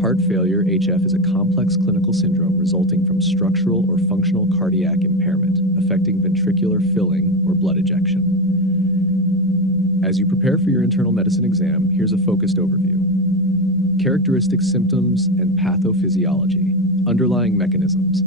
Heart failure, HF, is a complex clinical syndrome resulting from structural or functional cardiac impairment, affecting ventricular filling or blood ejection. As you prepare for your internal medicine exam, here's a focused overview. Characteristic symptoms and pathophysiology. Underlying mechanisms.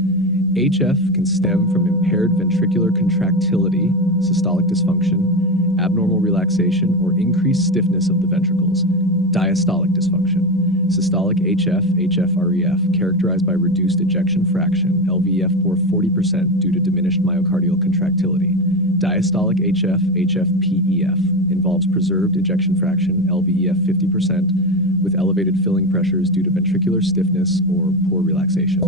HF can stem from impaired ventricular contractility, systolic dysfunction, abnormal relaxation, or increased stiffness of the ventricles, diastolic dysfunction. Systolic HF, HFrEF, characterized by reduced ejection fraction, LVEF poor 40% due to diminished myocardial contractility. Diastolic HF, HFpEF, involves preserved ejection fraction, LVEF 50%, with elevated filling pressures due to ventricular stiffness or poor relaxation.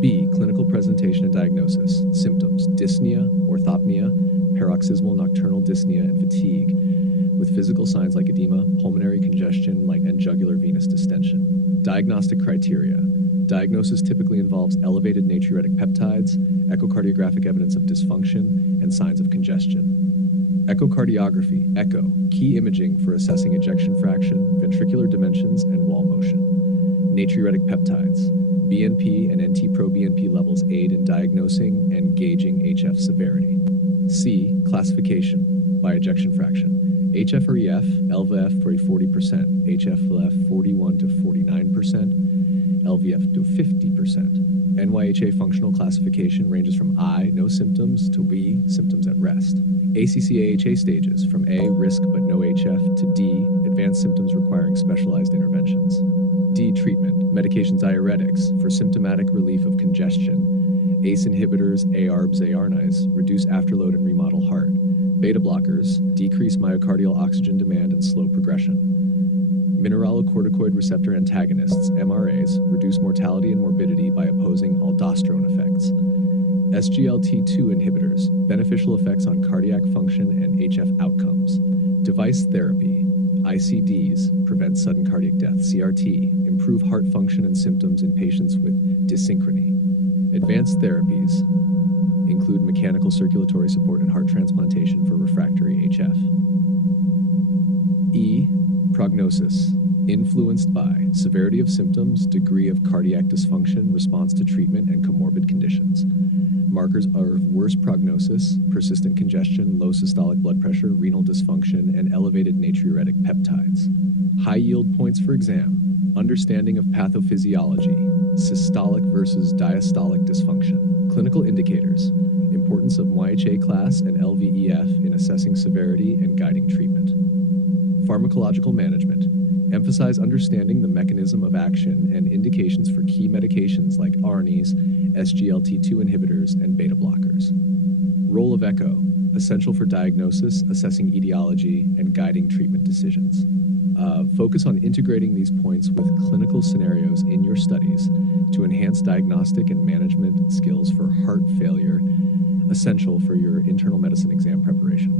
B. Clinical presentation and diagnosis. Symptoms: dyspnea, orthopnea, paroxysmal nocturnal dyspnea, and fatigue, with physical signs like edema, pulmonary congestion, and jugular venous distension. Diagnostic criteria. Diagnosis typically involves elevated natriuretic peptides, echocardiographic evidence of dysfunction, and signs of congestion. Echocardiography, echo, key imaging for assessing ejection fraction, ventricular dimensions, and wall motion. Natriuretic peptides. BNP and NT-proBNP levels aid in diagnosing and gauging HF severity. C. Classification by ejection fraction. HFrEF, LVEF for 40%, HFLF 41 to 49%, LVEF to 50%. NYHA functional classification ranges from I, no symptoms, to W, symptoms at rest. ACC-AHA stages from A, risk but no HF, to D, advanced symptoms requiring specialized interventions. D, treatment, medications diuretics for symptomatic relief of congestion. ACE inhibitors, ARBs, ARNIs, reduce afterload and remodel heart. Beta blockers, decrease myocardial oxygen demand and slow progression. Mineralocorticoid receptor antagonists, MRAs, reduce mortality and morbidity by opposing aldosterone effects. SGLT2 inhibitors, beneficial effects on cardiac function and HF outcomes. Device therapy, ICDs, prevent sudden cardiac death. CRT, improve heart function and symptoms in patients with dysynchrony. Advanced therapies include mechanical circulatory support and heart transplantation for refractory HF. E. Prognosis, influenced by severity of symptoms, degree of cardiac dysfunction, response to treatment, and comorbid conditions. Markers are of worse prognosis, persistent congestion, low systolic blood pressure, renal dysfunction, and elevated natriuretic peptides. High yield points for exam. Understanding of pathophysiology, systolic versus diastolic dysfunction. Clinical indicators, importance of MYHA class and LVEF in assessing severity and guiding treatment. Pharmacological management, emphasize understanding the mechanism of action and indications for key medications like ARNIs, SGLT2 inhibitors, and beta blockers. Role of echo, essential for diagnosis, assessing etiology, and guiding treatment decisions. Focus on integrating these points with clinical scenarios in your studies to enhance diagnostic and management skills for heart failure, essential for your internal medicine exam preparation.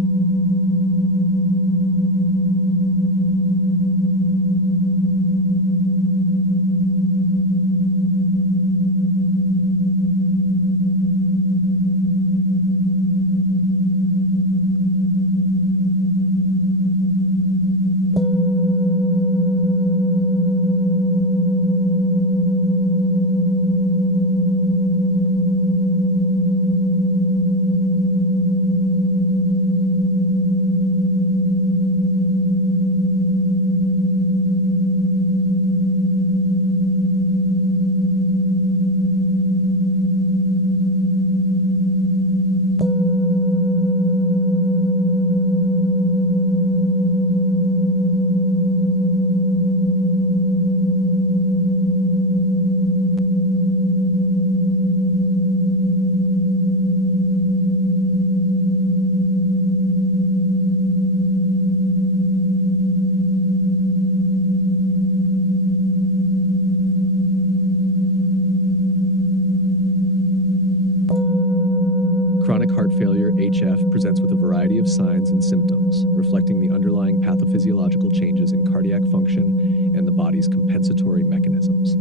Chronic heart failure, HF, presents with a variety of signs and symptoms, reflecting the underlying pathophysiological changes in cardiac function and the body's compensatory mechanisms.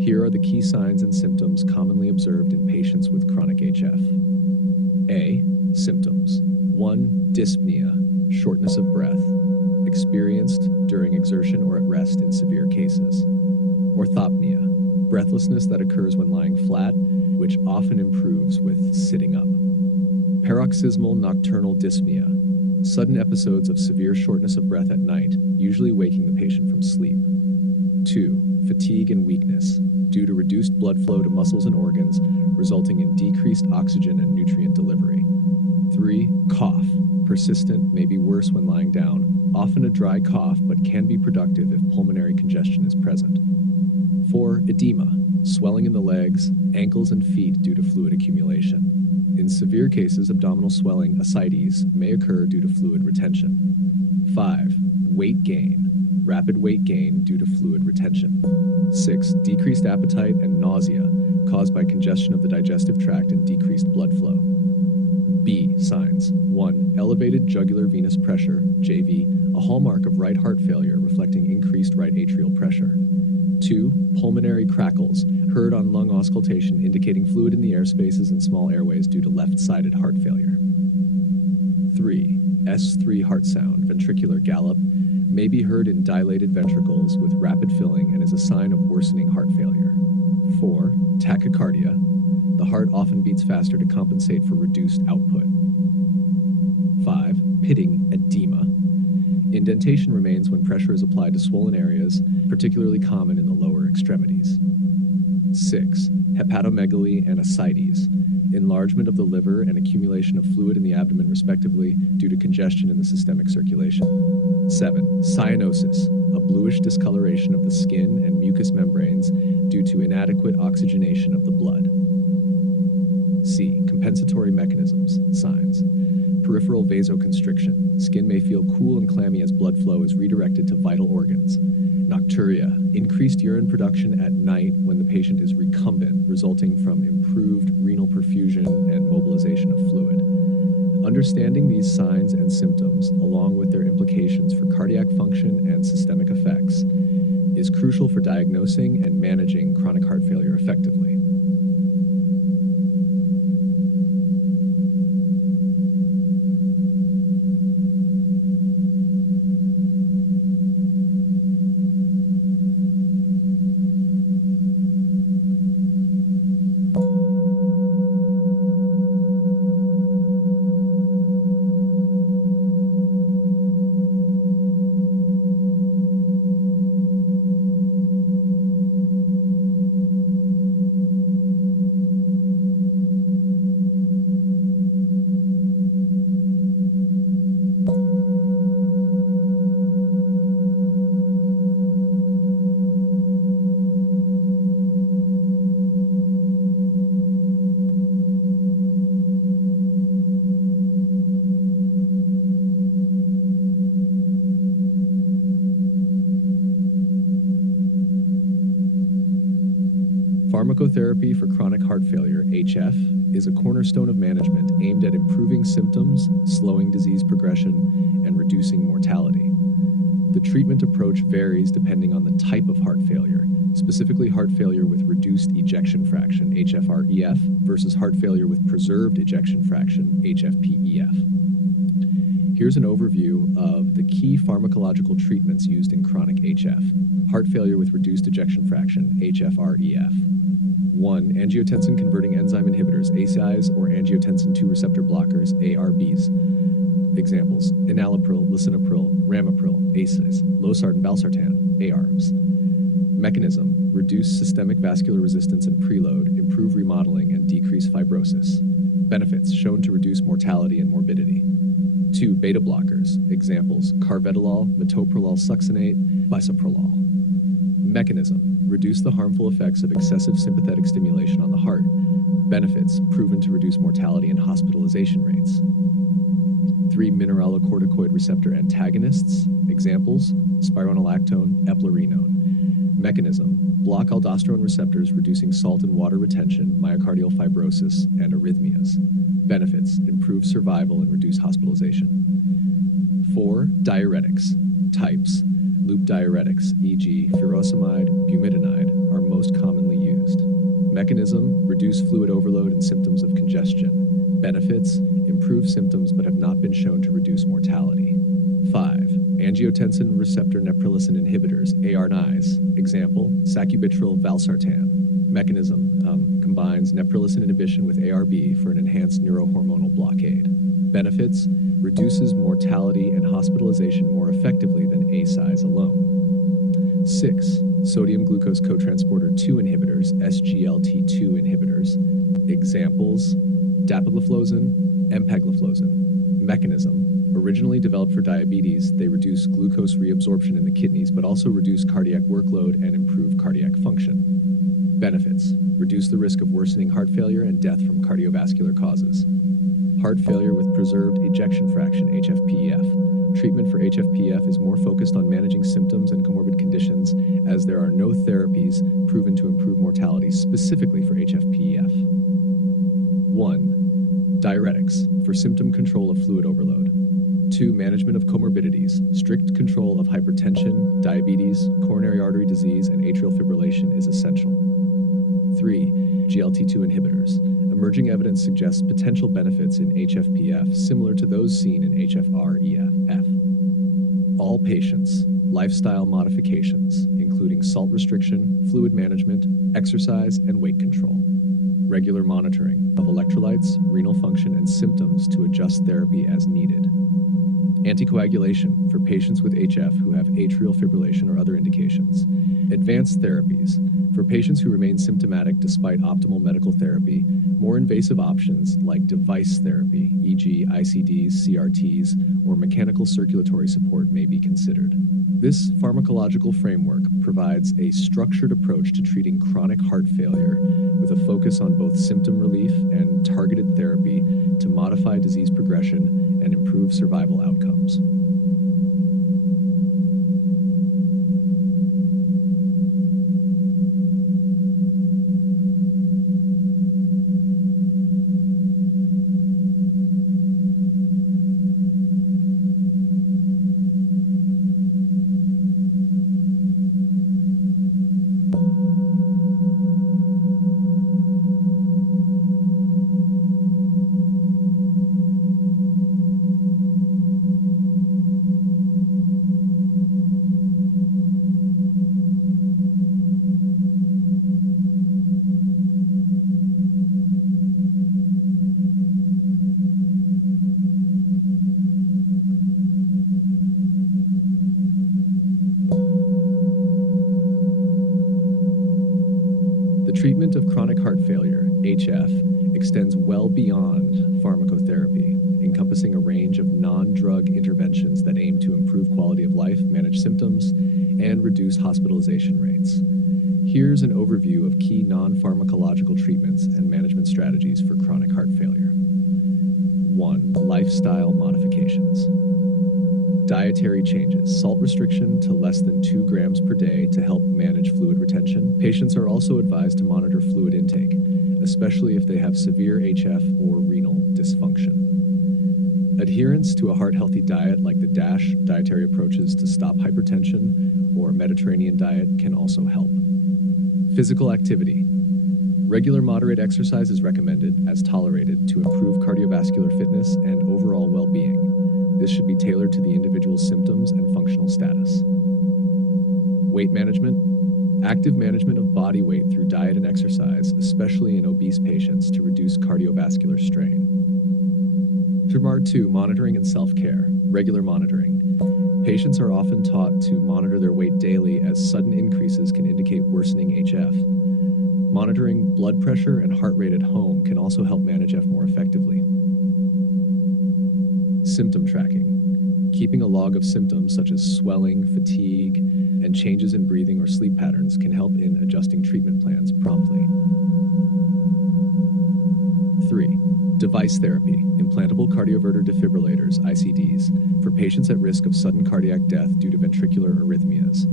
Here are the key signs and symptoms commonly observed in patients with chronic HF. A. Symptoms. 1. Dyspnea, shortness of breath, experienced during exertion or at rest in severe cases. Orthopnea, breathlessness that occurs when lying flat, which often improves with sitting up. Paroxysmal nocturnal dyspnea, sudden episodes of severe shortness of breath at night, usually waking the patient from sleep. 2. Fatigue and weakness, due to reduced blood flow to muscles and organs, resulting in decreased oxygen and nutrient delivery. 3. Cough, persistent, may be worse when lying down, often a dry cough but can be productive if pulmonary congestion is present. 4. Edema, swelling in the legs, ankles, and feet due to fluid accumulation. In severe cases, abdominal swelling, ascites, may occur due to fluid retention. 5. Weight gain, rapid weight gain due to fluid retention. 6. Decreased appetite and nausea caused by congestion of the digestive tract and decreased blood flow. B. Signs. 1. Elevated jugular venous pressure, JV, a hallmark of right heart failure reflecting increased right atrial pressure. 2. Pulmonary crackles, heard on lung auscultation indicating fluid in the air spaces and small airways due to left-sided heart failure. 3. S3 heart sound, ventricular gallop, may be heard in dilated ventricles with rapid filling and is a sign of worsening heart failure. 4. Tachycardia, the heart often beats faster to compensate for reduced output. 5. Pitting edema, indentation remains when pressure is applied to swollen areas, particularly common in the lower extremities. 6. Hepatomegaly and ascites, enlargement of the liver and accumulation of fluid in the abdomen respectively due to congestion in the systemic circulation. 7. Cyanosis, a bluish discoloration of the skin and mucous membranes due to inadequate oxygenation of the blood. C. Compensatory mechanisms, signs. Peripheral vasoconstriction, skin may feel cool and clammy as blood flow is redirected to vital organs. Nocturia, increased urine production at night when the patient is recumbent, resulting from improved renal perfusion and mobilization of fluid. Understanding these signs and symptoms, along with their implications for cardiac function and systemic effects, is crucial for diagnosing and managing chronic heart failure effectively. Pharmacotherapy for chronic heart failure, HF, is a cornerstone of management aimed at improving symptoms, slowing disease progression, and reducing mortality. The treatment approach varies depending on the type of heart failure, specifically heart failure with reduced ejection fraction, HFrEF, versus heart failure with preserved ejection fraction, HFpEF. Here's an overview of the key pharmacological treatments used in chronic HF. Heart failure with reduced ejection fraction, HFrEF. 1. Angiotensin-converting enzyme inhibitors, ACEIs, or angiotensin II receptor blockers, ARBs. Examples: enalapril, lisinopril, ramipril, ACEIs, losartan, valsartan, ARBs. Mechanism: reduce systemic vascular resistance and preload, improve remodeling, and decrease fibrosis. Benefits: shown to reduce mortality and morbidity. 2. Beta blockers. Examples: carvedilol, metoprolol succinate, bisoprolol. Mechanism: reduce the harmful effects of excessive sympathetic stimulation on the heart. Benefits: proven to reduce mortality and hospitalization rates. 3. Mineralocorticoid receptor antagonists. Examples: spironolactone, eplerenone. Mechanism: block aldosterone receptors, reducing salt and water retention, myocardial fibrosis, and arrhythmias. Benefits: improve survival and reduce hospitalization. 4. Diuretics. Types: loop diuretics, e.g. furosemide, bumetanide, are most commonly used. Mechanism: reduce fluid overload and symptoms of congestion. Benefits: improve symptoms but have not been shown to reduce mortality. 5. Angiotensin receptor neprilysin inhibitors, ARNIs. Example, sacubitril valsartan. Mechanism combines neprilysin inhibition with ARB for an enhanced neurohormonal blockade. Benefits: reduces mortality and hospitalization more effectively than ASIs alone. 6. Sodium glucose cotransporter 2 inhibitors, SGLT2 inhibitors. Examples, dapagliflozin, empagliflozin. Mechanism: originally developed for diabetes, they reduce glucose reabsorption in the kidneys but also reduce cardiac workload and improve cardiac function. Benefits: reduce the risk of worsening heart failure and death from cardiovascular causes. Heart failure with preserved ejection fraction, HFpEF. Treatment for HFpEF is more focused on managing symptoms and comorbid conditions, as there are no therapies proven to improve mortality specifically for HFpEF. 1. Diuretics, for symptom control of fluid overload. 2. Management of comorbidities. Strict control of hypertension, diabetes, coronary artery disease, and atrial fibrillation is essential. 3. GLT2 inhibitors. Emerging evidence suggests potential benefits in HFpEF similar to those seen in HFrEF. All patients, lifestyle modifications, including salt restriction, fluid management, exercise, and weight control. Regular monitoring of electrolytes, renal function, and symptoms to adjust therapy as needed. Anticoagulation for patients with HF who have atrial fibrillation or other indications. Advanced therapies for patients who remain symptomatic despite optimal medical therapy. More invasive options like device therapy, e.g. ICDs, CRTs, or mechanical circulatory support may be considered. This pharmacological framework provides a structured approach to treating chronic heart failure with a focus on both symptom relief and targeted therapy to modify disease progression and improve survival outcomes. The treatment of chronic heart failure, HF, extends well beyond pharmacotherapy, encompassing a range of non-drug interventions that aim to improve quality of life, manage symptoms, and reduce hospitalization rates. Here's an overview of key non-pharmacological treatments and management strategies for chronic heart failure. 1. Lifestyle modifications. Dietary changes, salt restriction to less than 2 grams per day to help manage fluid retention. Patients are also advised to monitor fluid intake, especially if they have severe HF or renal dysfunction. Adherence to a heart-healthy diet like the DASH dietary approaches to stop hypertension or a Mediterranean diet can also help. Physical activity. Regular moderate exercise is recommended as tolerated to improve cardiovascular fitness and overall well-being. This should be tailored to the individual's symptoms and functional status. Weight management. Active management of body weight through diet and exercise, especially in obese patients, to reduce cardiovascular strain. Part 2, monitoring and self-care. Regular monitoring. Patients are often taught to monitor their weight daily as sudden increases can indicate worsening HF. Monitoring blood pressure and heart rate at home can also help manage F more effectively. Symptom tracking. Keeping a log of symptoms such as swelling, fatigue, and changes in breathing or sleep patterns can help in adjusting treatment plans promptly. 3. Device therapy, implantable cardioverter defibrillators, ICDs, for patients at risk of sudden cardiac death due to ventricular arrhythmias.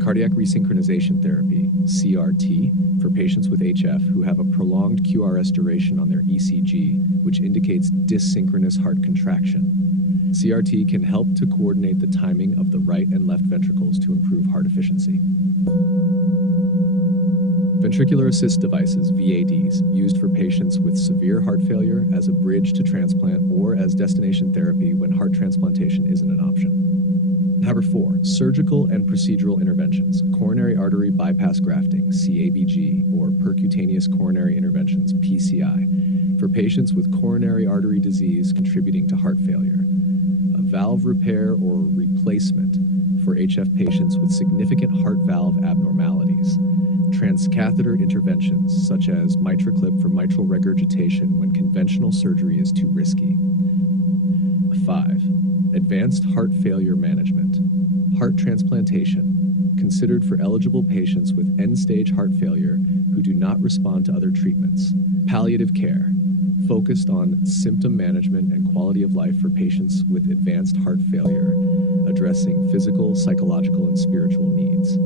Cardiac resynchronization therapy, CRT, for patients with HF who have a prolonged QRS duration on their ECG, which indicates dysynchronous heart contraction. CRT can help to coordinate the timing of the right and left ventricles to improve heart efficiency. Ventricular assist devices, VADs, used for patients with severe heart failure as a bridge to transplant or as destination therapy when heart transplantation isn't an option. Number 4, surgical and procedural interventions, coronary artery bypass grafting, CABG, or percutaneous coronary interventions, PCI, for patients with coronary artery disease contributing to heart failure. A valve repair or replacement for HF patients with significant heart valve abnormalities. Transcatheter interventions, such as MitraClip for mitral regurgitation when conventional surgery is too risky. 5. Advanced heart failure management. Heart transplantation, considered for eligible patients with end-stage heart failure who do not respond to other treatments. Palliative care, focused on symptom management and quality of life for patients with advanced heart failure, addressing physical, psychological, and spiritual needs.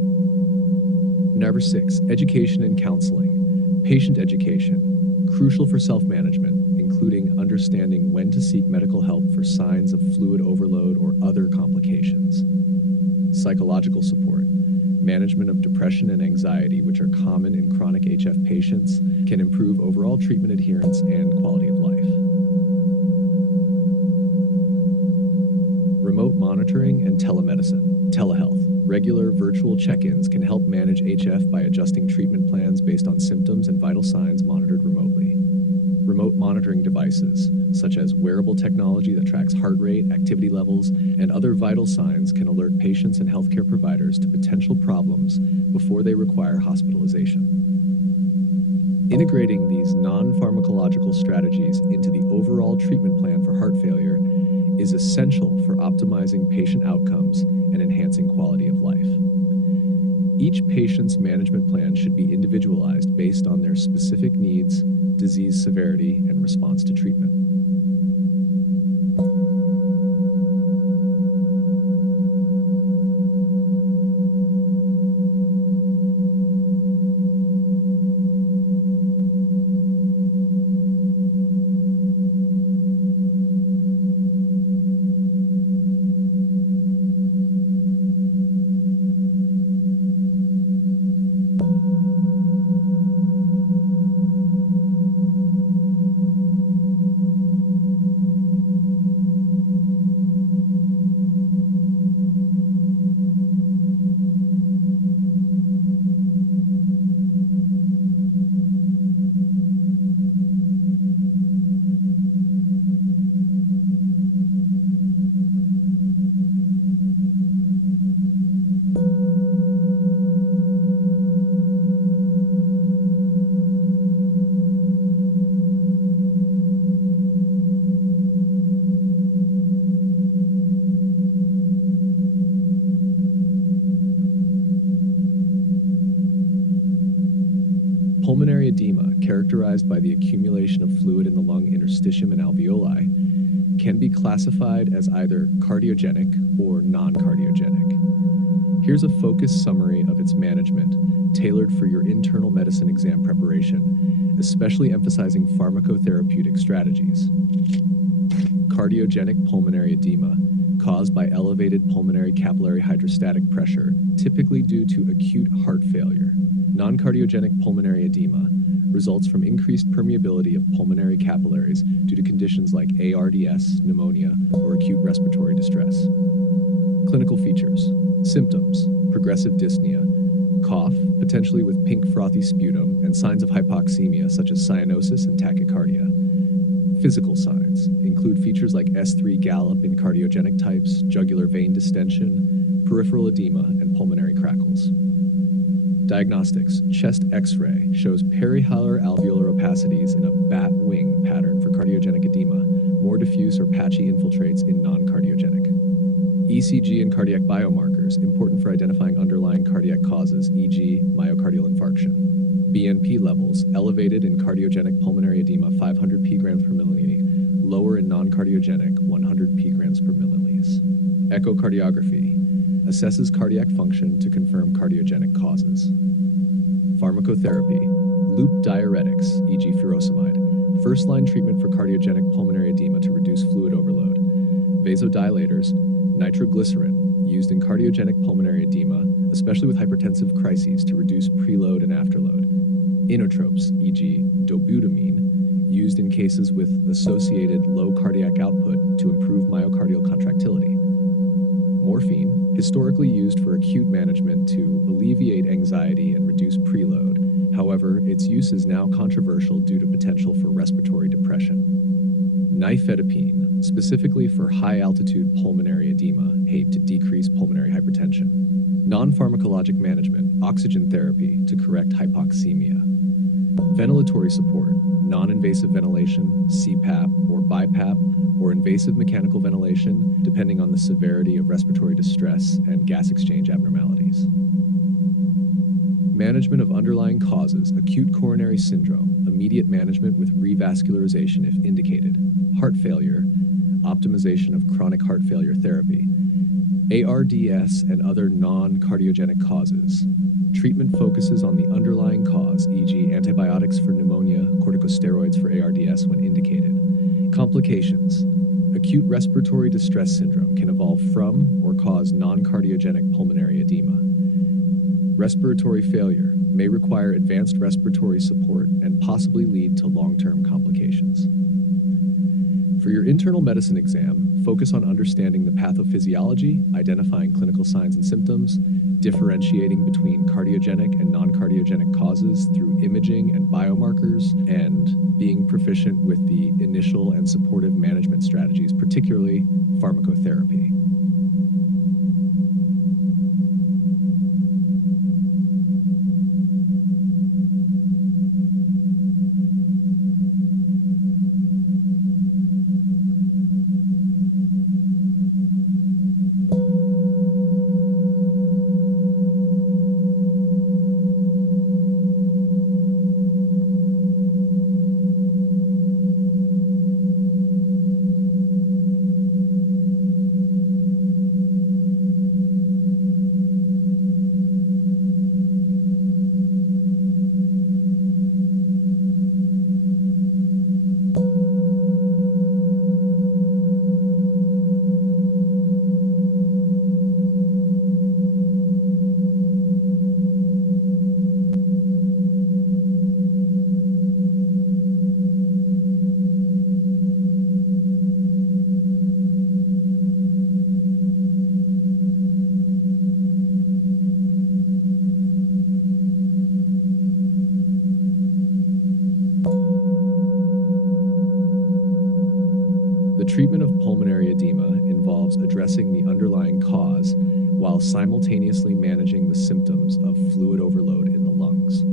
Number 6, education and counseling. Patient education, crucial for self-management, including understanding when to seek medical help for signs of fluid overload or other complications. Psychological support, management of depression and anxiety, which are common in chronic HF patients, can improve overall treatment adherence and quality of life. Remote monitoring and telemedicine, telehealth. Regular virtual check-ins can help manage HF by adjusting treatment plans based on symptoms and vital signs monitored remotely. Remote monitoring devices, such as wearable technology that tracks heart rate, activity levels, and other vital signs, can alert patients and healthcare providers to potential problems before they require hospitalization. Integrating these non-pharmacological strategies into the overall treatment plan for heart failure is essential for optimizing patient outcomes and enhancing quality of life. Each patient's management plan should be individualized based on their specific needs, disease severity, and response to treatment. Pulmonary edema, characterized by the accumulation of fluid in the lung interstitium and alveoli, can be classified as either cardiogenic or non-cardiogenic. Here's a focused summary of its management, tailored for your internal medicine exam preparation, especially emphasizing pharmacotherapeutic strategies. Cardiogenic pulmonary edema, caused by elevated pulmonary capillary hydrostatic pressure, typically due to acute heart failure. Non-cardiogenic pulmonary edema results from increased permeability of pulmonary capillaries due to conditions like ARDS, pneumonia, or acute respiratory distress. Clinical features: symptoms, progressive dyspnea, cough, potentially with pink frothy sputum, and signs of hypoxemia such as cyanosis and tachycardia. Physical signs include features like S3 gallop in cardiogenic types, jugular vein distension, peripheral edema, and pulmonary crackles. Diagnostics: chest X-ray shows perihilar alveolar opacities in a bat wing pattern for cardiogenic edema, more diffuse or patchy infiltrates in non-cardiogenic. ECG and cardiac biomarkers, important for identifying underlying cardiac causes, e.g. myocardial infarction. BNP levels, elevated in cardiogenic pulmonary edema 500 pg per milliliter, lower in non-cardiogenic 100 pg per milliliter. Echocardiography assesses cardiac function to confirm cardiogenic causes. Pharmacotherapy: loop diuretics, e.g. furosemide, first-line treatment for cardiogenic pulmonary edema to reduce fluid overload. Vasodilators: nitroglycerin, used in cardiogenic pulmonary edema, especially with hypertensive crises to reduce preload and afterload. Inotropes, e.g. dobutamine, used in cases with associated low cardiac output to improve myocardial contractility. Morphine, historically used for acute management to alleviate anxiety and reduce preload. However, its use is now controversial due to potential for respiratory depression. Nifedipine, specifically for high-altitude pulmonary edema, HAPE, to decrease pulmonary hypertension. Non-pharmacologic management, oxygen therapy, to correct hypoxemia. Ventilatory support, non-invasive ventilation, CPAP or BiPAP, or invasive mechanical ventilation, depending on the severity of respiratory distress and gas exchange abnormalities. Management of underlying causes, acute coronary syndrome, immediate management with revascularization if indicated. Heart failure, optimization of chronic heart failure therapy. ARDS and other non-cardiogenic causes. Treatment focuses on the underlying cause, e.g. antibiotics for pneumonia, corticosteroids for ARDS when indicated. Complications. Acute respiratory distress syndrome can evolve from or cause non-cardiogenic pulmonary edema. Respiratory failure may require advanced respiratory support and possibly lead to long-term complications. For your internal medicine exam, focus on understanding the pathophysiology, identifying clinical signs and symptoms, differentiating between cardiogenic and non-cardiogenic causes through imaging and biomarkers, and being proficient with the initial and supportive management strategies, particularly pharmacotherapy. The treatment of pulmonary edema involves addressing the underlying cause while simultaneously managing the symptoms of fluid overload in the lungs.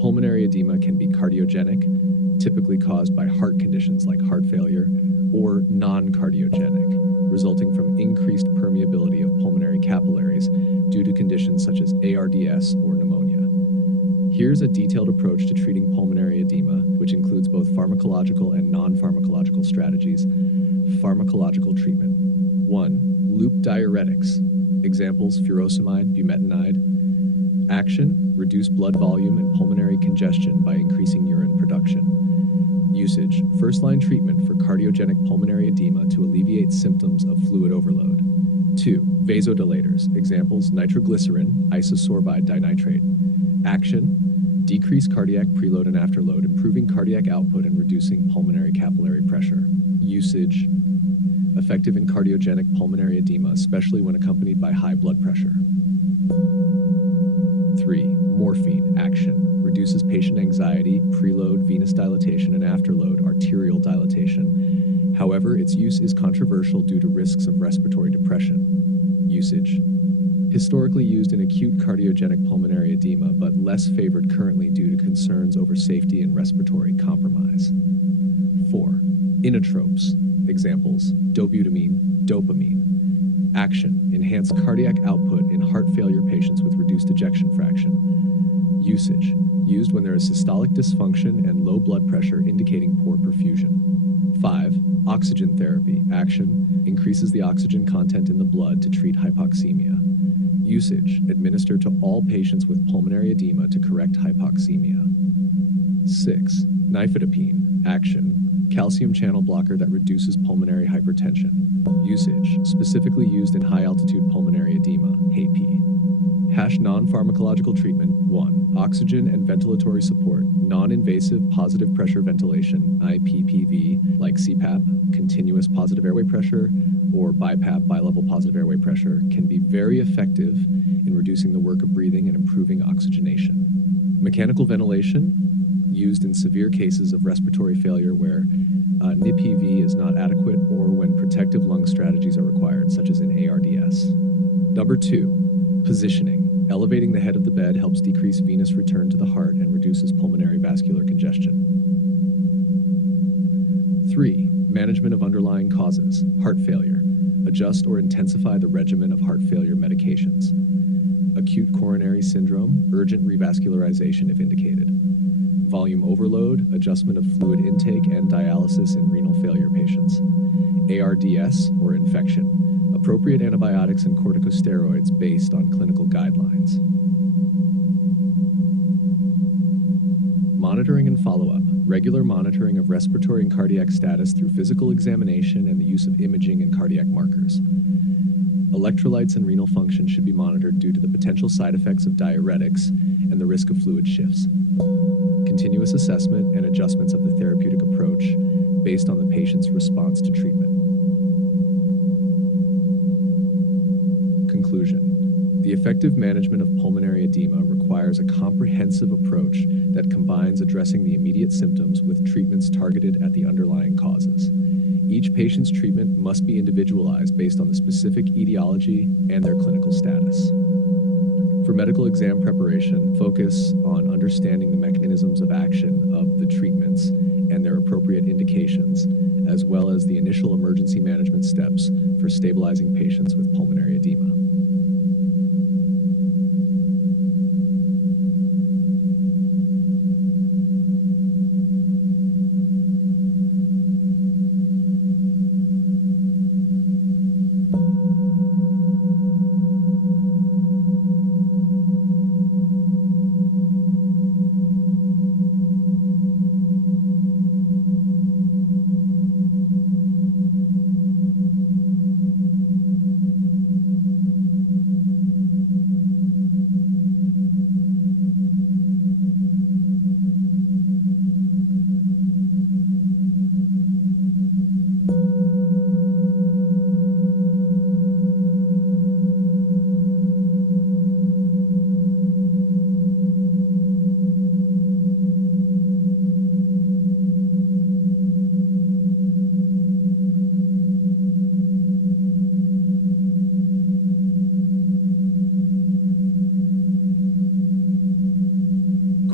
Pulmonary edema can be cardiogenic, typically caused by heart conditions like heart failure, or non-cardiogenic, resulting from increased permeability of pulmonary capillaries due to conditions such as ARDS or pneumonia. Here's a detailed approach to treating pulmonary edema, which includes both pharmacological and non-pharmacological strategies. Pharmacological treatment. 1. Loop diuretics. Examples: furosemide, bumetanide. Action: reduce blood volume and pulmonary congestion by increasing urine production. Usage: first-line treatment for cardiogenic pulmonary edema to alleviate symptoms of fluid overload. 2. Vasodilators. Examples: nitroglycerin, isosorbide dinitrate. Action: decrease cardiac preload and afterload, improving cardiac output and reducing pulmonary capillary pressure. Usage: effective in cardiogenic pulmonary edema, especially when accompanied by high blood pressure. 3. Morphine. Action: reduces patient anxiety, preload, venous dilatation, and afterload, arterial dilatation. However, its use is controversial due to risks of respiratory depression. Usage: historically used in acute cardiogenic pulmonary edema, but less favored currently due to concerns over safety and respiratory compromise. 4. Inotropes. Examples: dobutamine, dopamine. Action: enhance cardiac output in heart failure patients with reduced ejection fraction. Usage: used when there is systolic dysfunction and low blood pressure indicating poor perfusion. 5. Oxygen therapy. Action: increases the oxygen content in the blood to treat hypoxemia. Usage: administer to all patients with pulmonary edema to correct hypoxemia. 6. Nifedipine. Action: calcium channel blocker that reduces pulmonary hypertension. Usage: specifically used in high-altitude pulmonary edema, HAPE. Non-pharmacological treatment. 1. Oxygen and ventilatory support. Non-invasive positive pressure ventilation, IPPV, like CPAP, continuous positive airway pressure, or BiPAP, bilevel positive airway pressure, can be very effective in reducing the work of breathing and improving oxygenation. Mechanical ventilation, used in severe cases of respiratory failure where NIPV is not adequate or when protective lung strategies are required, such as in ARDS. Number 2, positioning. Elevating the head of the bed helps decrease venous return to the heart and reduces pulmonary vascular congestion. 3. Management of underlying causes. Heart failure. Adjust or intensify the regimen of heart failure medications. Acute coronary syndrome, urgent revascularization if indicated. Volume overload, adjustment of fluid intake and dialysis in renal failure patients. ARDS or infection. Appropriate antibiotics and corticosteroids based on clinical guidelines. Monitoring and follow-up. Regular monitoring of respiratory and cardiac status through physical examination and the use of imaging and cardiac markers. Electrolytes and renal function should be monitored due to the potential side effects of diuretics and the risk of fluid shifts. Continuous assessment and adjustments of the therapeutic approach based on the patient's response to treatment. Conclusion. The effective management of pulmonary edema requires a comprehensive approach that combines addressing the immediate symptoms with treatments targeted at the underlying causes. Each patient's treatment must be individualized based on the specific etiology and their clinical status. For medical exam preparation, focus on understanding the mechanisms of action of the treatments and their appropriate indications, as well as the initial emergency management steps for stabilizing patients with pulmonary edema.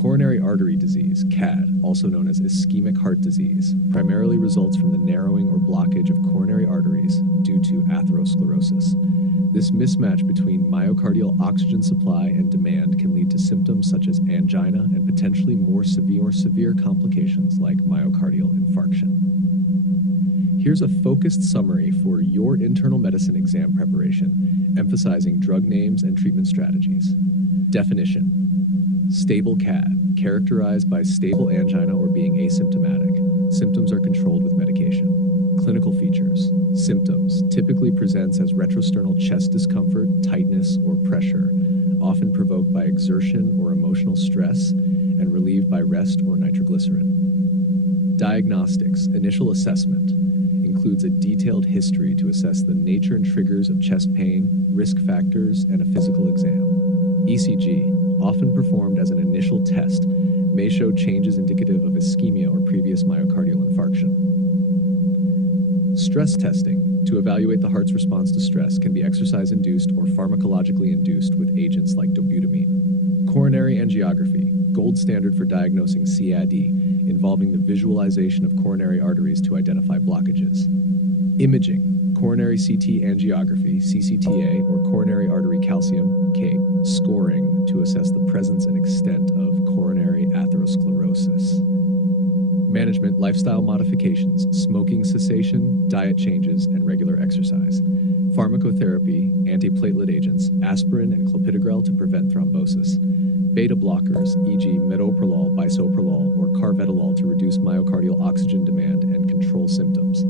Coronary artery disease, CAD, also known as ischemic heart disease, primarily results from the narrowing or blockage of coronary arteries due to atherosclerosis. This mismatch between myocardial oxygen supply and demand can lead to symptoms such as angina and potentially more severe complications like myocardial infarction. Here's a focused summary for your internal medicine exam preparation, emphasizing drug names and treatment strategies. Definition. Stable CAD, characterized by stable angina or being asymptomatic. Symptoms are controlled with medication. Clinical features. Symptoms typically presents as retrosternal chest discomfort, tightness, or pressure, often provoked by exertion or emotional stress and relieved by rest or nitroglycerin. Diagnostics. Initial assessment includes a detailed history to assess the nature and triggers of chest pain, risk factors, and a physical exam. ECG, often performed as an initial test, may show changes indicative of ischemia or previous myocardial infarction. Stress testing, to evaluate the heart's response to stress, can be exercise-induced or pharmacologically induced with agents like dobutamine. Coronary angiography, gold standard for diagnosing CAD, involving the visualization of coronary arteries to identify blockages. Imaging, coronary CT angiography, CCTA, or coronary artery calcium, CATE, scoring to assess the presence and extent of coronary atherosclerosis. Management, lifestyle modifications, smoking cessation, diet changes, and regular exercise. Pharmacotherapy, antiplatelet agents, aspirin and clopidogrel to prevent thrombosis. Beta blockers, e.g. metoprolol, bisoprolol, or carvedilol to reduce myocardial oxygen demand and control symptoms.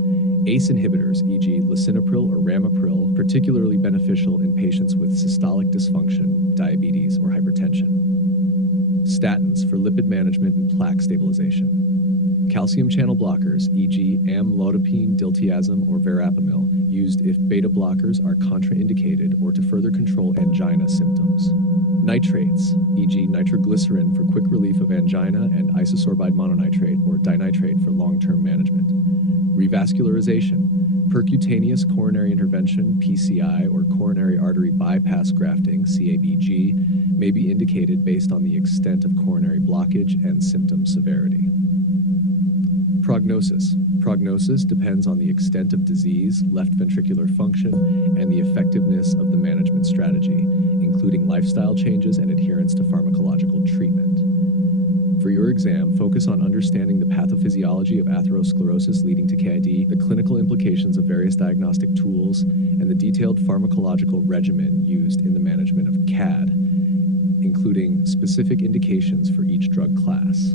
ACE inhibitors, e.g. lisinopril or ramipril, particularly beneficial in patients with systolic dysfunction, diabetes, or hypertension. Statins for lipid management and plaque stabilization. Calcium channel blockers, e.g. amlodipine, diltiazem, or verapamil, used if beta blockers are contraindicated or to further control angina symptoms. Nitrates, e.g. nitroglycerin for quick relief of angina and isosorbide mononitrate or dinitrate for long-term management. Revascularization, percutaneous coronary intervention, PCI, or coronary artery bypass grafting, CABG, may be indicated based on the extent of coronary blockage and symptom severity. Prognosis. Prognosis depends on the extent of disease, left ventricular function, and the effectiveness of the management strategy, including lifestyle changes and adherence to pharmacological treatment. For your exam, focus on understanding the pathophysiology of atherosclerosis leading to KID, the clinical implications of various diagnostic tools, and the detailed pharmacological regimen used in the management of CAD, including specific indications for each drug class.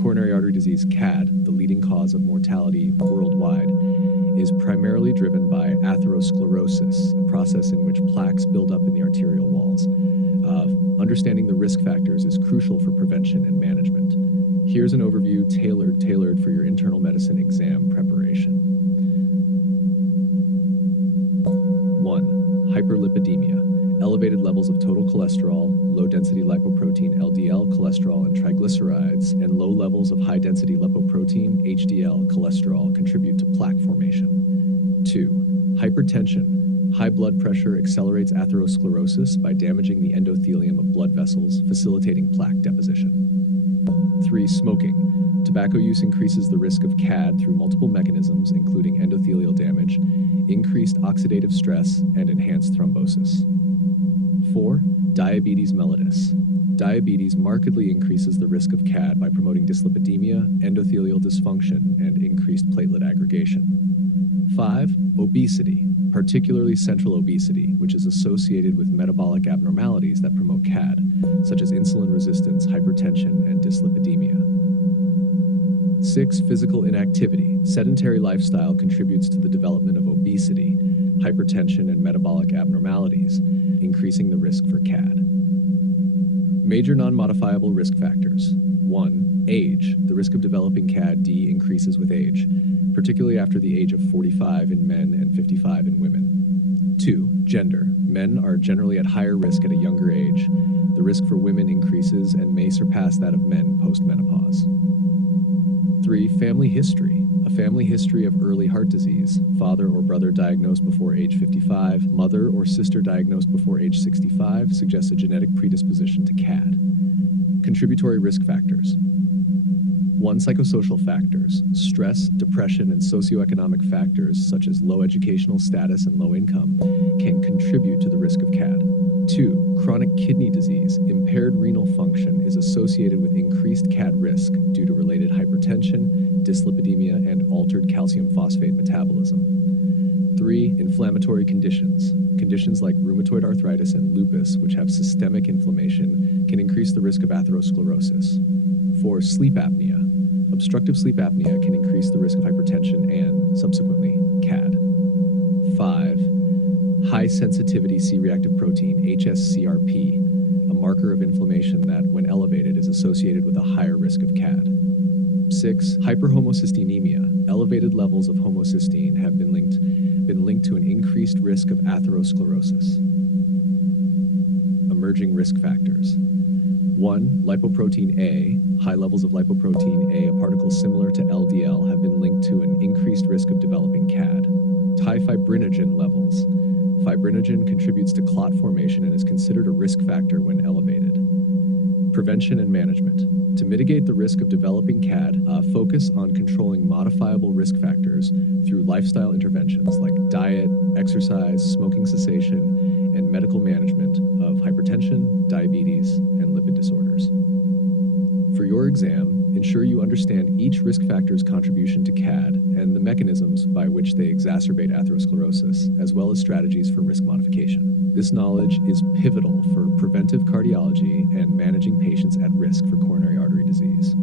Coronary artery disease, CAD, the leading cause of mortality worldwide, is primarily driven by atherosclerosis, a process in which plaques build up in the arterial walls. Understanding the risk factors is crucial for prevention and management. Here's an overview tailored for your internal medicine exam preparation. 1. Hyperlipidemia. Elevated levels of total cholesterol, low-density lipoprotein LDL cholesterol and triglycerides, and low levels of high-density lipoprotein HDL cholesterol contribute to plaque formation. 2. Hypertension. High blood pressure accelerates atherosclerosis by damaging the endothelium of blood vessels, facilitating plaque deposition. 3. Smoking. Tobacco use increases the risk of CAD through multiple mechanisms, including endothelial damage, increased oxidative stress, and enhanced thrombosis. 4. Diabetes mellitus. Diabetes markedly increases the risk of CAD by promoting dyslipidemia, endothelial dysfunction, and increased platelet aggregation. 5. Obesity, particularly central obesity, which is associated with metabolic abnormalities that promote CAD, such as insulin resistance, hypertension, and dyslipidemia. 6. Physical inactivity. Sedentary lifestyle contributes to the development of obesity, hypertension, and metabolic abnormalities, increasing the risk for CAD. Major non-modifiable risk factors. 1. Age. The risk of developing CAD-D increases with age, particularly after the age of 45 in men and 55 in women. 2. Gender. Men are generally at higher risk at a younger age. The risk for women increases and may surpass that of men post-menopause. 3. Family history. A family history of early heart disease, father or brother diagnosed before age 55, mother or sister diagnosed before age 65, suggests a genetic predisposition to CAD. Contributory risk factors. 1. Psychosocial factors. Stress, depression, and socioeconomic factors such as low educational status and low income can contribute to the risk of CAD. 2. Chronic kidney disease. Impaired renal function is associated with increased CAD risk due to related hypertension, dyslipidemia, and altered calcium phosphate metabolism. 3. Inflammatory conditions. Conditions like rheumatoid arthritis and lupus, which have systemic inflammation, can increase the risk of atherosclerosis. 4. Sleep apnea. Obstructive sleep apnea can increase the risk of hypertension and, subsequently, CAD. 5. High sensitivity C-reactive protein, HSCRP, a marker of inflammation that, when elevated, is associated with a higher risk of CAD. 6. Hyperhomocysteinemia. Elevated levels of homocysteine have been linked to an increased risk of atherosclerosis. Emerging risk factors. 1. Lipoprotein A. High levels of lipoprotein A, a particle similar to LDL, have been linked to an increased risk of developing CAD. High fibrinogen levels. Fibrinogen contributes to clot formation and is considered a risk factor when elevated. Prevention and management. To mitigate the risk of developing CAD, focus on controlling modifiable risk factors through lifestyle interventions like diet, exercise, smoking cessation, and medical management of hypertension, diabetes, and lipid disorders. For your exam, ensure you understand each risk factor's contribution to CAD and the mechanisms by which they exacerbate atherosclerosis, as well as strategies for risk modification. This knowledge is pivotal for preventive cardiology and managing patients at risk for coronary artery disease.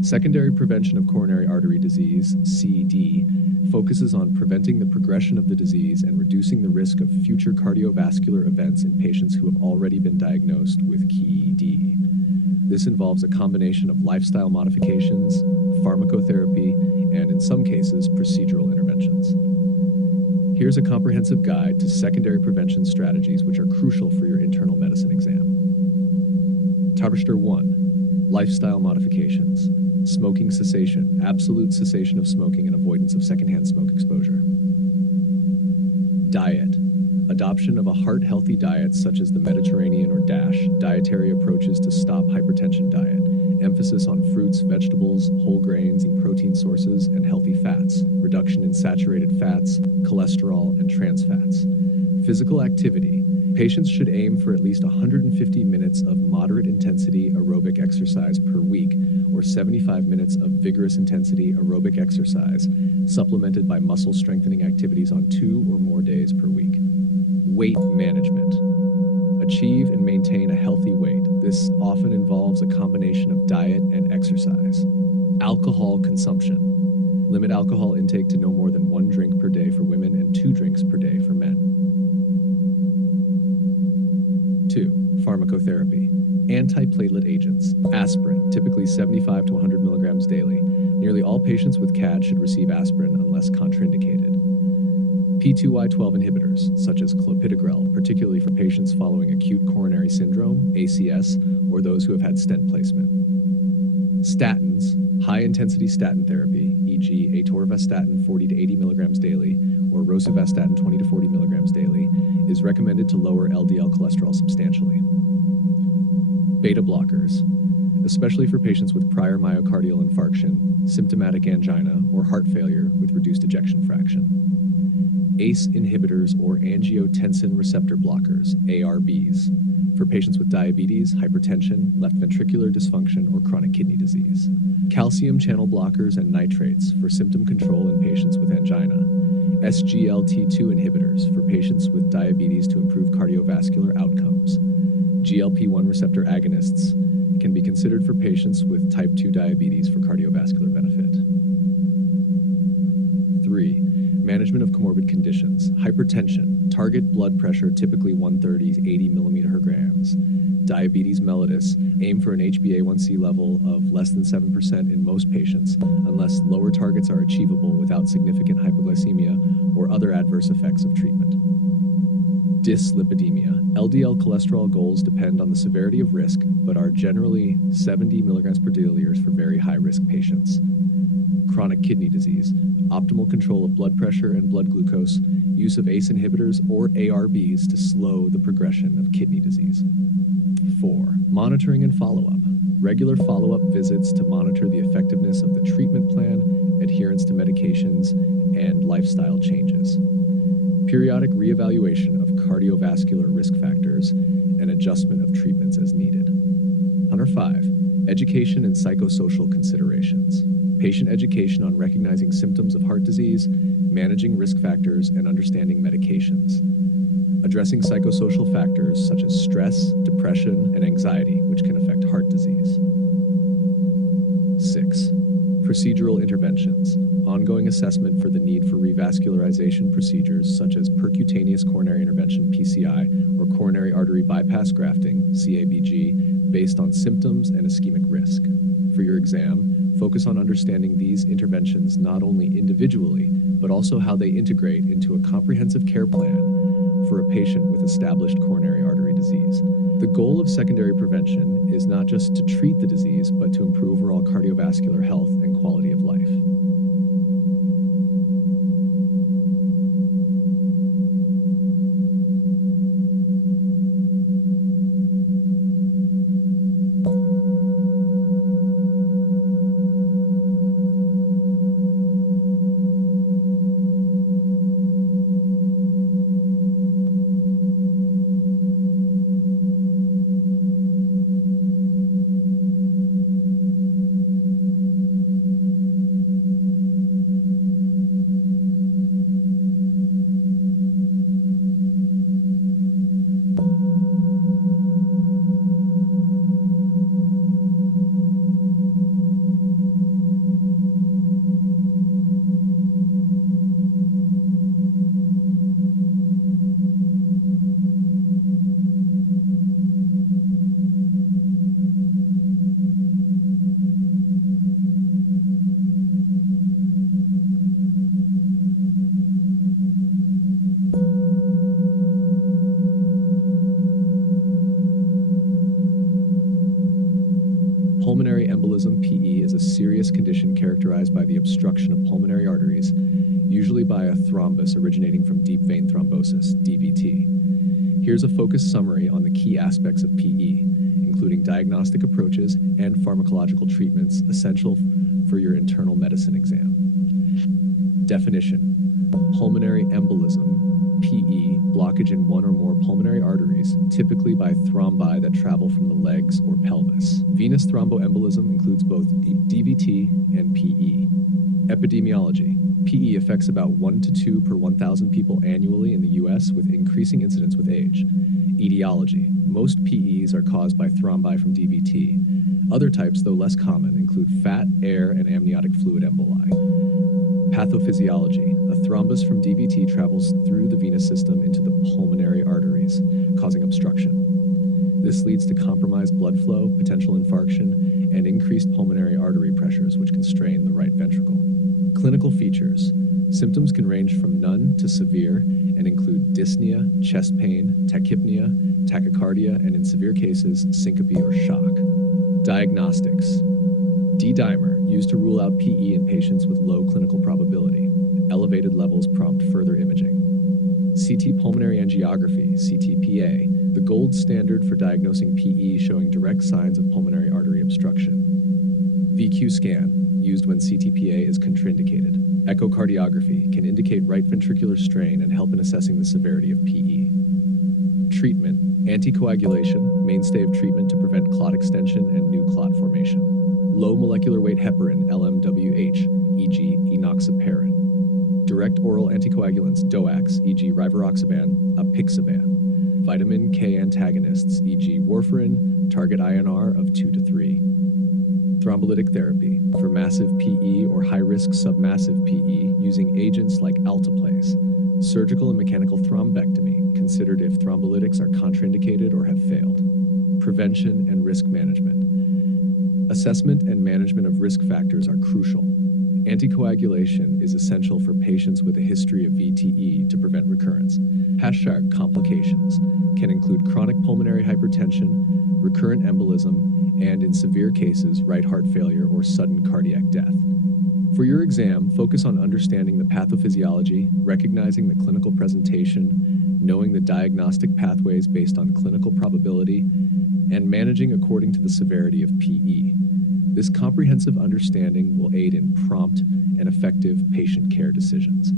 Secondary prevention of coronary artery disease, CD, focuses on preventing the progression of the disease and reducing the risk of future cardiovascular events in patients who have already been diagnosed with KED. This involves a combination of lifestyle modifications, pharmacotherapy, and in some cases, procedural interventions. Here's a comprehensive guide to secondary prevention strategies which are crucial for your internal medicine exam. Taberster 1. Lifestyle modifications. Smoking cessation, absolute cessation of smoking and avoidance of secondhand smoke exposure. Diet. Adoption of a heart-healthy diet such as the Mediterranean or DASH, dietary approaches to stop hypertension diet. Emphasis on fruits, vegetables, whole grains, and protein sources, and healthy fats. Reduction in saturated fats, cholesterol, and trans fats. Physical activity. Patients should aim for at least 150 minutes of moderate intensity aerobic exercise per week, or 75 minutes of vigorous intensity aerobic exercise, supplemented by muscle strengthening activities on 2 or more days per week. Weight management. Achieve and maintain a healthy weight. This often involves a combination of diet and exercise. Alcohol consumption. Limit alcohol intake to no more than 1 drink per day for women and 2 drinks per day for men. 2. Pharmacotherapy. Antiplatelet agents. Aspirin, typically 75 to 100 milligrams daily. Nearly all patients with CAD should receive aspirin unless contraindicated. P2Y12 inhibitors, such as clopidogrel, particularly for patients following acute coronary syndrome, ACS, or those who have had stent placement. Statins, high-intensity statin therapy, e.g. atorvastatin 40 to 80 milligrams daily, or rosuvastatin 20 to 40 milligrams daily, is recommended to lower LDL cholesterol substantially. Beta blockers, especially for patients with prior myocardial infarction, symptomatic angina, or heart failure with reduced ejection fraction. ACE inhibitors or angiotensin receptor blockers, ARBs, for patients with diabetes, hypertension, left ventricular dysfunction, or chronic kidney disease. Calcium channel blockers and nitrates for symptom control in patients with angina. SGLT2 inhibitors for patients with diabetes to improve cardiovascular outcomes. GLP-1 receptor agonists can be considered for patients with type 2 diabetes for cardiovascular benefit. 3. Management of comorbid conditions. Hypertension. Target blood pressure typically 130/80 mmHg. Diabetes mellitus. Aim for an HbA1c level of less than 7% in most patients, unless lower targets are achievable without significant hypoglycemia or other adverse effects of treatment. Dyslipidemia. LDL cholesterol goals depend on the severity of risk, but are generally 70 milligrams per deciliters for very high-risk patients. Chronic kidney disease. Optimal control of blood pressure and blood glucose, use of ACE inhibitors or ARBs to slow the progression of kidney disease. 4. Monitoring and follow-up. Regular follow-up visits to monitor the effectiveness of the treatment plan, adherence to medications, and lifestyle changes. Periodic reevaluation of cardiovascular risk factors and adjustment of treatments as needed. 5. Education and psychosocial considerations. Patient education on recognizing symptoms of heart disease, managing risk factors, and understanding medications. Addressing psychosocial factors such as stress, depression, and anxiety, which can affect heart disease. 6. Procedural interventions. Ongoing assessment for the need for revascularization procedures such as percutaneous coronary intervention (PCI) or coronary artery bypass grafting (CABG) based on symptoms and ischemic risk. For your exam, focus on understanding these interventions not only individually, but also how they integrate into a comprehensive care plan for a patient with established coronary artery disease. The goal of secondary prevention is not just to treat the disease, but to improve overall cardiovascular health and quality of life. Pulmonary embolism (PE) is a serious condition characterized by the obstruction of pulmonary arteries, usually by a thrombus originating from deep vein thrombosis (DVT. Here's a focused summary on the key aspects of PE, including diagnostic approaches and pharmacological treatments essential for your internal medicine exam. Definition: pulmonary embolism (PE), blockage in one or more pulmonary arteries, typically by thrombi that travel from the legs or pelvis. Venous thromboembolism includes both DVT and PE. Epidemiology: PE affects about 1 to 2 per 1,000 people annually in the U.S., with increasing incidence with age. Etiology: most PEs are caused by thrombi from DVT. Other types, though less common, include fat, air, and amniotic fluid emboli. Pathophysiology: a thrombus from DVT travels through the venous system into the pulmonary arteries, causing obstruction. This leads to compromised blood flow, potential infarction, and increased pulmonary artery pressures, which can strain the right ventricle. Clinical features: symptoms can range from none to severe and include dyspnea, chest pain, tachypnea, tachycardia, and in severe cases, syncope or shock. Diagnostics: D-dimer, used to rule out PE in patients with low clinical probability. Elevated levels prompt further imaging. CT pulmonary angiography, CTPA, the gold standard for diagnosing PE, showing direct signs of pulmonary artery obstruction. VQ scan, used when CTPA is contraindicated. Echocardiography can indicate right ventricular strain and help in assessing the severity of PE. Treatment: anticoagulation, mainstay of treatment to prevent clot extension and new clot formation. Low molecular weight heparin, LMWH, e.g. enoxaparin. Direct oral anticoagulants, DOACs, e.g. rivaroxaban, apixaban. Vitamin K antagonists, e.g. warfarin, target INR of 2 to 3. Thrombolytic therapy, For massive PE or high-risk submassive PE, using agents like alteplase. Surgical and mechanical thrombectomy, considered if thrombolytics are contraindicated or have failed. Prevention and risk management. Assessment and management of risk factors are crucial. Anticoagulation is essential for patients with a history of VTE to prevent recurrence. Complications can include chronic pulmonary hypertension, recurrent embolism, and in severe cases, right heart failure or sudden cardiac death. For your exam, focus on understanding the pathophysiology, recognizing the clinical presentation, knowing the diagnostic pathways based on clinical probability, and managing according to the severity of PE. This comprehensive understanding will aid in prompt and effective patient care decisions.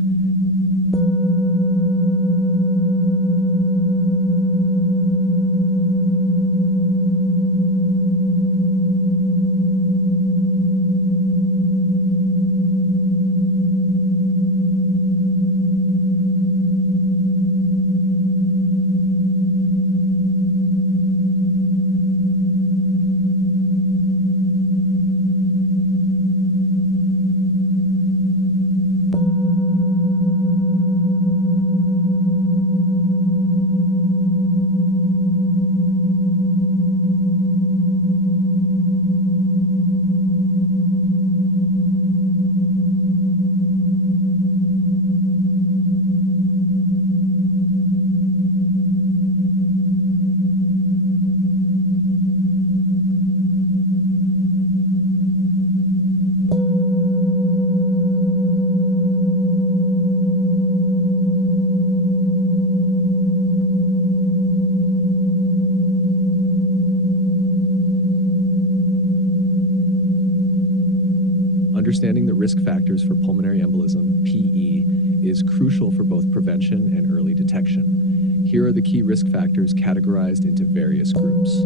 Understanding the risk factors for pulmonary embolism, PE, is crucial for both prevention and early detection. Here are the key risk factors categorized into various groups.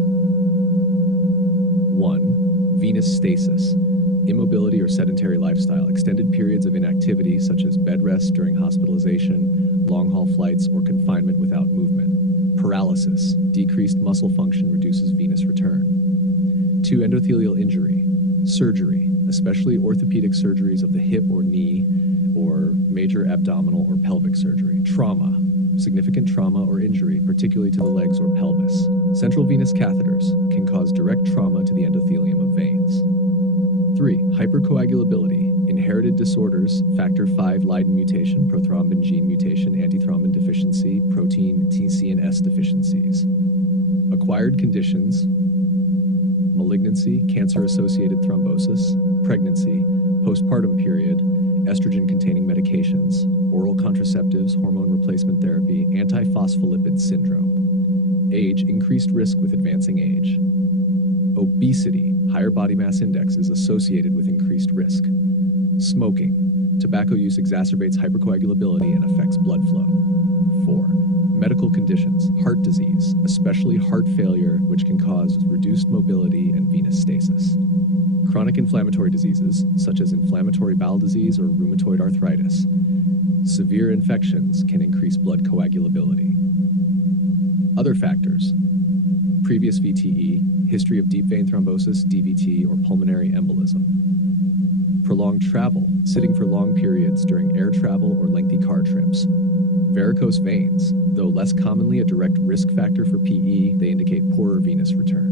1. Venous stasis. Immobility or sedentary lifestyle, extended periods of inactivity such as bed rest during hospitalization, long-haul flights, or confinement without movement. Paralysis. Decreased muscle function reduces venous return. 2. Endothelial injury. Surgery, especially orthopedic surgeries of the hip or knee, or major abdominal or pelvic surgery. Trauma, significant trauma or injury, particularly to the legs or pelvis. Central venous catheters can cause direct trauma to the endothelium of veins. 3. Hypercoagulability, inherited disorders, factor V Leiden mutation, prothrombin gene mutation, antithrombin deficiency, protein T, C, and S deficiencies. Acquired conditions, malignancy, cancer-associated thrombosis, pregnancy, postpartum period, estrogen-containing medications, oral contraceptives, hormone replacement therapy, antiphospholipid syndrome. Age, increased risk with advancing age. Obesity, higher body mass index, is associated with increased risk. Smoking, tobacco use exacerbates hypercoagulability and affects blood flow. 4. Medical conditions, heart disease, especially heart failure, which can cause reduced mobility and venous stasis. Chronic inflammatory diseases, such as inflammatory bowel disease or rheumatoid arthritis. Severe infections can increase blood coagulability. Other factors: previous VTE, history of deep vein thrombosis, DVT, or pulmonary embolism. Prolonged travel, sitting for long periods during air travel or lengthy car trips. Varicose veins, though less commonly a direct risk factor for PE, they indicate poorer venous return.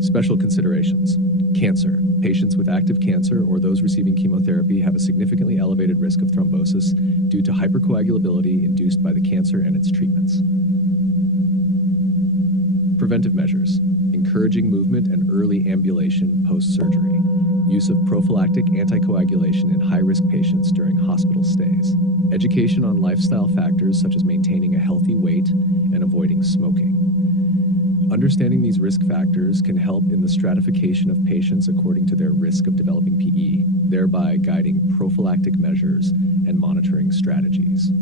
Special considerations. Cancer. Patients with active cancer or those receiving chemotherapy have a significantly elevated risk of thrombosis due to hypercoagulability induced by the cancer and its treatments. Preventive measures. Encouraging movement and early ambulation post-surgery. Use of prophylactic anticoagulation in high-risk patients during hospital stays. Education on lifestyle factors such as maintaining a healthy weight and avoiding smoking. Understanding these risk factors can help in the stratification of patients according to their risk of developing PE, thereby guiding prophylactic measures and monitoring strategies.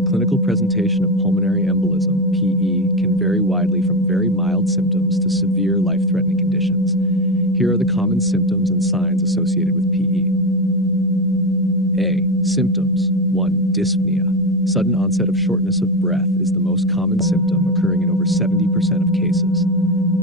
The clinical presentation of pulmonary embolism, PE, can vary widely from very mild symptoms to severe life-threatening conditions. Here are the common symptoms and signs associated with PE. A. Symptoms. 1. Dyspnea. Sudden onset of shortness of breath is the most common symptom, occurring in over 70% of cases.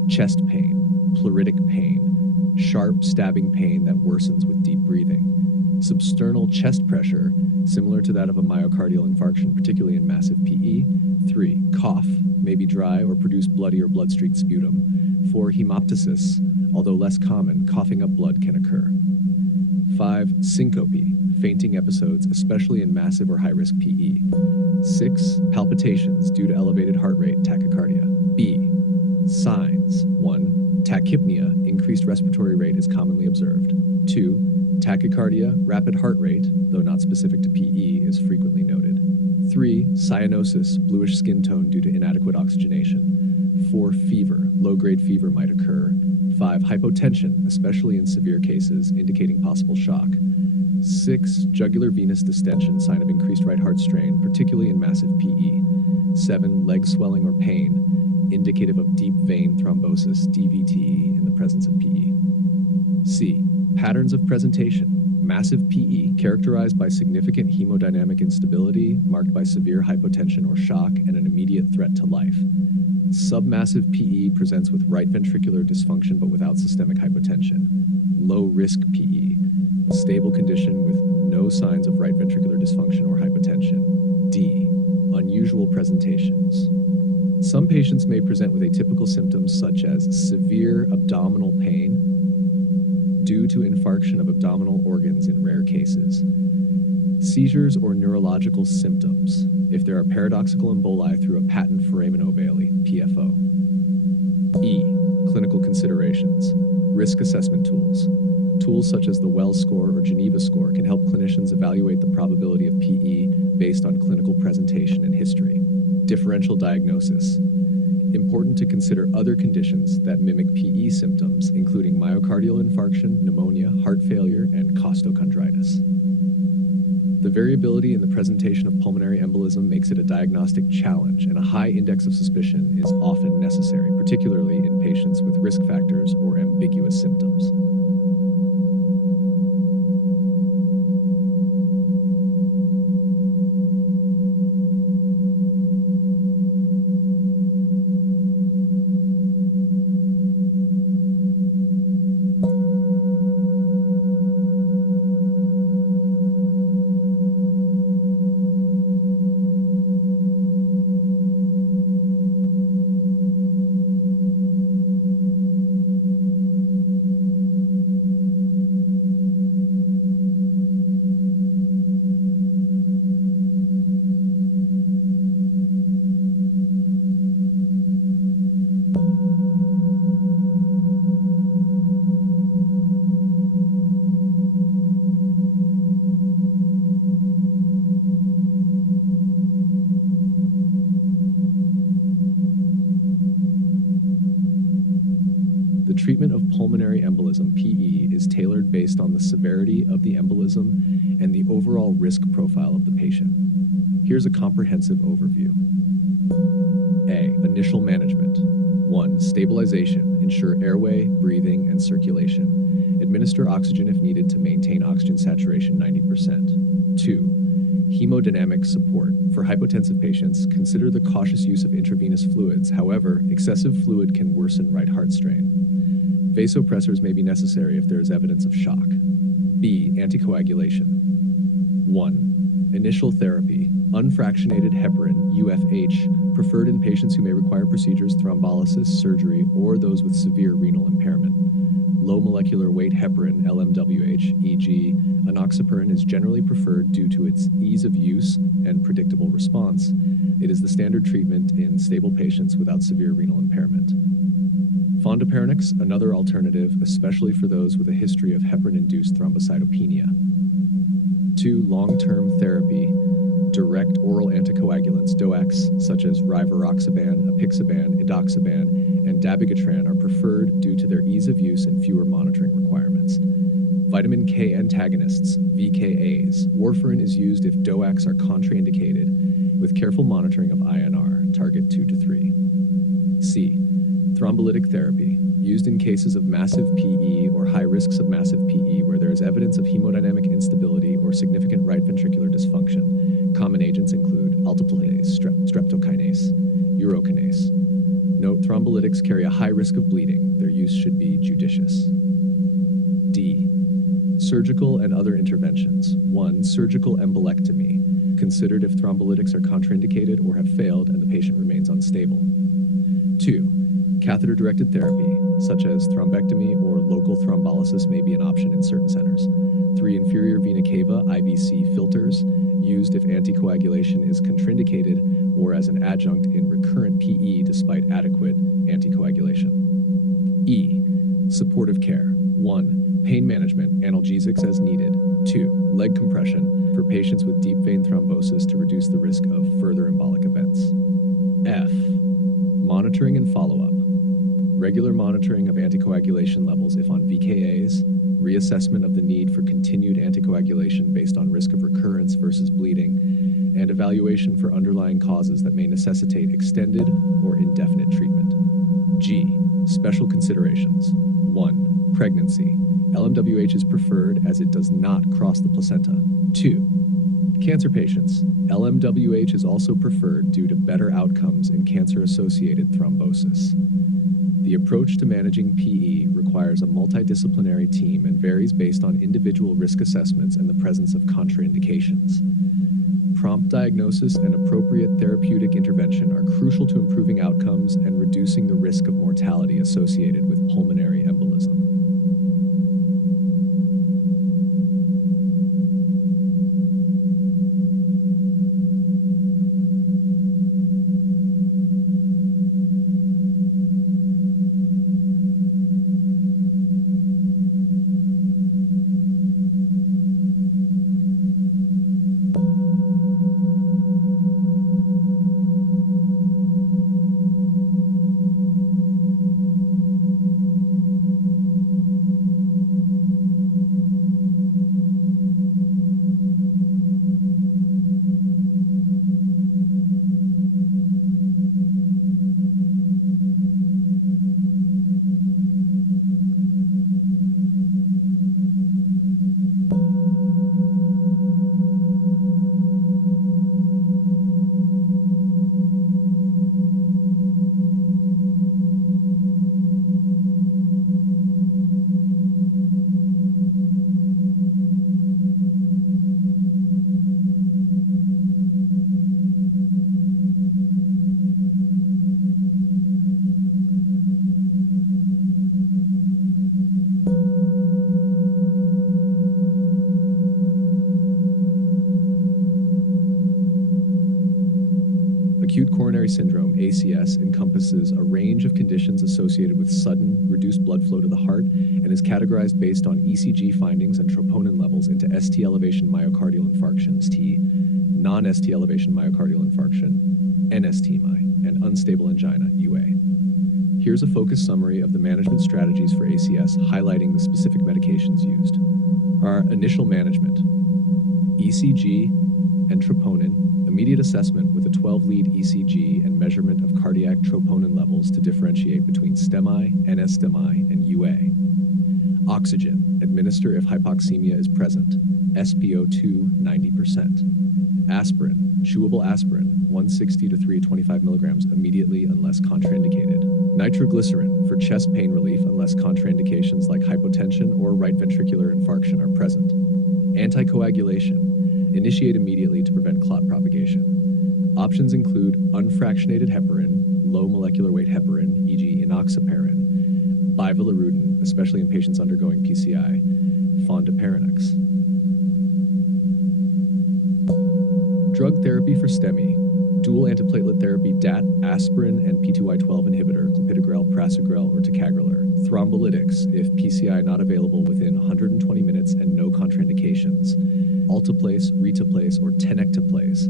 Chest pain, pleuritic pain, sharp stabbing pain that worsens with deep breathing. Substernal chest pressure, similar to that of a myocardial infarction, particularly in massive PE. 3. Cough, may be dry or produce bloody or blood-streaked sputum. 4. Hemoptysis, although less common, coughing up blood can occur. 5. Syncope, fainting episodes, especially in massive or high-risk PE. 6. Palpitations due to elevated heart rate, tachycardia. B. Signs. 1. Tachypnea, increased respiratory rate is commonly observed. 2. Tachycardia, rapid heart rate, though not specific to PE, is frequently noted. 3. Cyanosis, bluish skin tone due to inadequate oxygenation. 4. Fever, low-grade fever might occur. 5. Hypotension, especially in severe cases, indicating possible shock. 6. Jugular venous distension, sign of increased right heart strain, particularly in massive PE. 7. Leg swelling or pain, indicative of deep vein thrombosis, DVT, in the presence of PE. C. Patterns of presentation. Massive PE, characterized by significant hemodynamic instability, marked by severe hypotension or shock, and an immediate threat to life. Submassive PE presents with right ventricular dysfunction but without systemic hypotension. Low-risk PE, a stable condition with no signs of right ventricular dysfunction or hypotension. D. Unusual presentations. Some patients may present with atypical symptoms such as severe abdominal pain due to infarction of abdominal organs in rare cases. Seizures or neurological symptoms if there are paradoxical emboli through a patent foramen ovale, PFO. E. Clinical considerations. Risk assessment tools. Tools such as the Wells score or Geneva score can help clinicians evaluate the probability of PE based on clinical presentation and history. Differential diagnosis. Important to consider other conditions that mimic PE symptoms, including myocardial infarction, pneumonia, heart failure, and costochondritis. The variability in the presentation of pulmonary embolism makes it a diagnostic challenge, and a high index of suspicion is often necessary, particularly in patients with risk factors or ambiguous symptoms. The treatment of pulmonary embolism, PE, is tailored based on the severity of the embolism and the overall risk profile of the patient. Here's a comprehensive overview. A. Initial management. 1. Stabilization. Ensure airway, breathing, and circulation. Administer oxygen if needed to maintain oxygen saturation 90%. 2. Hemodynamic support. For hypotensive patients, consider the cautious use of intravenous fluids. However, excessive fluid can worsen right heart strain. Vasopressors may be necessary if there is evidence of shock. B. Anticoagulation. 1. Initial therapy. Unfractionated heparin, UFH, preferred in patients who may require procedures, thrombolysis, surgery, or those with severe renal impairment. Low molecular weight heparin, LMWH, e.g., enoxaparin, is generally preferred due to its ease of use and predictable response. It is the standard treatment in stable patients without severe renal impairment. Fondaparinux, another alternative, especially for those with a history of heparin-induced thrombocytopenia. 2. Long-term therapy. Direct oral anticoagulants, DOACs, such as rivaroxaban, apixaban, edoxaban, and dabigatran, are preferred due to their ease of use and fewer monitoring requirements. Vitamin K antagonists, VKAs. Warfarin is used if DOACs are contraindicated, with careful monitoring of INR, target 2 to 3. C. Thrombolytic therapy, used in cases of massive PE or high risks of massive PE where there is evidence of hemodynamic instability or significant right ventricular dysfunction. Common agents include alteplase, streptokinase, urokinase. Note, thrombolytics carry a high risk of bleeding. Their use should be judicious. D. Surgical and other interventions. 1. Surgical embolectomy, considered if thrombolytics are contraindicated or have failed and the patient remains unstable. 2. Catheter-directed therapy, such as thrombectomy or local thrombolysis, may be an option in certain centers. 3. Inferior vena cava (IVC) filters, used if anticoagulation is contraindicated or as an adjunct in recurrent PE despite adequate anticoagulation. E. Supportive care. 1. Pain management, analgesics as needed. 2. Leg compression for patients with deep vein thrombosis to reduce the risk of further embolic events. F. Monitoring and follow-up. Regular monitoring of anticoagulation levels if on VKAs, reassessment of the need for continued anticoagulation based on risk of recurrence versus bleeding, and evaluation for underlying causes that may necessitate extended or indefinite treatment. G. Special considerations. 1. Pregnancy. LMWH is preferred as it does not cross the placenta. 2. Cancer patients. LMWH is also preferred due to better outcomes in cancer-associated thrombosis. The approach to managing PE requires a multidisciplinary team and varies based on individual risk assessments and the presence of contraindications. Prompt diagnosis and appropriate therapeutic intervention are crucial to improving outcomes and reducing the risk of mortality associated with pulmonary embolism. Acute coronary syndrome, ACS, encompasses a range of conditions associated with sudden, reduced blood flow to the heart and is categorized based on ECG findings and troponin levels into ST elevation myocardial infarction, ST, non-ST elevation myocardial infarction, NSTMI, and unstable angina, UA. Here's a focused summary of the management strategies for ACS, highlighting the specific medications used. Our initial management: ECG and troponin, immediate assessment with a 12-lead ECG and measurement of cardiac troponin levels to differentiate between STEMI, NSTEMI, and UA. Oxygen, administer if hypoxemia is present, SpO2 90%. Aspirin, chewable aspirin, 160 to 325 milligrams immediately unless contraindicated. Nitroglycerin for chest pain relief unless contraindications like hypotension or right ventricular infarction are present. Anticoagulation, initiate immediately to prevent clot propagation. Options include unfractionated heparin, low molecular weight heparin, e.g. enoxaparin, bivalirudin, especially in patients undergoing PCI, fondaparinux. Drug therapy for STEMI, dual antiplatelet therapy DAT, aspirin, and P2Y12 inhibitor, clopidogrel, prasugrel, or ticagrelor. Thrombolytics, if PCI not available within 120 minutes and no contraindications. Alteplase, retaplase, or tenecteplase.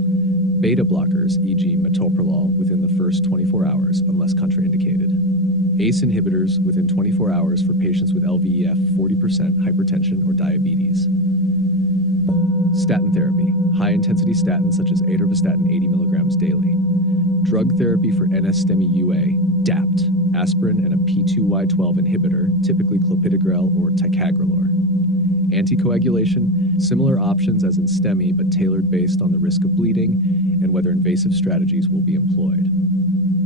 Beta blockers, e.g. metoprolol, within the first 24 hours unless contraindicated. ACE inhibitors within 24 hours for patients with LVEF 40%, hypertension, or diabetes. Statin therapy, high-intensity statins such as atorvastatin 80 milligrams daily. Drug therapy for NS-STEMI UA, DAPT, aspirin and a P2Y12 inhibitor, typically clopidogrel or ticagrelor. Anticoagulation, similar options as in STEMI but tailored based on the risk of bleeding and whether invasive strategies will be employed.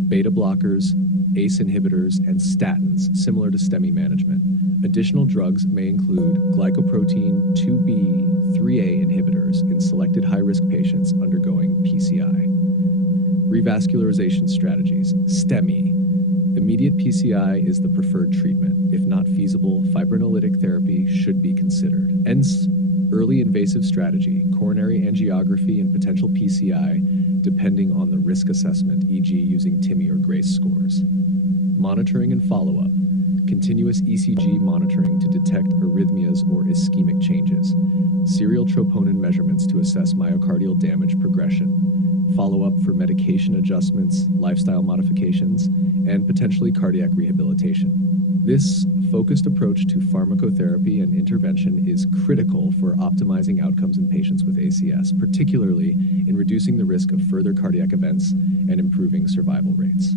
Beta blockers, ACE inhibitors, and statins, similar to STEMI management. Additional drugs may include glycoprotein 2B3A inhibitors in selected high-risk patients undergoing PCI. Revascularization strategies, STEMI. Immediate PCI is the preferred treatment. If not feasible, fibrinolytic therapy should be considered. Hence, early invasive strategy, coronary angiography, and potential PCI, depending on the risk assessment, e.g. using TIMI or GRACE scores. Monitoring and follow-up. Continuous ECG monitoring to detect arrhythmias or ischemic changes. Serial troponin measurements to assess myocardial damage progression. Follow-up for medication adjustments, lifestyle modifications, and potentially cardiac rehabilitation. This focused approach to pharmacotherapy and intervention is critical for optimizing outcomes in patients with ACS, particularly in reducing the risk of further cardiac events and improving survival rates.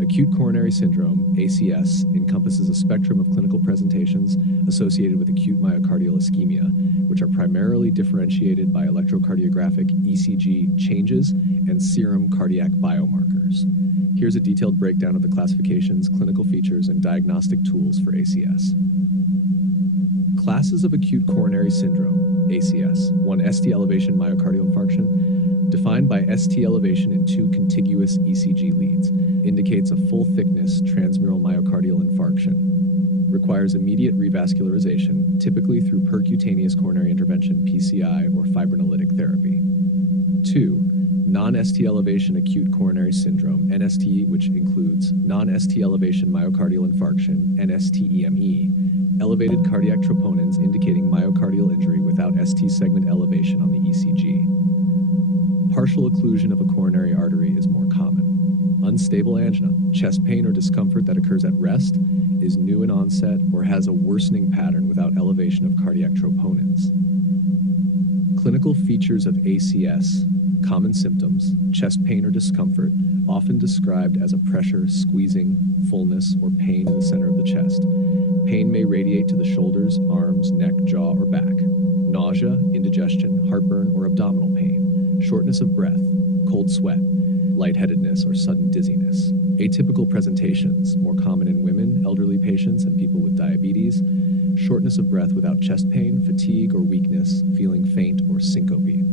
Acute coronary syndrome, ACS, encompasses a spectrum of clinical presentations associated with acute myocardial ischemia, which are primarily differentiated by electrocardiographic ECG changes and serum cardiac biomarkers. Here's a detailed breakdown of the classifications, clinical features, and diagnostic tools for ACS. Classes of acute coronary syndrome, ACS. 1. ST elevation myocardial infarction, defined by ST elevation in two contiguous ECG leads, indicates a full-thickness transmural myocardial infarction. Requires immediate revascularization, typically through percutaneous coronary intervention, PCI, or fibrinolytic therapy. 2. Non-ST elevation acute coronary syndrome, NST, which includes non-ST elevation myocardial infarction, NSTEME, elevated cardiac troponins indicating myocardial injury without ST segment elevation on the ECG. Partial occlusion of a coronary artery is more common. Unstable angina, chest pain or discomfort that occurs at rest, is new in onset, or has a worsening pattern without elevation of cardiac troponins. Clinical features of ACS, common symptoms, chest pain or discomfort, often described as a pressure, squeezing, fullness, or pain in the center of the chest. Pain may radiate to the shoulders, arms, neck, jaw, or back. Nausea, indigestion, heartburn, or abdominal pain. Shortness of breath, cold sweat, lightheadedness, or sudden dizziness. Atypical presentations, more common in women, elderly patients, and people with diabetes. Shortness of breath without chest pain, fatigue or weakness, feeling faint or syncope.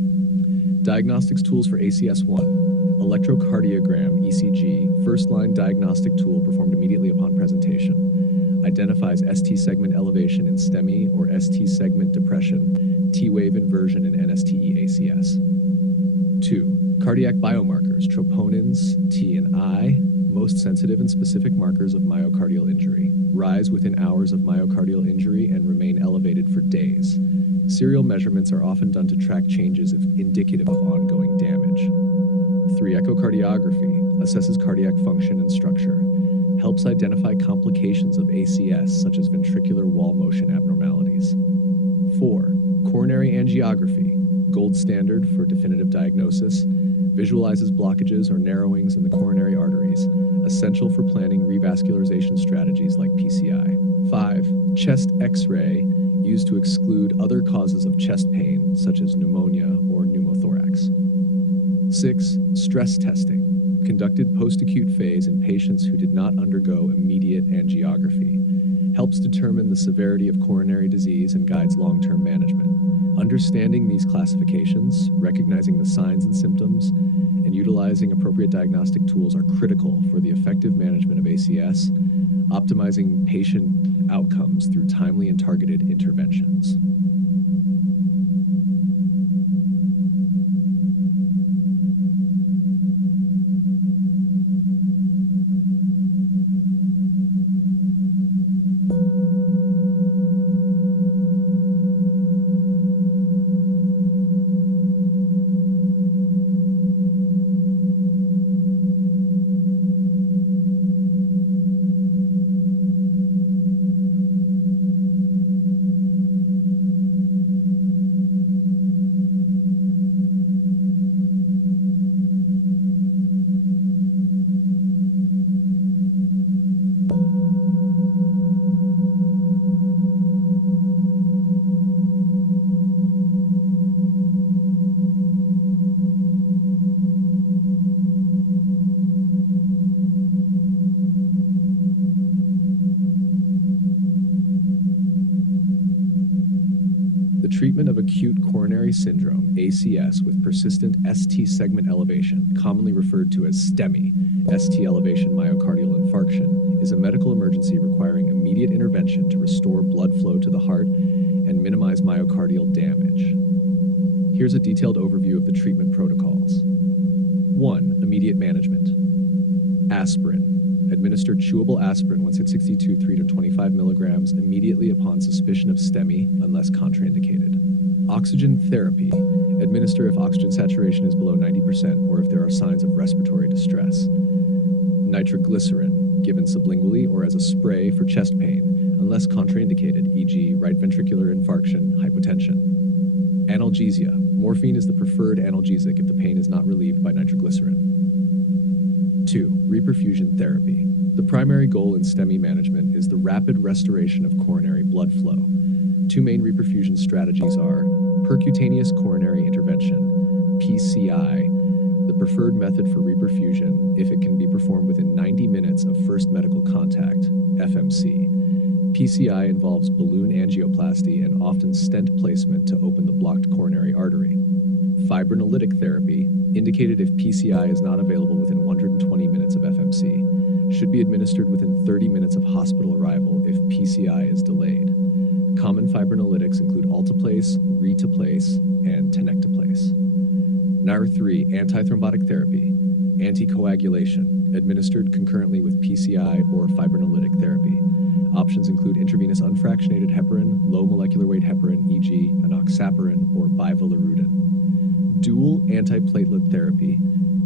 Diagnostics tools for ACS1. Electrocardiogram, ECG, first-line diagnostic tool performed immediately upon presentation. identifies ST segment elevation in STEMI or ST segment depression, T-wave inversion in NSTE-ACS. 2. Cardiac biomarkers, troponins, T and I, most sensitive and specific markers of myocardial injury, rise within hours of myocardial injury and remain elevated for days. Serial measurements are often done to track changes if indicative of ongoing damage. 3. Echocardiography assesses cardiac function and structure, helps identify complications of ACS such as ventricular wall motion abnormalities. 4. Coronary angiography, gold standard for definitive diagnosis, visualizes blockages or narrowings in the coronary arteries, essential for planning revascularization strategies like PCI. 5. Chest X-ray, used to exclude other causes of chest pain such as pneumonia or pneumothorax. 6. Stress testing, conducted post-acute phase in patients who did not undergo immediate angiography, helps determine the severity of coronary disease and guides long-term management. Understanding these classifications, recognizing the signs and symptoms, and utilizing appropriate diagnostic tools are critical for the effective management of ACS, optimizing patient outcomes through timely and targeted interventions. Treatment of acute coronary syndrome, ACS, with persistent ST segment elevation, commonly referred to as STEMI, ST elevation myocardial infarction, is a medical emergency requiring immediate intervention to restore blood flow to the heart and minimize myocardial damage. Here's a detailed overview of the treatment protocols. 1. Immediate management. Aspirin. Administer chewable aspirin once at 62 3 to 25 milligrams immediately upon suspicion of STEMI unless contraindicated. Oxygen therapy. Administer if oxygen saturation is below 90% or if there are signs of respiratory distress. Nitroglycerin, given sublingually or as a spray for chest pain, unless contraindicated, e.g. right ventricular infarction, hypotension. Analgesia. Morphine is the preferred analgesic if the pain is not relieved by nitroglycerin. 2. Reperfusion therapy. The primary goal in STEMI management is the rapid restoration of coronary blood flow. 2 main reperfusion strategies are percutaneous coronary intervention, PCI, the preferred method for reperfusion if it can be performed within 90 minutes of first medical contact, FMC. PCI involves balloon angioplasty and often stent placement to open the blocked coronary artery. Fibrinolytic therapy, indicated if PCI is not available within 120 minutes of FMC, should be administered within 30 minutes of hospital arrival if PCI is delayed. Common fibrinolytics include alteplase, retaplase, and tenecteplase. NAR3 antithrombotic therapy, anticoagulation, administered concurrently with PCI or fibrinolytic therapy. Options include intravenous unfractionated heparin, low molecular weight heparin, e.g. enoxaparin or bivalirudin. Dual antiplatelet therapy,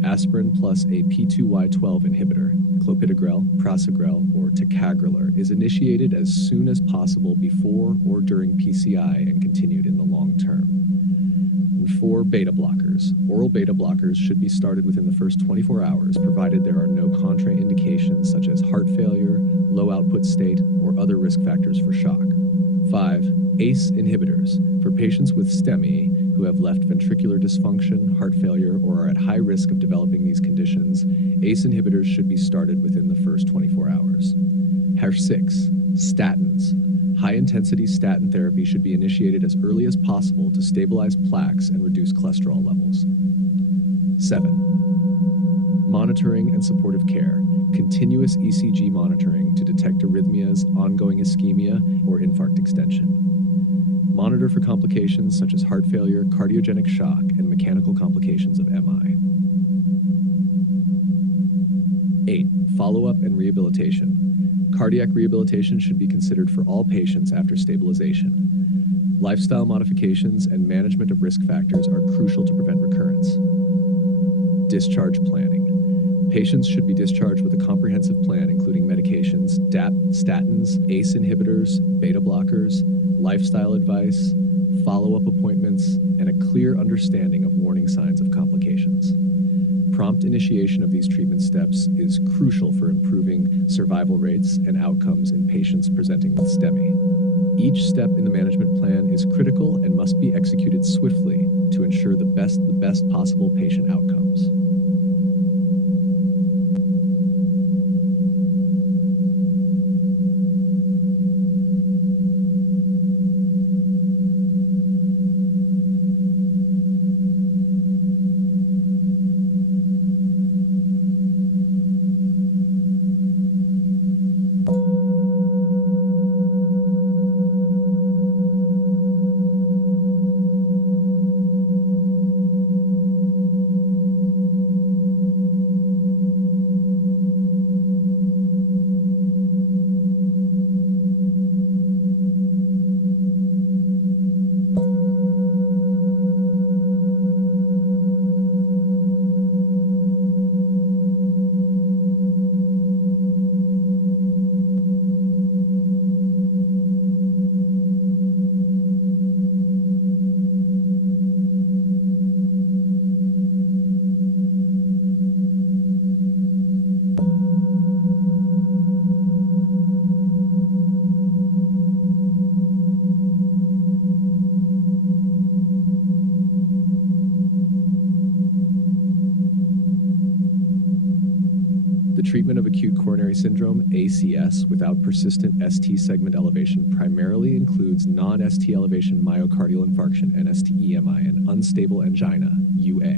aspirin plus a P2Y12 inhibitor, clopidogrel, prasugrel, or ticagrelor, is initiated as soon as possible before or during PCI and continued in the long term. And 4. Beta blockers. Oral beta blockers should be started within the first 24 hours, provided there are no contraindications such as heart failure, low output state, or other risk factors for shock. 5. ACE inhibitors. For patients with STEMI who have left ventricular dysfunction, heart failure, or are at high risk of developing these conditions, ACE inhibitors should be started within the first 24 hours. 6. Statins. High-intensity statin therapy should be initiated as early as possible to stabilize plaques and reduce cholesterol levels. 7. Monitoring and supportive care, continuous ECG monitoring to detect arrhythmias, ongoing ischemia, or infarct extension. Monitor for complications such as heart failure, cardiogenic shock, and mechanical complications of MI. 8. Follow-up and rehabilitation. Cardiac rehabilitation should be considered for all patients after stabilization. Lifestyle modifications and management of risk factors are crucial to prevent recurrence. Discharge planning. Patients should be discharged with a comprehensive plan including medications, DAP, statins, ACE inhibitors, beta blockers, lifestyle advice, follow-up appointments, and a clear understanding of warning signs of complications. Prompt initiation of these treatment steps is crucial for improving survival rates and outcomes in patients presenting with STEMI. Each step in the management plan is critical and must be executed swiftly to ensure the best possible patient outcomes. The treatment of acute coronary syndrome, ACS, without persistent ST segment elevation primarily includes non-ST elevation myocardial infarction, NST-EMI, and unstable angina, UA.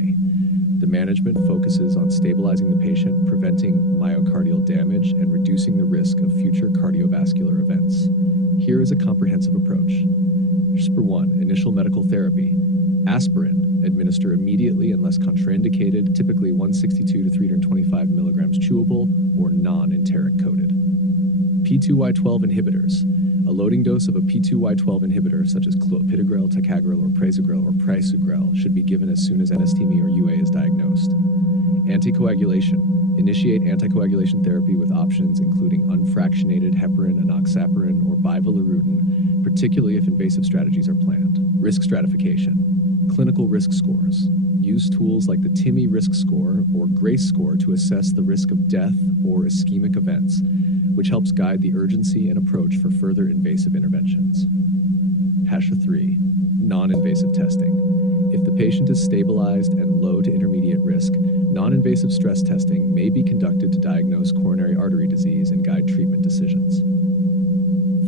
The management focuses on stabilizing the patient, preventing myocardial damage, and reducing the risk of future cardiovascular events. Here is a comprehensive approach. Number 1, initial medical therapy. Aspirin, administer immediately unless contraindicated, typically 162 to 325 milligrams chewable or non-enteric coated. P2Y12 inhibitors. A loading dose of a P2Y12 inhibitor such as clopidogrel, ticagrelor, or prasugrel should be given as soon as NSTEMI or UA is diagnosed. Anticoagulation. Initiate anticoagulation therapy with options including unfractionated heparin, enoxaparin, or bivalirudin, particularly if invasive strategies are planned. Risk stratification. Clinical risk scores. Use tools like the TIMI risk score or GRACE score to assess the risk of death or ischemic events, which helps guide the urgency and approach for further invasive interventions. #3. Non-invasive testing. If the patient is stabilized and low to intermediate risk, non-invasive stress testing may be conducted to diagnose coronary artery disease and guide treatment decisions.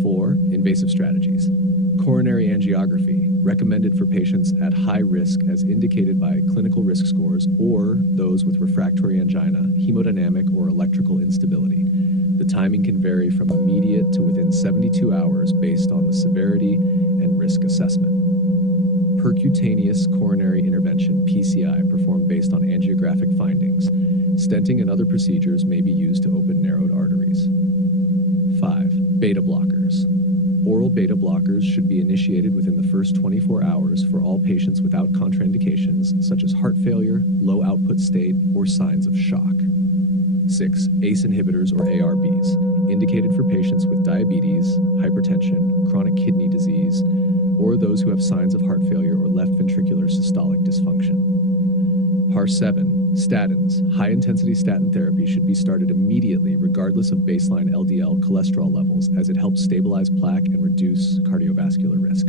4. Invasive strategies. Coronary angiography, recommended for patients at high risk as indicated by clinical risk scores or those with refractory angina, hemodynamic, or electrical instability. The timing can vary from immediate to within 72 hours based on the severity and risk assessment. Percutaneous coronary intervention, PCI, performed based on angiographic findings. Stenting and other procedures may be used to open narrowed arteries. 5. Beta blockers. Oral beta blockers should be initiated within the first 24 hours for all patients without contraindications such as heart failure, low output state, or signs of shock. 6. ACE inhibitors or ARBs, indicated for patients with diabetes, hypertension, chronic kidney disease, or those who have signs of heart failure or left ventricular systolic dysfunction. #7. Statins. High-intensity statin therapy should be started immediately regardless of baseline LDL cholesterol levels as it helps stabilize plaque and reduce cardiovascular risk.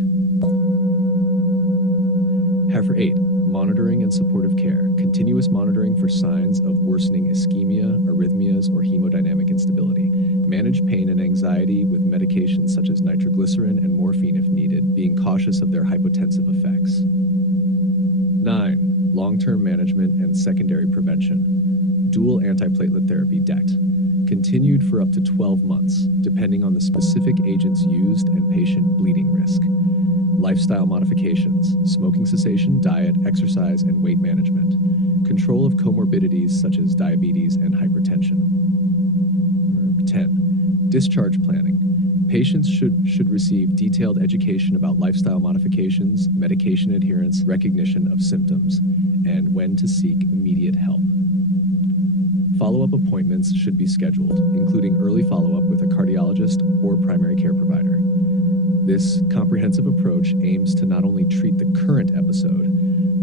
#8. Monitoring and supportive care. Continuous monitoring for signs of worsening ischemia, arrhythmias, or hemodynamic instability. Manage pain and anxiety with medications such as nitroglycerin and morphine if needed, being cautious of their hypotensive effects. 9. long-term management and secondary prevention, dual antiplatelet therapy DECT, continued for up to 12 months, depending on the specific agents used and patient bleeding risk, lifestyle modifications, smoking cessation, diet, exercise, and weight management, control of comorbidities such as diabetes and hypertension. 10. Discharge planning. Patients should receive detailed education about lifestyle modifications, medication adherence, recognition of symptoms, and when to seek immediate help. Follow-up appointments should be scheduled, including early follow-up with a cardiologist or primary care provider. This comprehensive approach aims to not only treat the current episode,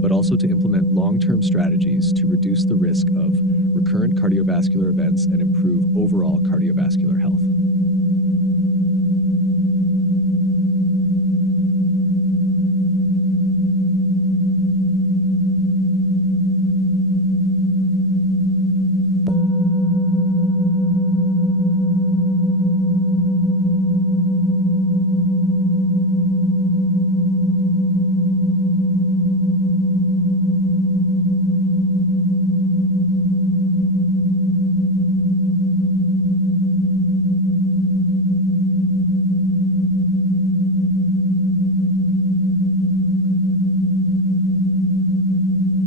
but also to implement long-term strategies to reduce the risk of recurrent cardiovascular events and improve overall cardiovascular health.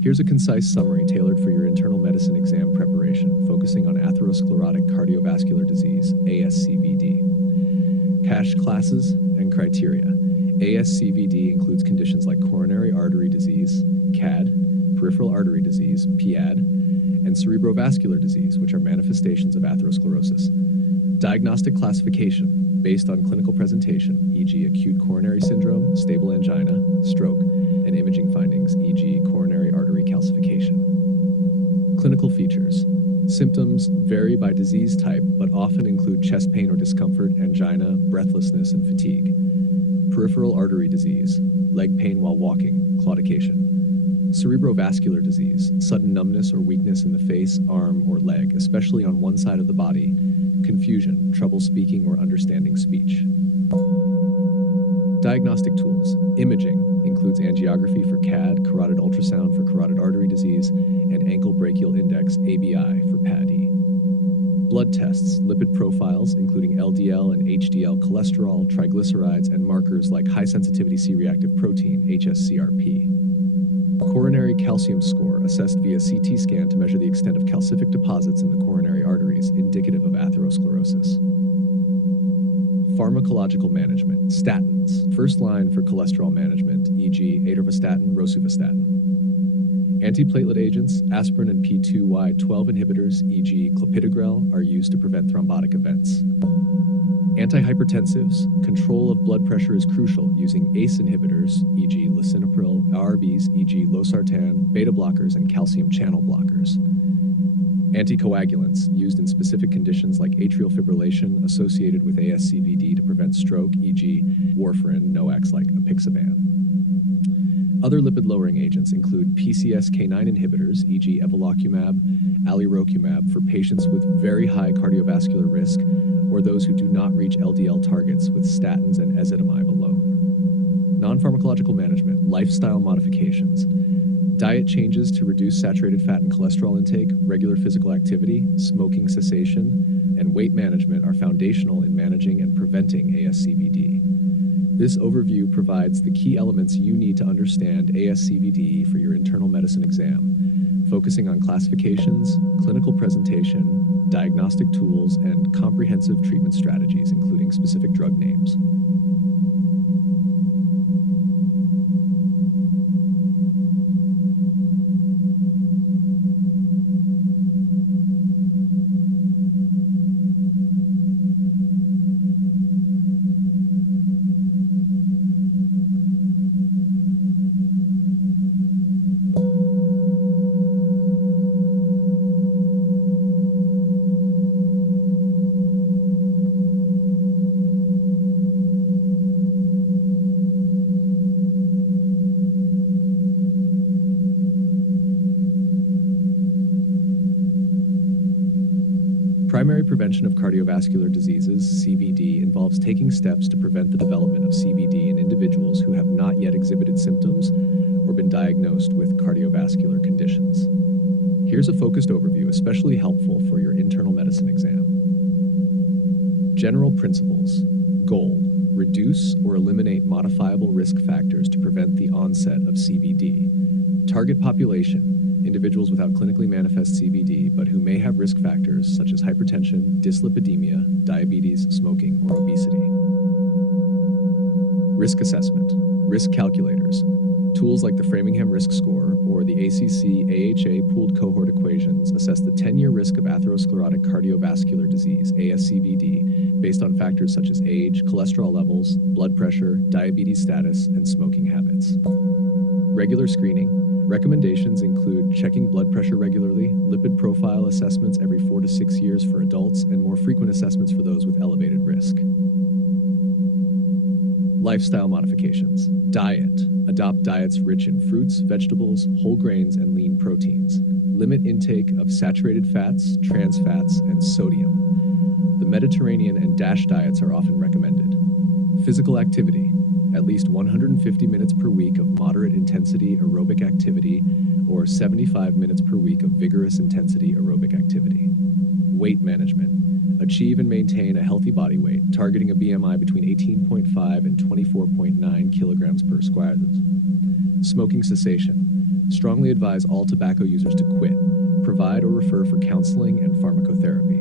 Here's a concise summary tailored for your internal medicine exam preparation, focusing on atherosclerotic cardiovascular disease, ASCVD. CASH classes and criteria. ASCVD includes conditions like coronary artery disease, CAD, peripheral artery disease, PAD, and cerebrovascular disease, which are manifestations of atherosclerosis. Diagnostic classification, based on clinical presentation, e.g. acute coronary syndrome, stable angina, stroke, and imaging findings, e.g. coronary artery calcification. Clinical features. Symptoms vary by disease type, but often include chest pain or discomfort, angina, breathlessness, and fatigue. Peripheral artery disease, leg pain while walking, claudication. Cerebrovascular disease, sudden numbness or weakness in the face, arm, or leg, especially on one side of the body. Confusion, trouble speaking or understanding speech. Diagnostic tools. Imaging includes angiography for CAD, carotid ultrasound for carotid artery disease, and ankle brachial index, ABI, for PAD. Blood tests, lipid profiles, including LDL and HDL cholesterol, triglycerides, and markers like high-sensitivity C-reactive protein, HSCRP. Coronary calcium score, assessed via CT scan to measure the extent of calcific deposits in the coronary arteries, indicative of atherosclerosis. Pharmacological management. Statins, first line for cholesterol management, e.g. atorvastatin, rosuvastatin. Antiplatelet agents, aspirin and P2Y12 inhibitors, e.g. clopidogrel, are used to prevent thrombotic events. Antihypertensives, control of blood pressure is crucial using ACE inhibitors, e.g. lisinopril, ARBs, e.g. losartan, beta blockers, and calcium channel blockers. Anticoagulants, used in specific conditions like atrial fibrillation associated with ASCVD to prevent stroke, e.g. warfarin, NOACs like apixaban. Other lipid-lowering agents include PCSK9 inhibitors, e.g. evolocumab, alirocumab, for patients with very high cardiovascular risk or those who do not reach LDL targets with statins and ezetimibe alone. Non-pharmacological management, lifestyle modifications. Diet changes to reduce saturated fat and cholesterol intake, regular physical activity, smoking cessation, and weight management are foundational in managing and preventing ASCVD. This overview provides the key elements you need to understand ASCVD for your internal medicine exam, focusing on classifications, clinical presentation, diagnostic tools, and comprehensive treatment strategies, including specific drug names. Primary prevention of cardiovascular diseases, CVD, involves taking steps to prevent the development of CVD in individuals who have not yet exhibited symptoms or been diagnosed with cardiovascular conditions. Here's a focused overview, especially helpful for your internal medicine exam. General principles. Goal: reduce or eliminate modifiable risk factors to prevent the onset of CVD. Target population: individuals without clinically manifest CVD, but who may have risk factors such as hypertension, dyslipidemia, diabetes, smoking, or obesity. Risk assessment. Risk calculators. Tools like the Framingham Risk Score or the ACC-AHA pooled cohort equations assess the 10-year risk of atherosclerotic cardiovascular disease, ASCVD, based on factors such as age, cholesterol levels, blood pressure, diabetes status, and smoking habits. Regular screening. Recommendations include checking blood pressure regularly, lipid profile assessments every 4 to 6 years for adults, and more frequent assessments for those with elevated risk. Lifestyle modifications. Diet. Adopt diets rich in fruits, vegetables, whole grains, and lean proteins. Limit intake of saturated fats, trans fats, and sodium. The Mediterranean and DASH diets are often recommended. Physical activity. At least 150 minutes per week of moderate intensity aerobic activity or 75 minutes per week of vigorous intensity aerobic activity. Weight management. Achieve and maintain a healthy body weight, targeting a BMI between 18.5 and 24.9 kilograms per square. Smoking cessation. Strongly advise all tobacco users to quit. Provide or refer for counseling and pharmacotherapy.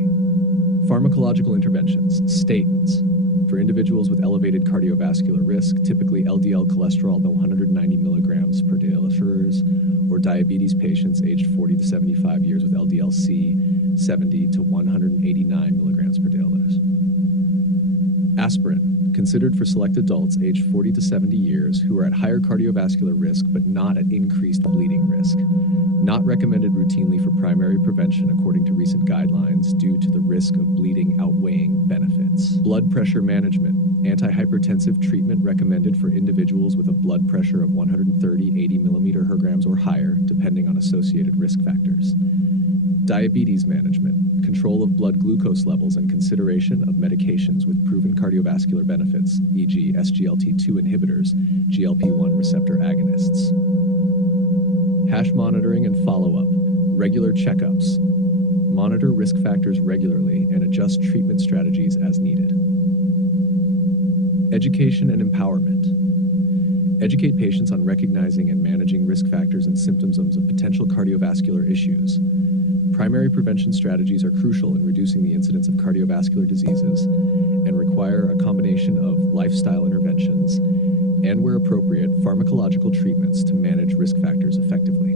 Pharmacological interventions. Statins. For individuals with elevated cardiovascular risk, typically LDL cholesterol of 190 milligrams per deciliters, or diabetes patients aged 40 to 75 years with LDL-C 70 to 189 milligrams per deciliters. Aspirin, considered for select adults aged 40 to 70 years who are at higher cardiovascular risk but not at increased bleeding risk. Not recommended routinely for primary prevention according to recent guidelines due to the risk of bleeding outweighing benefits. Blood pressure management. Antihypertensive treatment recommended for individuals with a blood pressure of 130/80 millimeter Hg or higher, depending on associated risk factors. Diabetes management. Control of blood glucose levels and consideration of medications with proven cardiovascular benefits, e.g. SGLT2 inhibitors, GLP-1 receptor agonists. Hash monitoring and follow-up. Regular checkups. Monitor risk factors regularly and adjust treatment strategies as needed. Education and empowerment. Educate patients on recognizing and managing risk factors and symptoms of potential cardiovascular issues. Primary prevention strategies are crucial in reducing the incidence of cardiovascular diseases and require a combination of lifestyle interventions and, where appropriate, pharmacological treatments to manage risk factors effectively.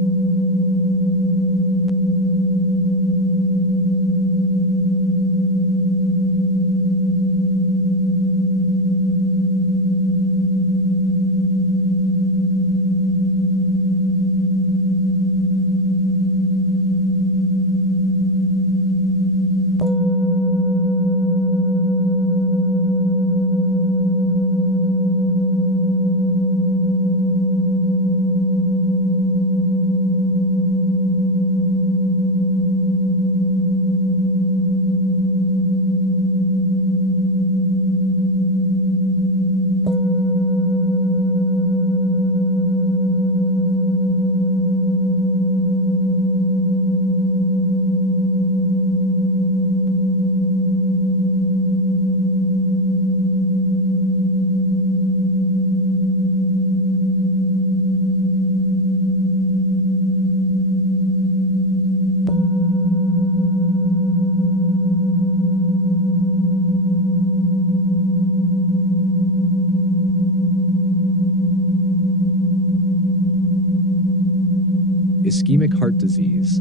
Ischemic heart disease,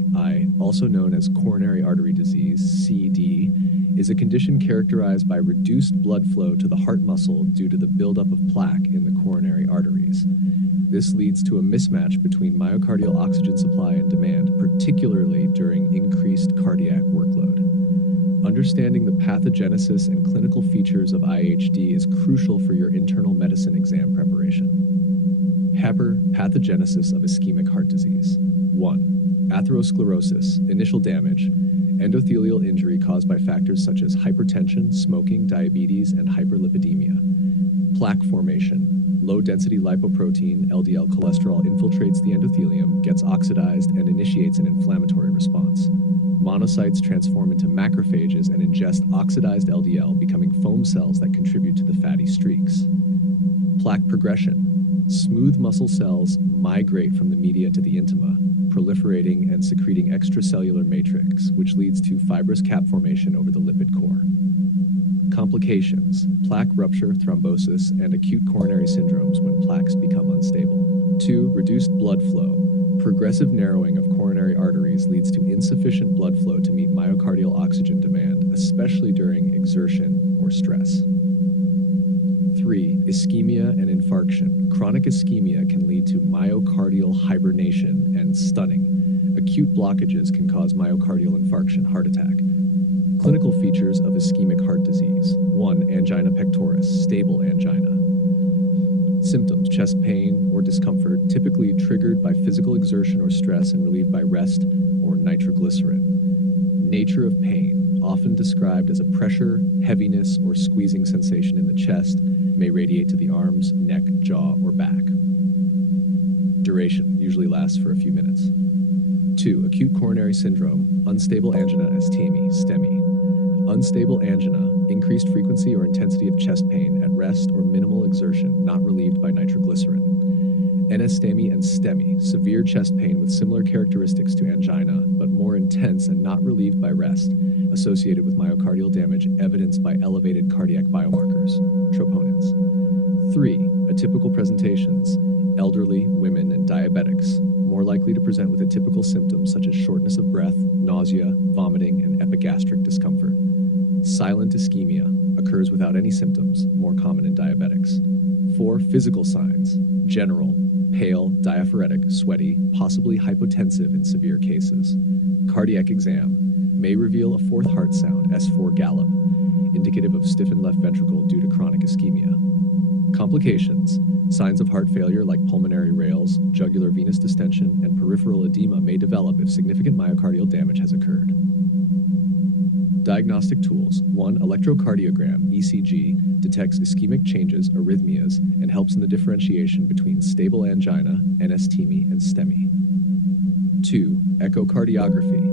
also known as coronary artery disease, CD, is a condition characterized by reduced blood flow to the heart muscle due to the buildup of plaque in the coronary arteries. This leads to a mismatch between myocardial oxygen supply and demand, particularly during increased cardiac workload. Understanding the pathogenesis and clinical features of IHD is crucial for your internal medicine exam preparation. Pathogenesis of ischemic heart disease. 1. Atherosclerosis, initial damage, endothelial injury caused by factors such as hypertension, smoking, diabetes, and hyperlipidemia. Plaque formation, low-density lipoprotein, LDL cholesterol infiltrates the endothelium, gets oxidized, and initiates an inflammatory response. Monocytes transform into macrophages and ingest oxidized LDL, becoming foam cells that contribute to the fatty streaks. Plaque progression. Smooth muscle cells migrate from the media to the intima, proliferating and secreting extracellular matrix, which leads to fibrous cap formation over the lipid core. Complications: plaque rupture, thrombosis, and acute coronary syndromes when plaques become unstable. 2. Reduced blood flow. Progressive narrowing of coronary arteries leads to insufficient blood flow to meet myocardial oxygen demand, especially during exertion or stress. 3. Ischemia and infarction. Chronic ischemia can lead to myocardial hibernation and stunning. Acute blockages can cause myocardial infarction, heart attack. Clinical features of ischemic heart disease. 1. Angina pectoris, stable angina. Symptoms: chest pain or discomfort, typically triggered by physical exertion or stress and relieved by rest or nitroglycerin. Nature of pain, often described as a pressure, heaviness, or squeezing sensation in the chest, may radiate to the arms, neck, jaw, or back. Duration usually lasts for a few minutes. 2. Acute coronary syndrome, unstable angina, STEMI. Unstable angina, increased frequency or intensity of chest pain at rest or minimal exertion, not relieved by nitroglycerin. NSTEMI and STEMI, severe chest pain with similar characteristics to angina, but more intense and not relieved by rest, associated with myocardial damage evidenced by elevated cardiac biomarkers, troponins. 3. Atypical presentations, elderly, women, and diabetics, more likely to present with atypical symptoms such as shortness of breath, nausea, vomiting, and epigastric discomfort. Silent ischemia occurs without any symptoms, more common in diabetics. 4. Physical signs, general, pale, diaphoretic, sweaty, possibly hypotensive in severe cases. Cardiac exam may reveal a fourth heart sound, S4 gallop, indicative of stiffened left ventricle due to chronic ischemia. Complications: signs of heart failure like pulmonary rales, jugular venous distension, and peripheral edema may develop if significant myocardial damage has occurred. Diagnostic tools. 1. Electrocardiogram, ECG, detects ischemic changes, arrhythmias, and helps in the differentiation between stable angina, NSTEMI, and STEMI. 2. Echocardiography,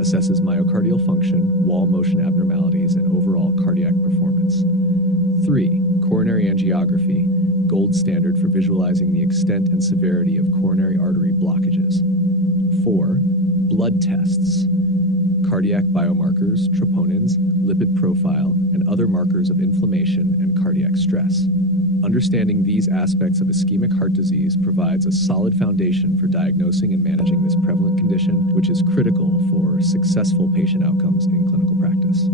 assesses myocardial function, wall motion abnormalities, and overall cardiac performance. 3. Coronary angiography, gold standard for visualizing the extent and severity of coronary artery blockages. 4. Blood tests, cardiac biomarkers, troponins, lipid profile, and other markers of inflammation and cardiac stress. Understanding these aspects of ischemic heart disease provides a solid foundation for diagnosing and managing this prevalent condition, which is critical for successful patient outcomes in clinical practice.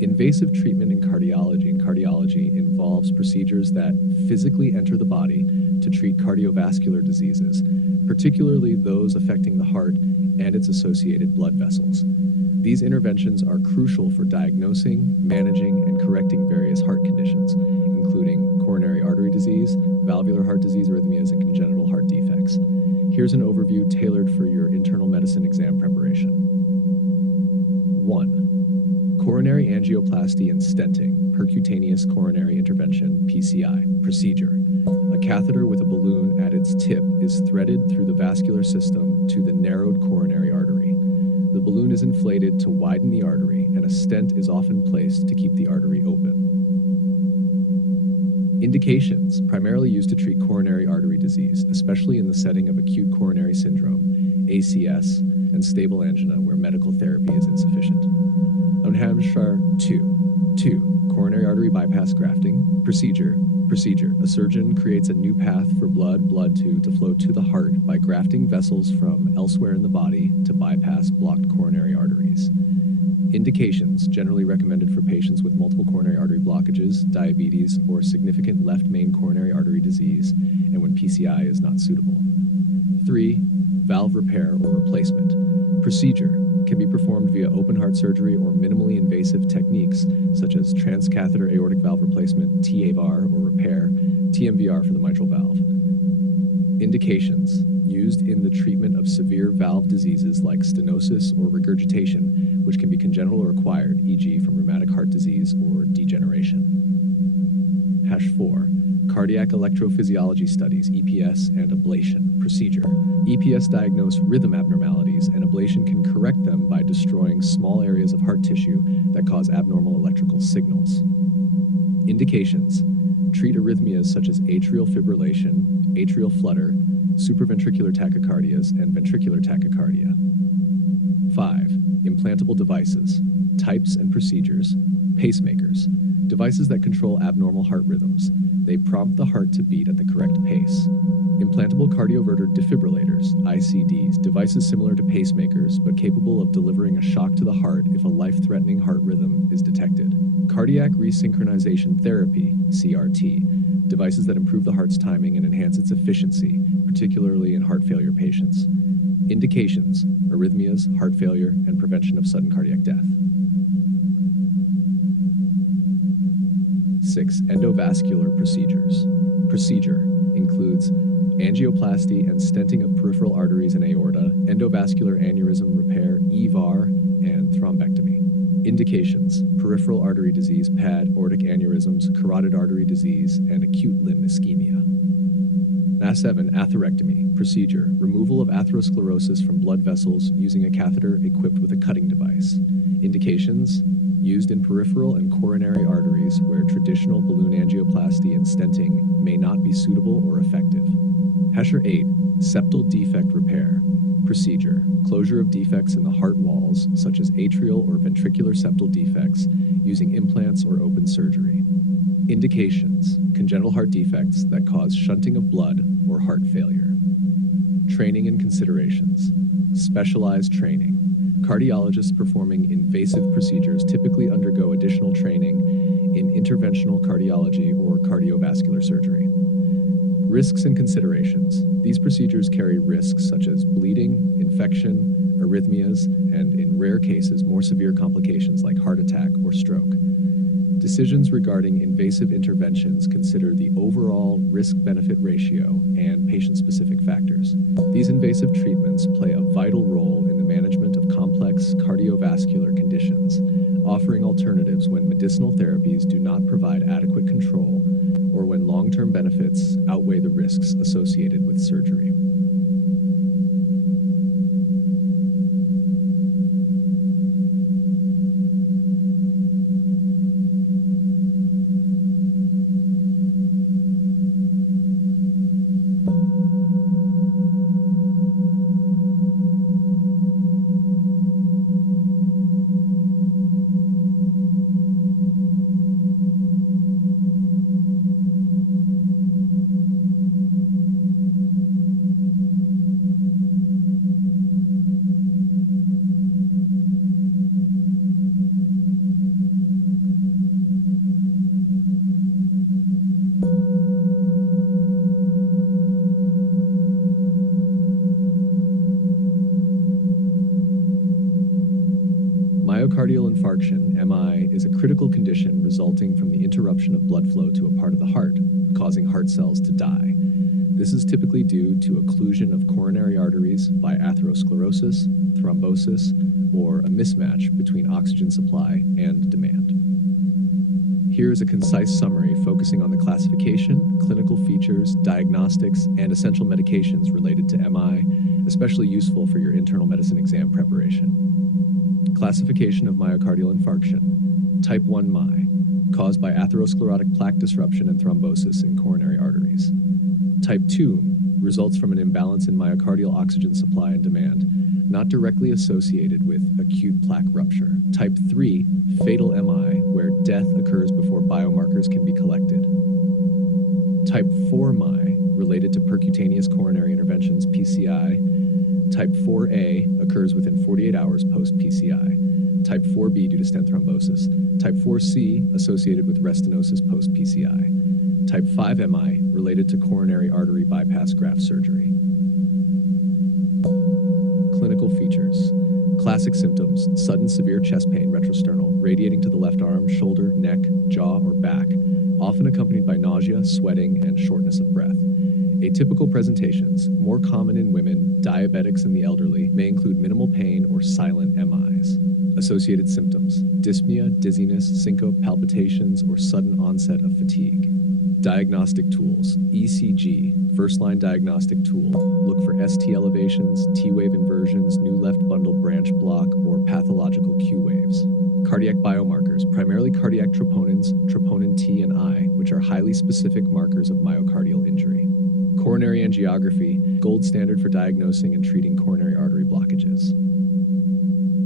Invasive treatment in cardiology involves procedures that physically enter the body to treat cardiovascular diseases, particularly those affecting the heart and its associated blood vessels. These interventions are crucial for diagnosing, managing, and correcting various heart conditions, including coronary artery disease, valvular heart disease, arrhythmias, and congenital heart defects. Here's an overview tailored for your internal medicine exam preparation. 1. Coronary angioplasty and stenting, percutaneous coronary intervention, PCI, procedure. A catheter with a balloon at its tip is threaded through the vascular system to the narrowed coronary artery. balloon is inflated to widen the artery, and a stent is often placed to keep the artery open. Indications, primarily used to treat coronary artery disease, especially in the setting of acute coronary syndrome, ACS, and stable angina where medical therapy is insufficient. Unhamshar 2. Coronary artery bypass grafting. Procedure. A surgeon creates a new path for blood to flow to the heart by grafting vessels from elsewhere in the body to bypass blocked coronary arteries. Indications, generally recommended for patients with multiple coronary artery blockages, diabetes, or significant left main coronary artery disease, and when PCI is not suitable. 3. Valve repair or replacement. Procedure can be performed via open heart surgery or minimally invasive techniques such as transcatheter aortic valve replacement, TAVR, or repair, TMVR for the mitral valve. Indications, used in the treatment of severe valve diseases like stenosis or regurgitation, which can be congenital or acquired, e.g. from rheumatic heart disease or degeneration. #4. Cardiac electrophysiology studies, EPS, and ablation. Procedure. EPS diagnose rhythm abnormalities, and ablation can correct them by destroying small areas of heart tissue that cause abnormal electrical signals. Indications. Treat arrhythmias such as atrial fibrillation, atrial flutter, supraventricular tachycardias, and ventricular tachycardia. 5. Implantable devices. Types and procedures. Pacemakers. Devices that control abnormal heart rhythms. They prompt the heart to beat at the correct pace. Implantable cardioverter defibrillators, ICDs, devices similar to pacemakers but capable of delivering a shock to the heart if a life-threatening heart rhythm is detected. Cardiac resynchronization therapy, CRT, devices that improve the heart's timing and enhance its efficiency, particularly in heart failure patients. Indications, arrhythmias, heart failure, and prevention of sudden cardiac death. 6. Endovascular procedures. Procedure includes angioplasty and stenting of peripheral arteries and aorta, endovascular aneurysm repair, EVAR, and thrombectomy. Indications, peripheral artery disease, PAD, aortic aneurysms, carotid artery disease, and acute limb ischemia. 7. Atherectomy. Procedure, removal of atherosclerosis from blood vessels using a catheter equipped with a cutting device. Indications, used in peripheral and coronary arteries where traditional balloon angioplasty and stenting may not be suitable or effective. 8. Septal defect repair. Procedure, closure of defects in the heart walls, such as atrial or ventricular septal defects, using implants or open surgery. Indications, congenital heart defects that cause shunting of blood or heart failure. Training and considerations. Specialized training. Cardiologists performing invasive procedures typically undergo additional training in interventional cardiology or cardiovascular surgery. Risks and considerations. These procedures carry risks such as bleeding, infection, arrhythmias, and in rare cases, more severe complications like heart attack or stroke. Decisions regarding invasive interventions consider the overall risk-benefit ratio and patient-specific factors. These invasive treatments play a vital role in the management of complex cardiovascular conditions, offering alternatives when medicinal therapies do not provide adequate control or when long-term benefits outweigh the risks associated with surgery. Myocardial infarction, MI, is a critical condition resulting from the interruption of blood flow to a part of the heart, causing heart cells to die. This is typically due to occlusion of coronary arteries by atherosclerosis, thrombosis, or a mismatch between oxygen supply and demand. Here is a concise summary focusing on the classification, clinical features, diagnostics, and essential medications related to MI, especially useful for your internal medicine exam preparation. Classification of myocardial infarction. Type 1 MI, caused by atherosclerotic plaque disruption and thrombosis in coronary arteries. Type 2 results from an imbalance in myocardial oxygen supply and demand, not directly associated with acute plaque rupture. Type 3, fatal MI, where death occurs before biomarkers can be collected. Type 4 MI, related to percutaneous coronary interventions, PCI. Type 4A occurs within 48 hours post-PCI. Type 4B due to stent thrombosis. Type 4C associated with restenosis post-PCI. Type 5 MI related to coronary artery bypass graft surgery. Clinical features. Classic symptoms: sudden severe chest pain, retrosternal, radiating to the left arm, shoulder, neck, jaw, or back, often accompanied by nausea, sweating, and shortness of breath. Atypical presentations, more common in women, diabetics, and the elderly, may include minimal pain or silent MIs. Associated symptoms: dyspnea, dizziness, syncope, palpitations, or sudden onset of fatigue. Diagnostic tools: ECG, first-line diagnostic tool. Look for ST elevations, T-wave inversions, new left bundle branch block, or pathological Q waves. Cardiac biomarkers, primarily cardiac troponins, troponin T and I, which are highly specific markers of myocardial injury. Coronary angiography, gold standard for diagnosing and treating coronary artery blockages.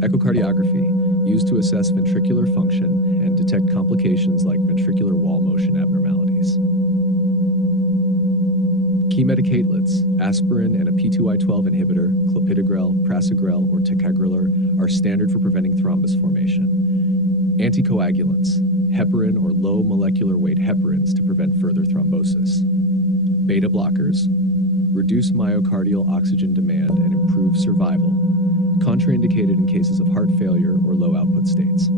Echocardiography, used to assess ventricular function and detect complications like ventricular wall motion abnormalities. Key medicatelets, aspirin and a P2Y12 inhibitor, clopidogrel, prasugrel, or ticagrelor, are standard for preventing thrombus formation. Anticoagulants, heparin or low molecular weight heparins to prevent further thrombosis. Beta blockers, reduce myocardial oxygen demand and improve survival, contraindicated in cases of heart failure or low output states.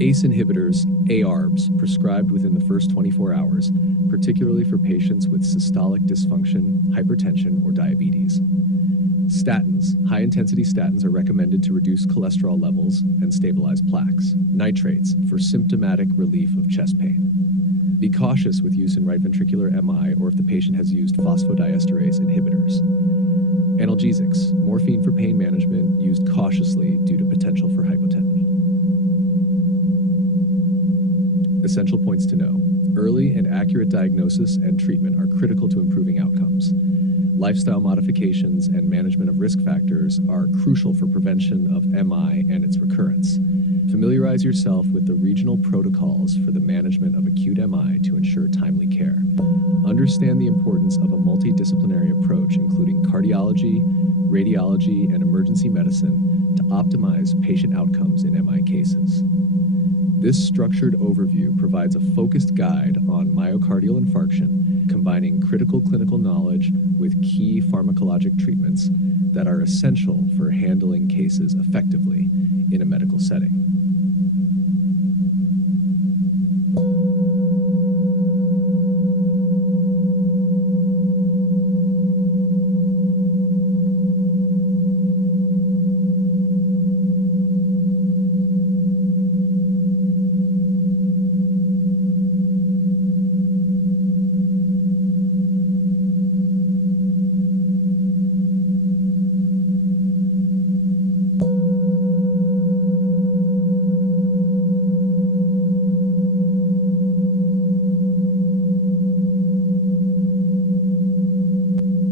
ACE inhibitors, ARBs, prescribed within the first 24 hours, particularly for patients with systolic dysfunction, hypertension, or diabetes. Statins, high-intensity statins are recommended to reduce cholesterol levels and stabilize plaques. Nitrates, for symptomatic relief of chest pain. Be cautious with use in right ventricular MI or if the patient has used phosphodiesterase inhibitors. Analgesics, morphine for pain management, used cautiously due to potential for hypotension. Essential points to know. Early and accurate diagnosis and treatment are critical to improving outcomes. Lifestyle modifications and management of risk factors are crucial for prevention of MI and its recurrence. Familiarize yourself with the regional protocols for the management of acute MI to ensure timely care. Understand the importance of a multidisciplinary approach, including cardiology, radiology, and emergency medicine, to optimize patient outcomes in MI cases. This structured overview provides a focused guide on myocardial infarction, combining critical clinical knowledge with key pharmacologic treatments that are essential for handling cases effectively in a medical setting.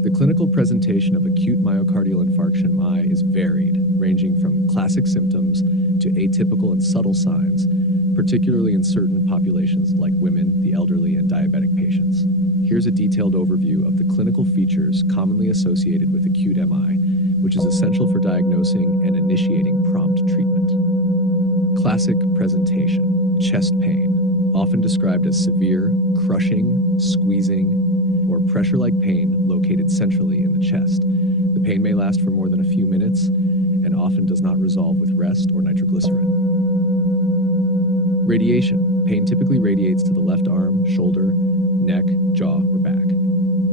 The clinical presentation of acute myocardial infarction MI is varied, ranging from classic symptoms to atypical and subtle signs, particularly in certain populations like women, the elderly, and diabetic patients. Here's a detailed overview of the clinical features commonly associated with acute MI, which is essential for diagnosing and initiating prompt treatment. Classic presentation: chest pain, often described as severe, crushing, squeezing, or pressure-like pain located centrally in the chest. The pain may last for more than a few minutes and often does not resolve with rest or nitroglycerin. Radiation. Pain typically radiates to the left arm, shoulder, neck, jaw, or back.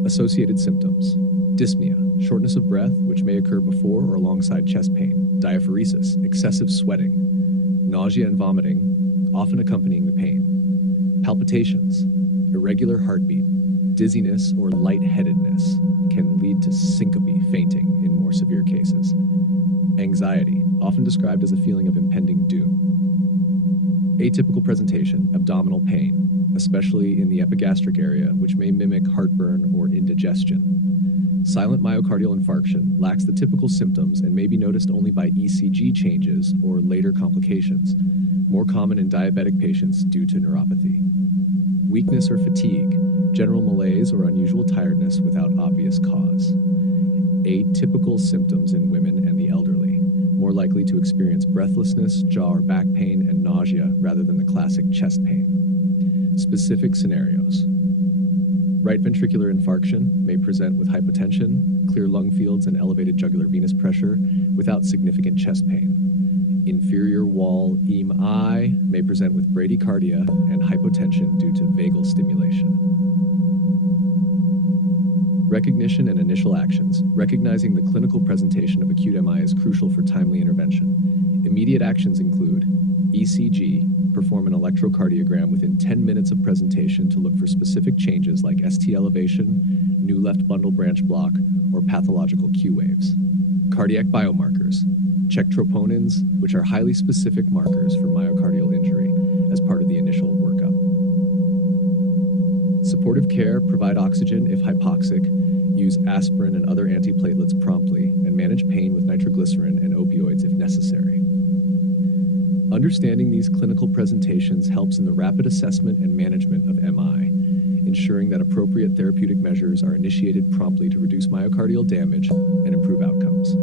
Associated symptoms: dyspnea, shortness of breath, which may occur before or alongside chest pain. Diaphoresis, excessive sweating. Nausea and vomiting, often accompanying the pain. Palpitations, irregular heartbeat, dizziness, or lightheadedness can lead to syncope, fainting in more severe cases. Anxiety, often described as a feeling of impending doom. Atypical presentation, abdominal pain, especially in the epigastric area, which may mimic heartburn or indigestion. Silent myocardial infarction lacks the typical symptoms and may be noticed only by ECG changes or later complications, more common in diabetic patients due to neuropathy. Weakness or fatigue, general malaise or unusual tiredness without obvious cause. Atypical symptoms in women and the elderly, more likely to experience breathlessness, jaw or back pain, and nausea rather than the classic chest pain. Specific scenarios. Right ventricular infarction may present with hypotension, clear lung fields, and elevated jugular venous pressure without significant chest pain. Inferior wall EMI may present with bradycardia and hypotension due to vagal stimulation. Recognition and initial actions. Recognizing the clinical presentation of acute MI is crucial for timely intervention. Immediate actions include ECG, perform an electrocardiogram within 10 minutes of presentation to look for specific changes like ST elevation, new left bundle branch block, or pathological Q waves. Cardiac biomarkers. Check troponins, which are highly specific markers for myocardial injury, as part of the initial workup. Supportive care, provide oxygen if hypoxic, use aspirin and other antiplatelets promptly, and manage pain with nitroglycerin and opioids if necessary. Understanding these clinical presentations helps in the rapid assessment and management of MI, ensuring that appropriate therapeutic measures are initiated promptly to reduce myocardial damage and improve outcomes.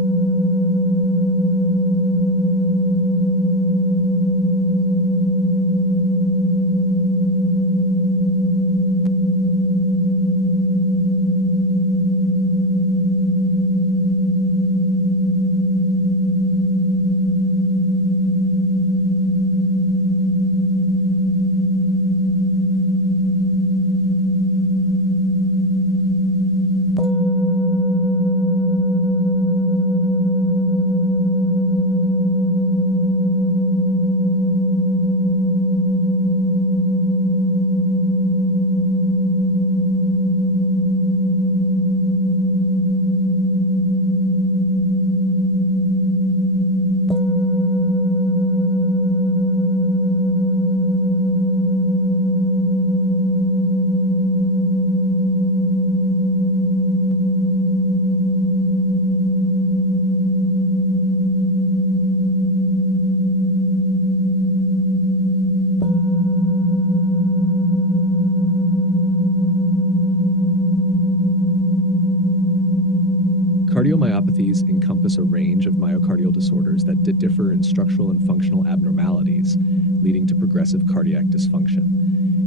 Cardiomyopathies encompass a range of myocardial disorders that differ in structural and functional abnormalities, leading to progressive cardiac dysfunction.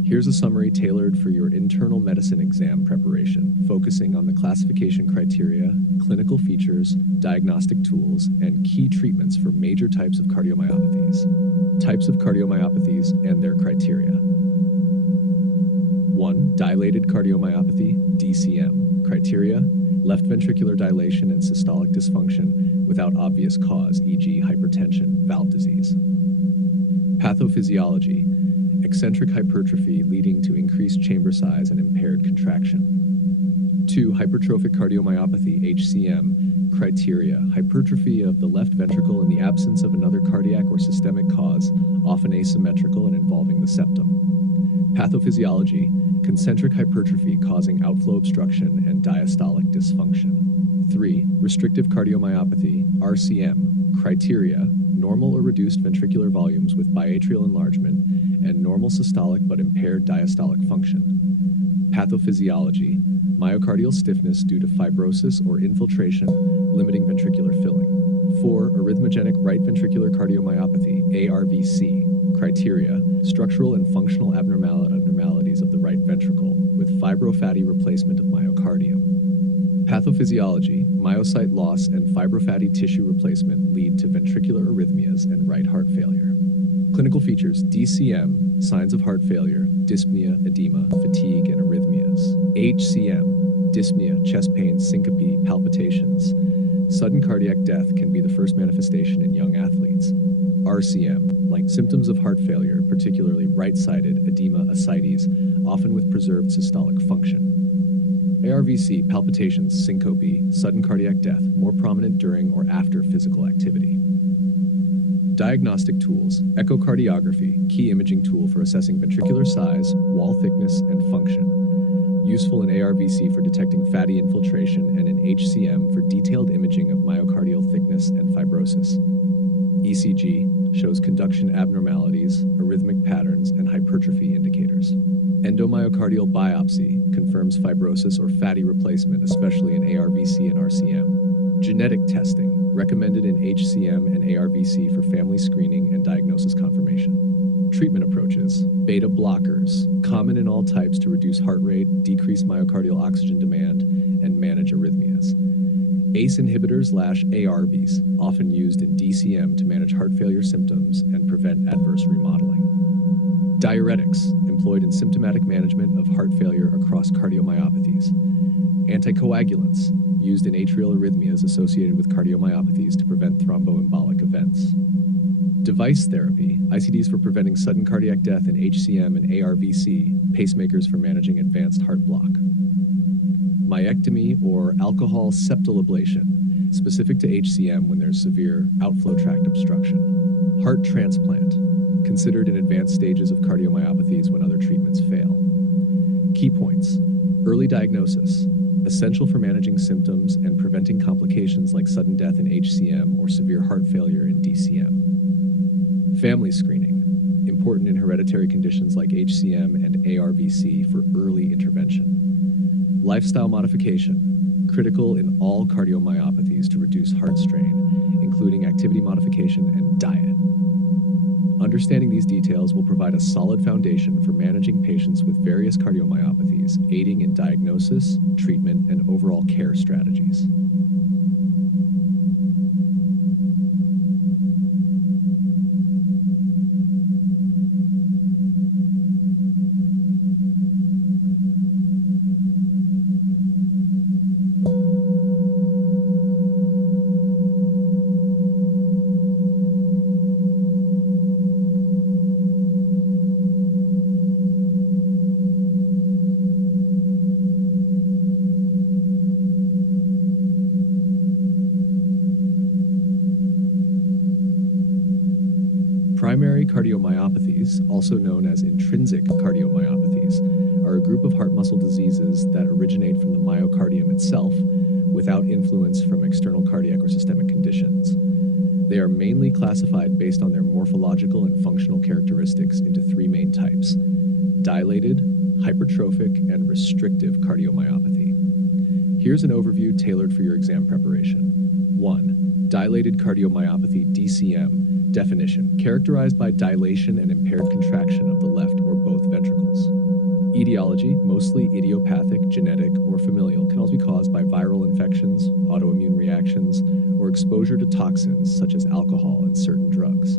Here's a summary tailored for your internal medicine exam preparation, focusing on the classification criteria, clinical features, diagnostic tools, and key treatments for major types of cardiomyopathies. Types of cardiomyopathies and their criteria. 1. Dilated cardiomyopathy, DCM. Criteria: left ventricular dilation and systolic dysfunction without obvious cause, e.g. hypertension, valve disease. Pathophysiology: eccentric hypertrophy leading to increased chamber size and impaired contraction. 2. Hypertrophic cardiomyopathy, HCM. Criteria: hypertrophy of the left ventricle in the absence of another cardiac or systemic cause, often asymmetrical and involving the septum. Pathophysiology: concentric hypertrophy causing outflow obstruction and diastolic dysfunction. 3. Restrictive cardiomyopathy, RCM. Criteria: normal or reduced ventricular volumes with biatrial enlargement and normal systolic but impaired diastolic function. Pathophysiology: myocardial stiffness due to fibrosis or infiltration, limiting ventricular filling. 4. Arrhythmogenic right ventricular cardiomyopathy, ARVC. Criteria: structural and functional abnormalities of the right ventricle with fibrofatty replacement of myocardium. Pathophysiology: myocyte loss and fibrofatty tissue replacement lead to ventricular arrhythmias and right heart failure. Clinical features: DCM, signs of heart failure, dyspnea, edema, fatigue, and arrhythmias. HCM, dyspnea, chest pain, syncope, palpitations. Sudden cardiac death can be the first manifestation in young athletes. RCM, like symptoms of heart failure, particularly right-sided edema ascites, often with preserved systolic function. ARVC, palpitations, syncope, sudden cardiac death, more prominent during or after physical activity. Diagnostic tools, echocardiography, key imaging tool for assessing ventricular size, wall thickness, and function. Useful in ARVC for detecting fatty infiltration and in HCM for detailed imaging of myocardial thickness and fibrosis. ECG shows conduction abnormalities, arrhythmic patterns, and hypertrophy indicators. Endomyocardial biopsy confirms fibrosis or fatty replacement, especially in ARVC and RCM. Genetic testing, recommended in HCM and ARVC for family screening and diagnosis confirmation. Treatment approaches, beta blockers, common in all types to reduce heart rate, decrease myocardial oxygen demand, and manage arrhythmias. ACE inhibitors/ARBs, often used in DCM to manage heart failure symptoms and prevent adverse remodeling. Diuretics, employed in symptomatic management of heart failure across cardiomyopathies. Anticoagulants, used in atrial arrhythmias associated with cardiomyopathies to prevent thromboembolic events. Device therapy, ICDs for preventing sudden cardiac death in HCM and ARVC, pacemakers for managing advanced heart block. Myectomy or alcohol septal ablation, specific to HCM when there's severe outflow tract obstruction. Heart transplant, considered in advanced stages of cardiomyopathies when other treatments fail. Key points: early diagnosis, essential for managing symptoms and preventing complications like sudden death in HCM or severe heart failure in DCM. Family screening, important in hereditary conditions like HCM and ARVC for early intervention. Lifestyle modification, critical in all cardiomyopathies to reduce heart strain, including activity modification and diet. Understanding these details will provide a solid foundation for managing patients with various cardiomyopathies, aiding in diagnosis, treatment, and overall care strategies. Primary cardiomyopathies, also known as intrinsic cardiomyopathies, are a group of heart muscle diseases that originate from the myocardium itself without influence from external cardiac or systemic conditions. They are mainly classified based on their morphological and functional characteristics into three main types: dilated, hypertrophic, and restrictive cardiomyopathy. Here's an overview tailored for your exam preparation. 1. Dilated cardiomyopathy, DCM. Definition: characterized by dilation and impaired contraction of the left or both ventricles. Etiology: mostly idiopathic, genetic, or familial, can also be caused by viral infections, autoimmune reactions, or exposure to toxins such as alcohol and certain drugs.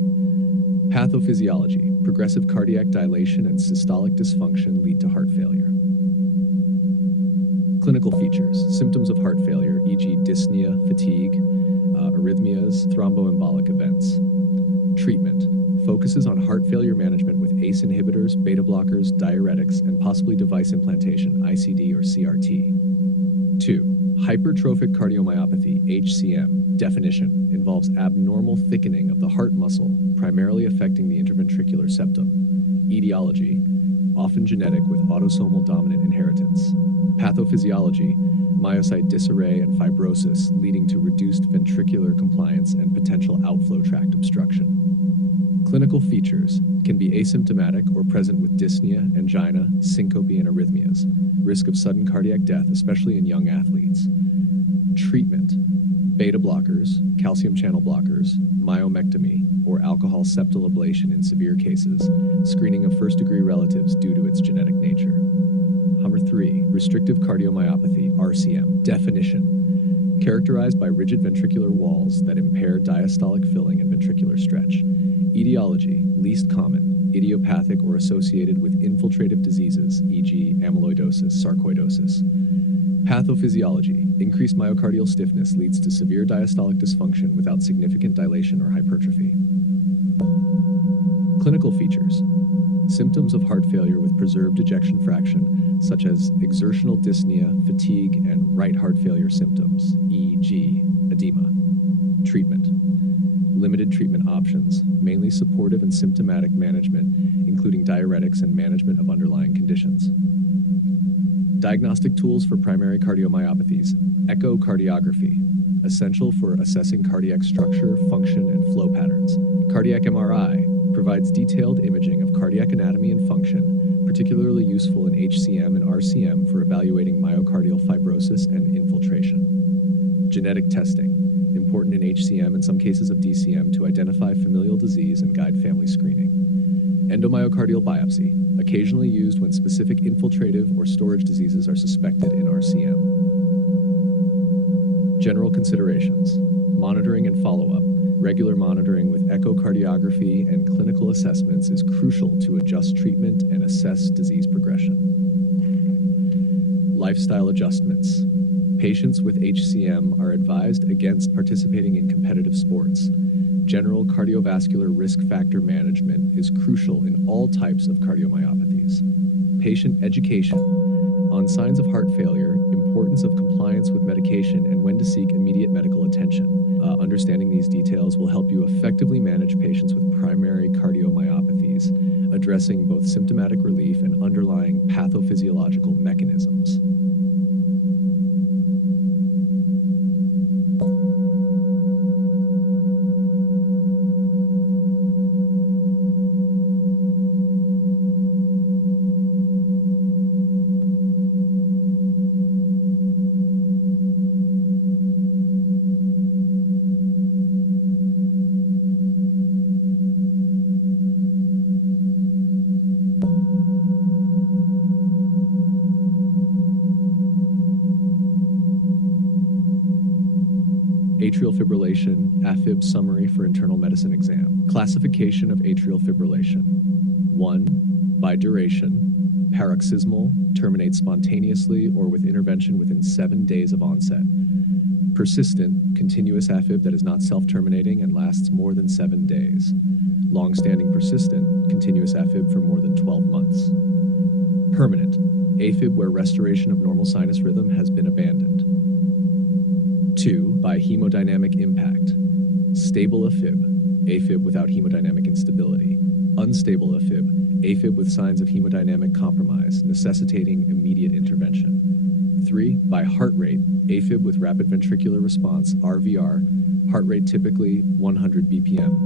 Pathophysiology: progressive cardiac dilation and systolic dysfunction lead to heart failure. Clinical features: symptoms of heart failure, e.g. dyspnea, fatigue, arrhythmias, thromboembolic events. Treatment: focuses on heart failure management with ACE inhibitors, beta blockers, diuretics, and possibly device implantation, ICD or CRT. 2. Hypertrophic cardiomyopathy, HCM. Definition: involves abnormal thickening of the heart muscle, primarily affecting the interventricular septum. Etiology: often genetic with autosomal dominant inheritance. Pathophysiology: myocyte disarray and fibrosis, leading to reduced ventricular compliance and potential outflow tract obstruction. Clinical features: can be asymptomatic or present with dyspnea, angina, syncope, and arrhythmias. Risk of sudden cardiac death, especially in young athletes. Treatment: beta blockers, calcium channel blockers, myomectomy, or alcohol septal ablation in severe cases. Screening of first-degree relatives due to its genetic nature. 3. Restrictive cardiomyopathy, RCM. Definition: characterized by rigid ventricular walls that impair diastolic filling and ventricular stretch. Etiology: least common, idiopathic or associated with infiltrative diseases, e.g. amyloidosis, sarcoidosis. Pathophysiology. Increased myocardial stiffness leads to severe diastolic dysfunction without significant dilation or hypertrophy. Clinical features. Symptoms of heart failure with preserved ejection fraction, such as exertional dyspnea, fatigue, and right heart failure symptoms, e.g., edema. Treatment. Limited treatment options, mainly supportive and symptomatic management, including diuretics and management of underlying conditions. Diagnostic tools for primary cardiomyopathies. Echocardiography, essential for assessing cardiac structure, function, and flow patterns. Cardiac MRI provides detailed imaging of cardiac anatomy and function, particularly useful in HCM and RCM for evaluating myocardial fibrosis and infiltration. Genetic testing, important in HCM and some cases of DCM to identify familial disease and guide family screening. Endomyocardial biopsy, occasionally used when specific infiltrative or storage diseases are suspected in RCM. General considerations. Monitoring and follow-up. Regular monitoring with echocardiography and clinical assessments is crucial to adjust treatment and assess disease progression. Lifestyle adjustments. Patients with HCM are advised against participating in competitive sports. General cardiovascular risk factor management is crucial in all types of cardiomyopathies. Patient education on signs of heart failure, importance of compliance with medication, and when to seek immediate medical attention. Understanding these details will help you effectively manage patients with primary cardiomyopathies, addressing both symptomatic relief and underlying pathophysiological mechanisms. Atrial fibrillation, AFib summary for internal medicine exam. Classification of atrial fibrillation. 1. By duration. Paroxysmal, terminates spontaneously or with intervention within 7 days of onset. Persistent, continuous AFib that is not self-terminating and lasts more than 7 days. Long-standing persistent, continuous AFib for more than 12 months. Permanent, AFib where restoration of normal sinus rhythm has been abandoned. 2. By hemodynamic impact. Stable AFib, AFib without hemodynamic instability. Unstable AFib, AFib with signs of hemodynamic compromise, necessitating immediate intervention. 3. By heart rate, AFib with rapid ventricular response, RVR, heart rate typically 100 BPM.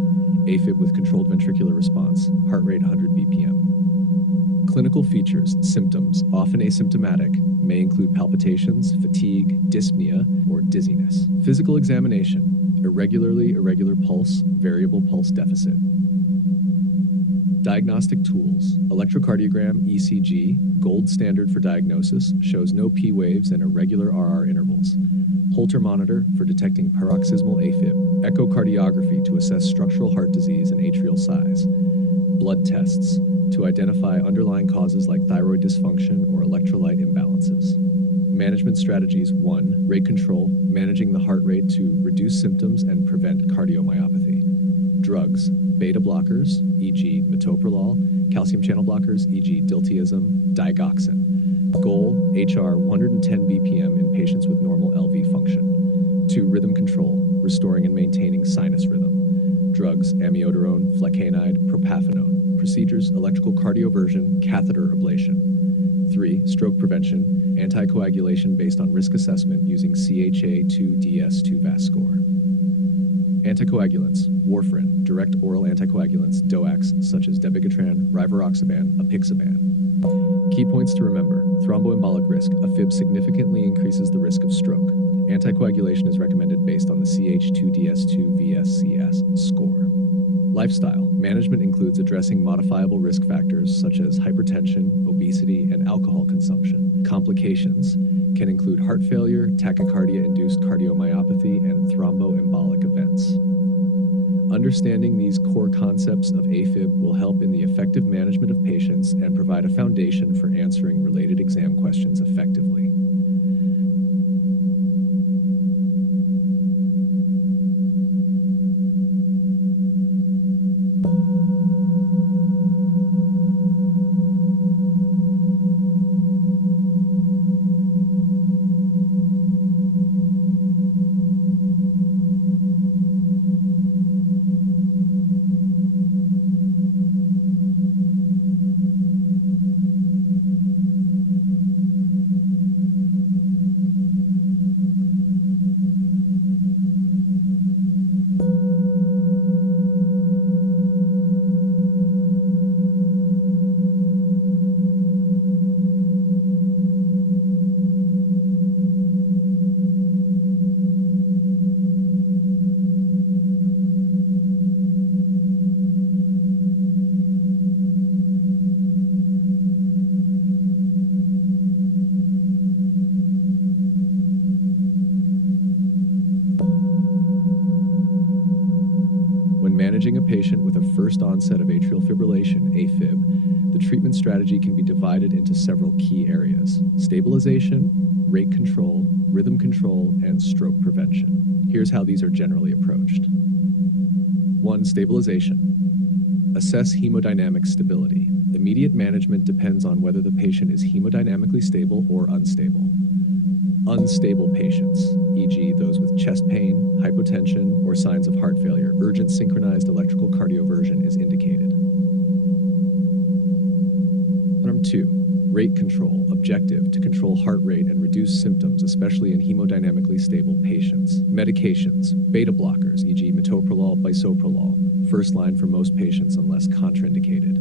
AFib with controlled ventricular response, heart rate 100 BPM. Clinical features, symptoms, often asymptomatic, may include palpitations, fatigue, dyspnea, or dizziness. Physical examination, irregular pulse, variable pulse deficit. Diagnostic tools, electrocardiogram, ECG, gold standard for diagnosis, shows no P waves and irregular RR intervals. Holter monitor for detecting paroxysmal AFib. Echocardiography to assess structural heart disease and atrial size. Blood tests to identify underlying causes like thyroid dysfunction or electrolyte imbalances. Management strategies. 1. Rate control, managing the heart rate to reduce symptoms and prevent cardiomyopathy. Drugs, beta blockers, e.g. metoprolol, calcium channel blockers, e.g. diltiazem, digoxin. Goal, HR 110 BPM in patients with normal LV function. 2. Rhythm control, restoring and maintaining sinus rhythm. Drugs, amiodarone, flecainide, propafenone. Procedures, electrical cardioversion, catheter ablation. 3. Stroke prevention, anticoagulation based on risk assessment using CHA2DS2 VAS score. Anticoagulants, warfarin, direct oral anticoagulants, DOACs, such as dabigatran, rivaroxaban, apixaban. Key points to remember: thromboembolic risk, AFib significantly increases the risk of stroke. Anticoagulation is recommended based on the CH2DS2 VSCS score. Lifestyle management includes addressing modifiable risk factors such as hypertension, obesity, and alcohol consumption. Complications can include heart failure, tachycardia-induced cardiomyopathy, and thromboembolic events. Understanding these core concepts of AFib will help in the effective management of patients and provide a foundation for answering related exam questions effectively. first onset of atrial fibrillation, AFib, the treatment strategy can be divided into several key areas: stabilization, rate control, rhythm control, and stroke prevention. Here's how these are generally approached. 1. Stabilization. Assess hemodynamic stability. Immediate management depends on whether the patient is hemodynamically stable or unstable. Unstable patients, e.g. those with chest pain, hypotension, or signs of heart failure, urgent synchronized electrical cardioversion is indicated. 2. Rate control, objective, to control heart rate and reduce symptoms, especially in hemodynamically stable patients. Medications, beta blockers, e.g. metoprolol, bisoprolol, first line for most patients unless contraindicated.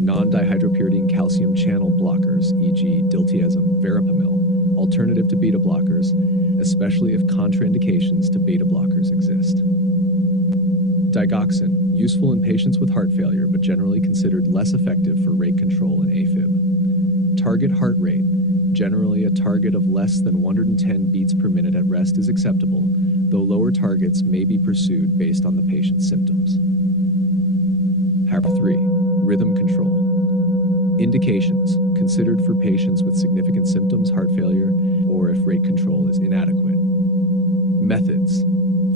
Non-dihydropyridine calcium channel blockers, e.g. diltiazem, verapamil, alternative to beta blockers, especially if contraindications to beta blockers exist. Digoxin, useful in patients with heart failure but generally considered less effective for rate control in AFib. Target heart rate, generally a target of less than 110 beats per minute at rest is acceptable, though lower targets may be pursued based on the patient's symptoms. 3. Rhythm control. Indications, considered for patients with significant symptoms, heart failure, or if rate control is inadequate. Methods: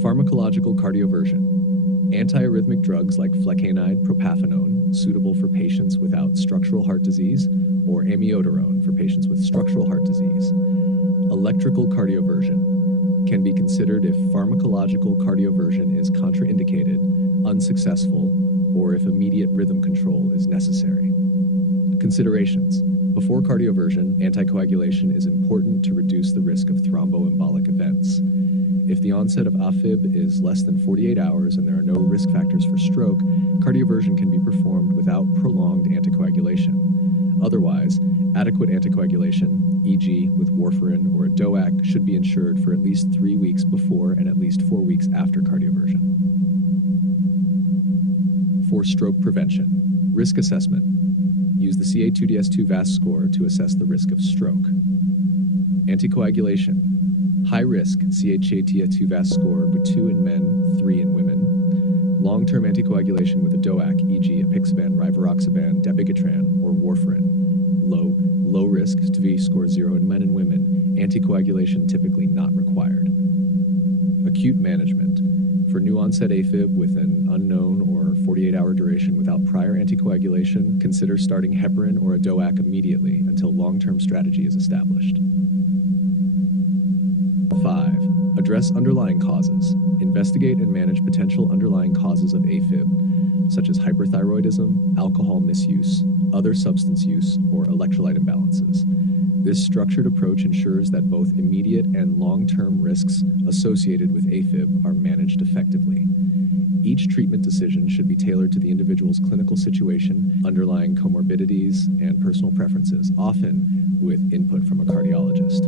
pharmacological cardioversion. Antiarrhythmic drugs like flecainide, propafenone, suitable for patients without structural heart disease, or amiodarone for patients with structural heart disease. Electrical cardioversion can be considered if pharmacological cardioversion is contraindicated, unsuccessful, or if immediate rhythm control is necessary. Considerations: before cardioversion, anticoagulation is important to reduce the risk of thromboembolic events. If the onset of AFib is less than 48 hours and there are no risk factors for stroke, cardioversion can be performed without prolonged anticoagulation. Otherwise, adequate anticoagulation, e.g. with warfarin or a DOAC, should be ensured for at least 3 weeks before and at least 4 weeks after cardioversion. For stroke prevention, risk assessment. Use the CA2DS2 VAS score to assess the risk of stroke. Anticoagulation. High risk CHATF2 VAS score with 2 in men, 3 in women. Long-term anticoagulation with a DOAC, e.g. apixaban, rivaroxaban, dabigatran, or warfarin. Low risk TV score 0 in men and women. Anticoagulation typically not required. Acute management. For new onset AFib with an unknown or 48-hour duration without prior anticoagulation, consider starting heparin or a DOAC immediately until long-term strategy is established. 5. Address underlying causes. Investigate and manage potential underlying causes of AFib, such as hyperthyroidism, alcohol misuse, other substance use, or electrolyte imbalances. This structured approach ensures that both immediate and long-term risks associated with AFib are managed effectively. Each treatment decision should be tailored to the individual's clinical situation, underlying comorbidities, and personal preferences, often with input from a cardiologist.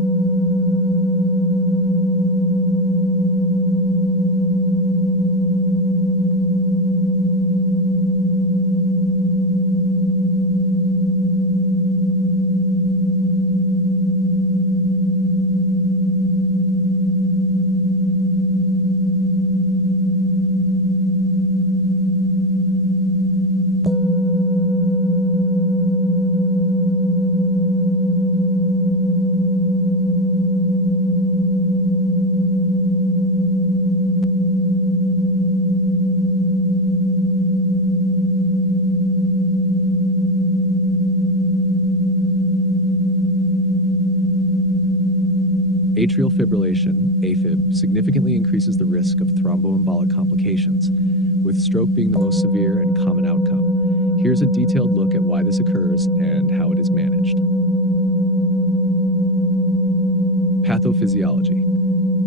Atrial fibrillation, AFib, significantly increases the risk of thromboembolic complications, with stroke being the most severe and common outcome. Here's a detailed look at why this occurs and how it is managed. Pathophysiology.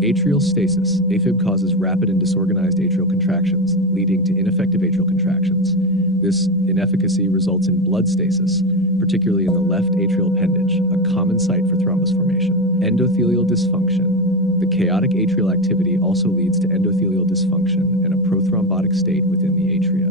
Atrial stasis. AFib causes rapid and disorganized atrial contractions, leading to ineffective atrial contractions. This inefficacy results in blood stasis, particularly in the left atrial appendage, a common site for thrombus formation. Endothelial dysfunction. The chaotic atrial activity also leads to endothelial dysfunction and a prothrombotic state within the atria.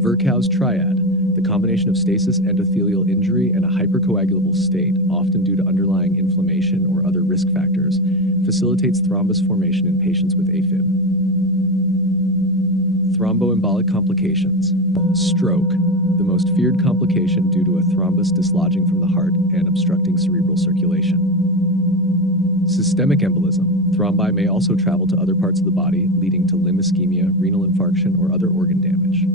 Virchow's triad. The combination of stasis, endothelial injury, and a hypercoagulable state, often due to underlying inflammation or other risk factors, facilitates thrombus formation in patients with AFib. Thromboembolic complications. Stroke, the most feared complication due to a thrombus dislodging from the heart and obstructing cerebral circulation. Systemic embolism. Thrombi may also travel to other parts of the body, leading to limb ischemia, renal infarction, or other organ damage.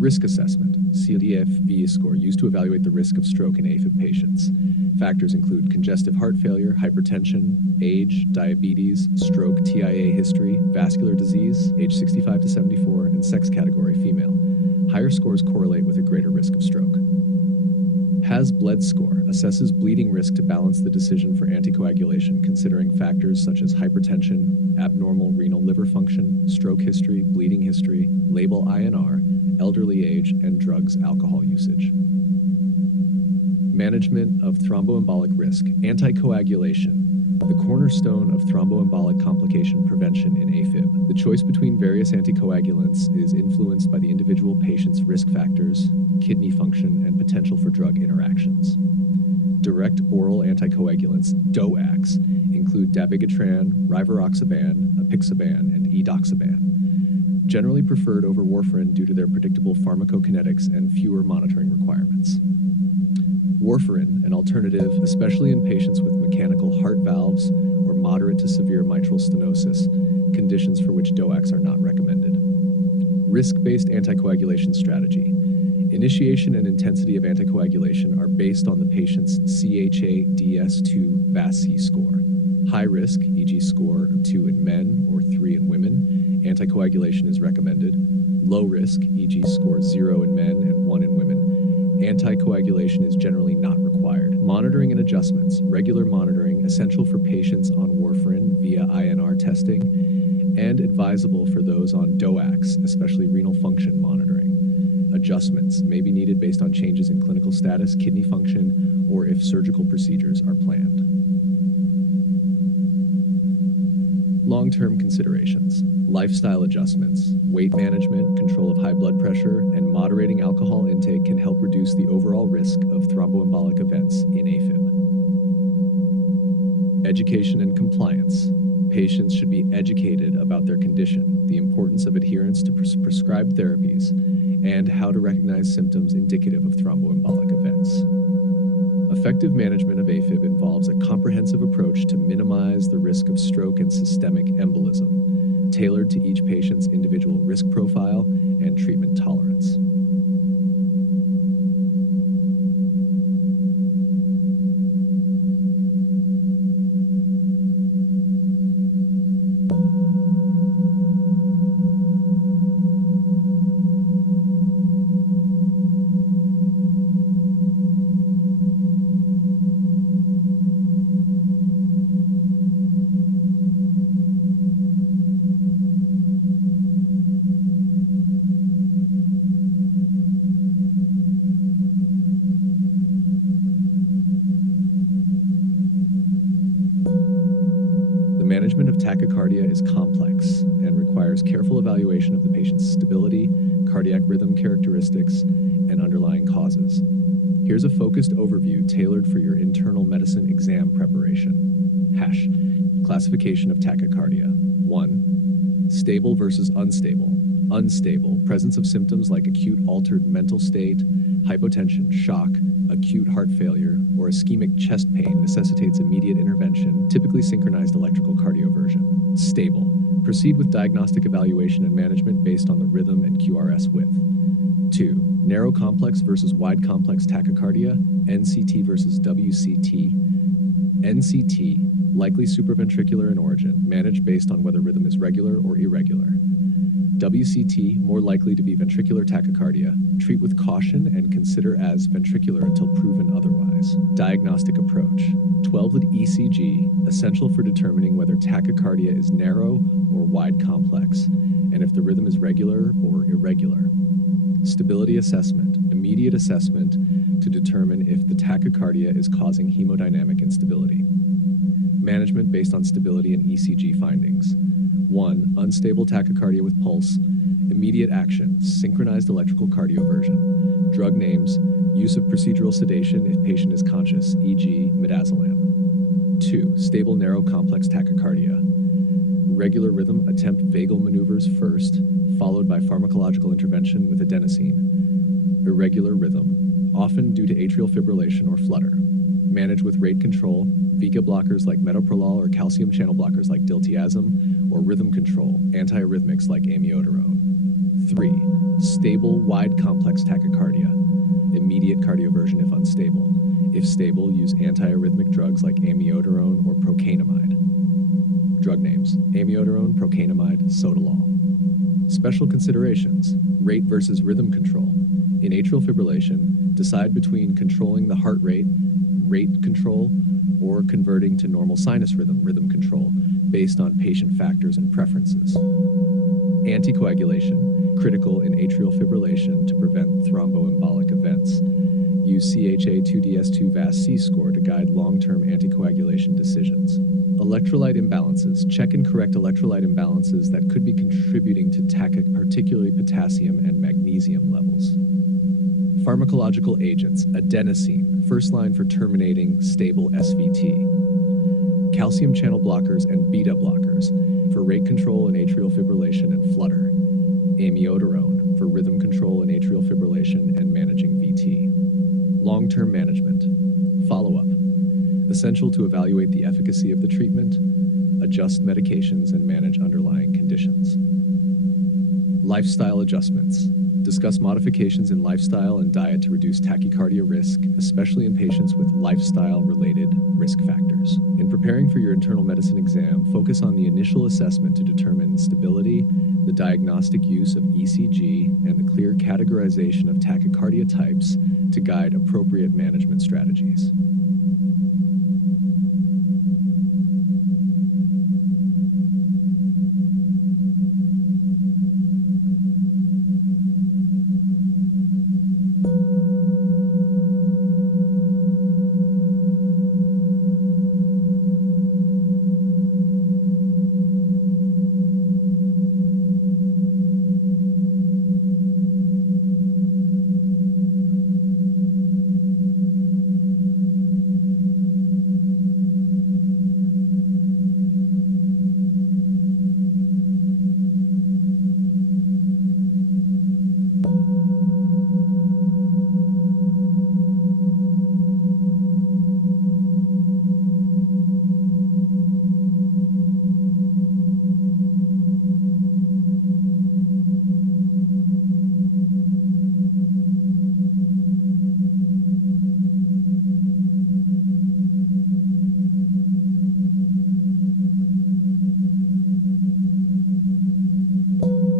Risk assessment, CDF-V score, used to evaluate the risk of stroke in AFib patients. Factors include congestive heart failure, hypertension, age, diabetes, stroke, TIA history, vascular disease, age 65 to 74, and sex category female. Higher scores correlate with a greater risk of stroke. PAS-BLED score assesses bleeding risk to balance the decision for anticoagulation, considering factors such as hypertension, abnormal renal liver function, stroke history, bleeding history, label INR, elderly age, and drugs alcohol usage. Management of thromboembolic risk. Anticoagulation, the cornerstone of thromboembolic complication prevention in AFib. The choice between various anticoagulants is influenced by the individual patient's risk factors, kidney function, and potential for drug interactions. Direct oral anticoagulants, DOACs, include dabigatran, rivaroxaban, apixaban, and edoxaban. Generally preferred over warfarin due to their predictable pharmacokinetics and fewer monitoring requirements. Warfarin, an alternative, especially in patients with mechanical heart valves or moderate to severe mitral stenosis, conditions for which DOACs are not recommended. Risk-based anticoagulation strategy. Initiation and intensity of anticoagulation are based on the patient's CHA-DS2 VASC score. High risk, e.g. score of 2 in men or 3 in women, anticoagulation is recommended. Low risk, e.g. score 0 in men and 1 in women, anticoagulation is generally not required. Monitoring and adjustments. Regular monitoring, essential for patients on warfarin via INR testing, and advisable for those on DOACs, especially renal function monitoring. Adjustments may be needed based on changes in clinical status, kidney function, or if surgical procedures are planned. Long-term considerations. Lifestyle adjustments, weight management, control of high blood pressure, and moderating alcohol intake can help reduce the overall risk of thromboembolic events in AFib. Education and compliance. Patients should be educated about their condition, the importance of adherence to prescribed therapies, and how to recognize symptoms indicative of thromboembolic events. Effective management of AFib involves a comprehensive approach to minimize the risk of stroke and systemic embolism, tailored to each patient's individual risk profile and treatment tolerance. Management of tachycardia is complex and requires careful evaluation of the patient's stability, cardiac rhythm characteristics, and underlying causes. Here's a focused overview tailored for your internal medicine exam preparation. Classification of tachycardia. 1. Stable versus unstable. Unstable, presence of symptoms like acute altered mental state, hypotension, shock, acute heart failure, or ischemic chest pain necessitates immediate intervention, typically synchronized electrical cardioversion. Stable. Proceed with diagnostic evaluation and management based on the rhythm and QRS width. 2. Narrow complex versus wide complex tachycardia, NCT versus WCT. NCT, likely supraventricular in origin, managed based on whether rhythm is regular or irregular. WCT, more likely to be ventricular tachycardia. Treat with caution and consider as ventricular until proven otherwise. Diagnostic approach. 12-lead ECG, essential for determining whether tachycardia is narrow or wide complex, and if the rhythm is regular or irregular. Stability assessment, immediate assessment to determine if the tachycardia is causing hemodynamic instability. Management based on stability and ECG findings. 1. Unstable tachycardia with pulse. Immediate action, synchronized electrical cardioversion. Drug names, use of procedural sedation if patient is conscious, e.g. midazolam. 2. Stable narrow complex tachycardia. irregular rhythm, attempt vagal maneuvers first, followed by pharmacological intervention with adenosine. Irregular rhythm, often due to atrial fibrillation or flutter. Manage with rate control, beta blockers like metoprolol or calcium channel blockers like diltiazem, or rhythm control, antiarrhythmics like amiodarone. 3. Stable, wide complex tachycardia. Immediate cardioversion if unstable. If stable, use antiarrhythmic drugs like amiodarone or procainamide. Drug names: amiodarone, procainamide, sotalol. Special considerations: rate versus rhythm control. In atrial fibrillation, decide between controlling the heart rate, rate control, or converting to normal sinus rhythm, rhythm control, based on patient factors and preferences. Anticoagulation, critical in atrial fibrillation to prevent thromboembolic events. Use CHA2DS2 VAS-C score to guide long-term anticoagulation decisions. Electrolyte imbalances. Check and correct electrolyte imbalances that could be contributing to tachycardia, particularly potassium and magnesium levels. Pharmacological agents. Adenosine, first line for terminating stable SVT. Calcium channel blockers and beta blockers for rate control in atrial fibrillation and flutter. Amiodarone for rhythm control in atrial fibrillation and managing VT. Long-term management. Follow-up. Essential to evaluate the efficacy of the treatment, adjust medications, and manage underlying conditions. Lifestyle adjustments. Discuss modifications in lifestyle and diet to reduce tachycardia risk, especially in patients with lifestyle-related risk factors. In preparing for your internal medicine exam, focus on the initial assessment to determine stability, the diagnostic use of ECG, and the clear categorization of tachycardia types to guide appropriate management strategies.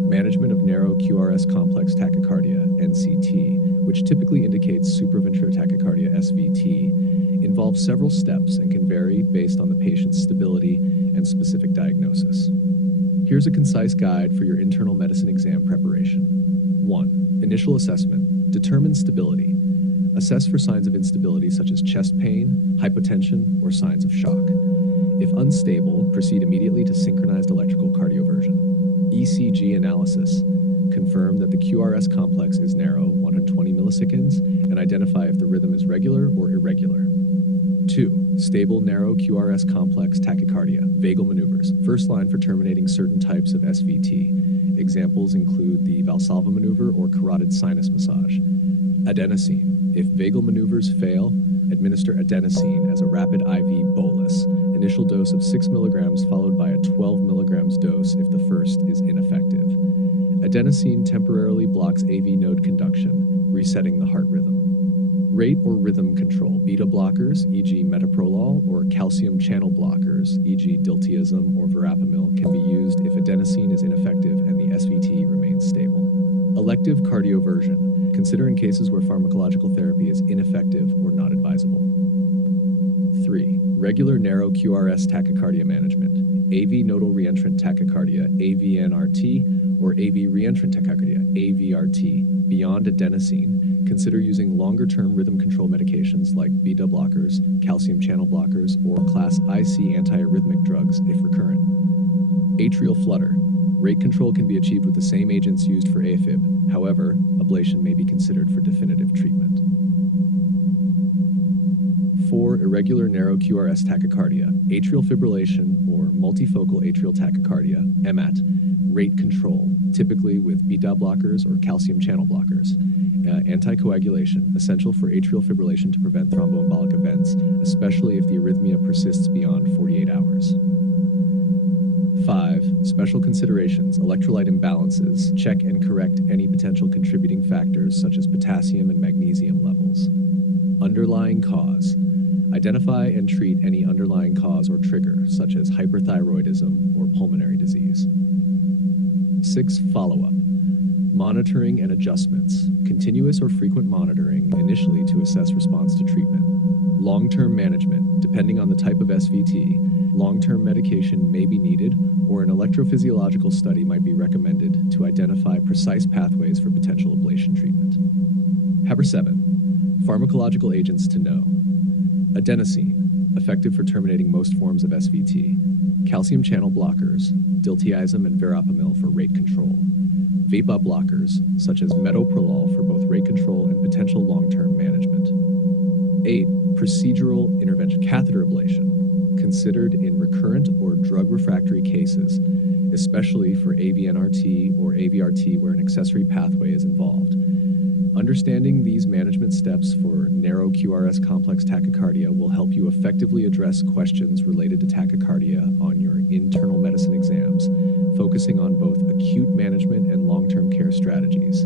Management of narrow QRS complex tachycardia, NCT, which typically indicates supraventricular tachycardia, SVT, involves several steps and can vary based on the patient's stability and specific diagnosis. Here's a concise guide for your internal medicine exam preparation. 1. Initial assessment. Determine stability. Assess for signs of instability such as chest pain, hypotension, or signs of shock. If unstable, proceed immediately to synchronized electrical cardioversion. ECG analysis. Confirm that the QRS complex is narrow, 120 milliseconds, and identify if the rhythm is regular or irregular. 2. Stable narrow QRS complex tachycardia, vagal maneuvers, first line for terminating certain types of SVT. Examples include the Valsalva maneuver or carotid sinus massage. Adenosine. If vagal maneuvers fail, administer adenosine as a rapid IV bolus. Initial dose of 6 milligrams followed by a 12 milligrams dose if the first is ineffective. Adenosine temporarily blocks AV node conduction, resetting the heart rhythm. Rate or rhythm control. Beta blockers, e.g. metoprolol, or calcium channel blockers, e.g. diltiazem or verapamil, can be used if adenosine is ineffective and the SVT remains stable. Elective cardioversion. Consider in cases where pharmacological therapy is ineffective or not advisable. 3. Regular narrow QRS tachycardia management. AV nodal reentrant tachycardia, AVNRT, or AV reentrant tachycardia, AVRT. Beyond adenosine, consider using longer-term rhythm control medications like beta blockers, calcium channel blockers, or class IC antiarrhythmic drugs if recurrent. Atrial flutter. Rate control can be achieved with the same agents used for AFib. However, ablation may be considered for definitive treatment. 4. Irregular narrow QRS tachycardia, atrial fibrillation, or multifocal atrial tachycardia, MAT, rate control, typically with beta blockers or calcium channel blockers, anticoagulation, essential for atrial fibrillation to prevent thromboembolic events, especially if the arrhythmia persists beyond 48 hours. 5. Special considerations, electrolyte imbalances, check and correct any potential contributing factors such as potassium and magnesium levels. Underlying cause. Identify and treat any underlying cause or trigger, such as hyperthyroidism or pulmonary disease. 6. Follow-up. Monitoring and adjustments. Continuous or frequent monitoring, initially to assess response to treatment. Long-term management. Depending on the type of SVT, long-term medication may be needed, or an electrophysiological study might be recommended to identify precise pathways for potential ablation treatment. Paper 7. Pharmacological agents to know. Adenosine, effective for terminating most forms of SVT. Calcium channel blockers, diltiazem and verapamil for rate control. Beta blockers, such as metoprolol for both rate control and potential long-term management. 8. Procedural intervention. Catheter ablation, considered in recurrent or drug-refractory cases, especially for AVNRT or AVRT where an accessory pathway is involved. Understanding these management steps for narrow QRS complex tachycardia will help you effectively address questions related to tachycardia on your internal medicine exams, focusing on both acute management and long-term care strategies.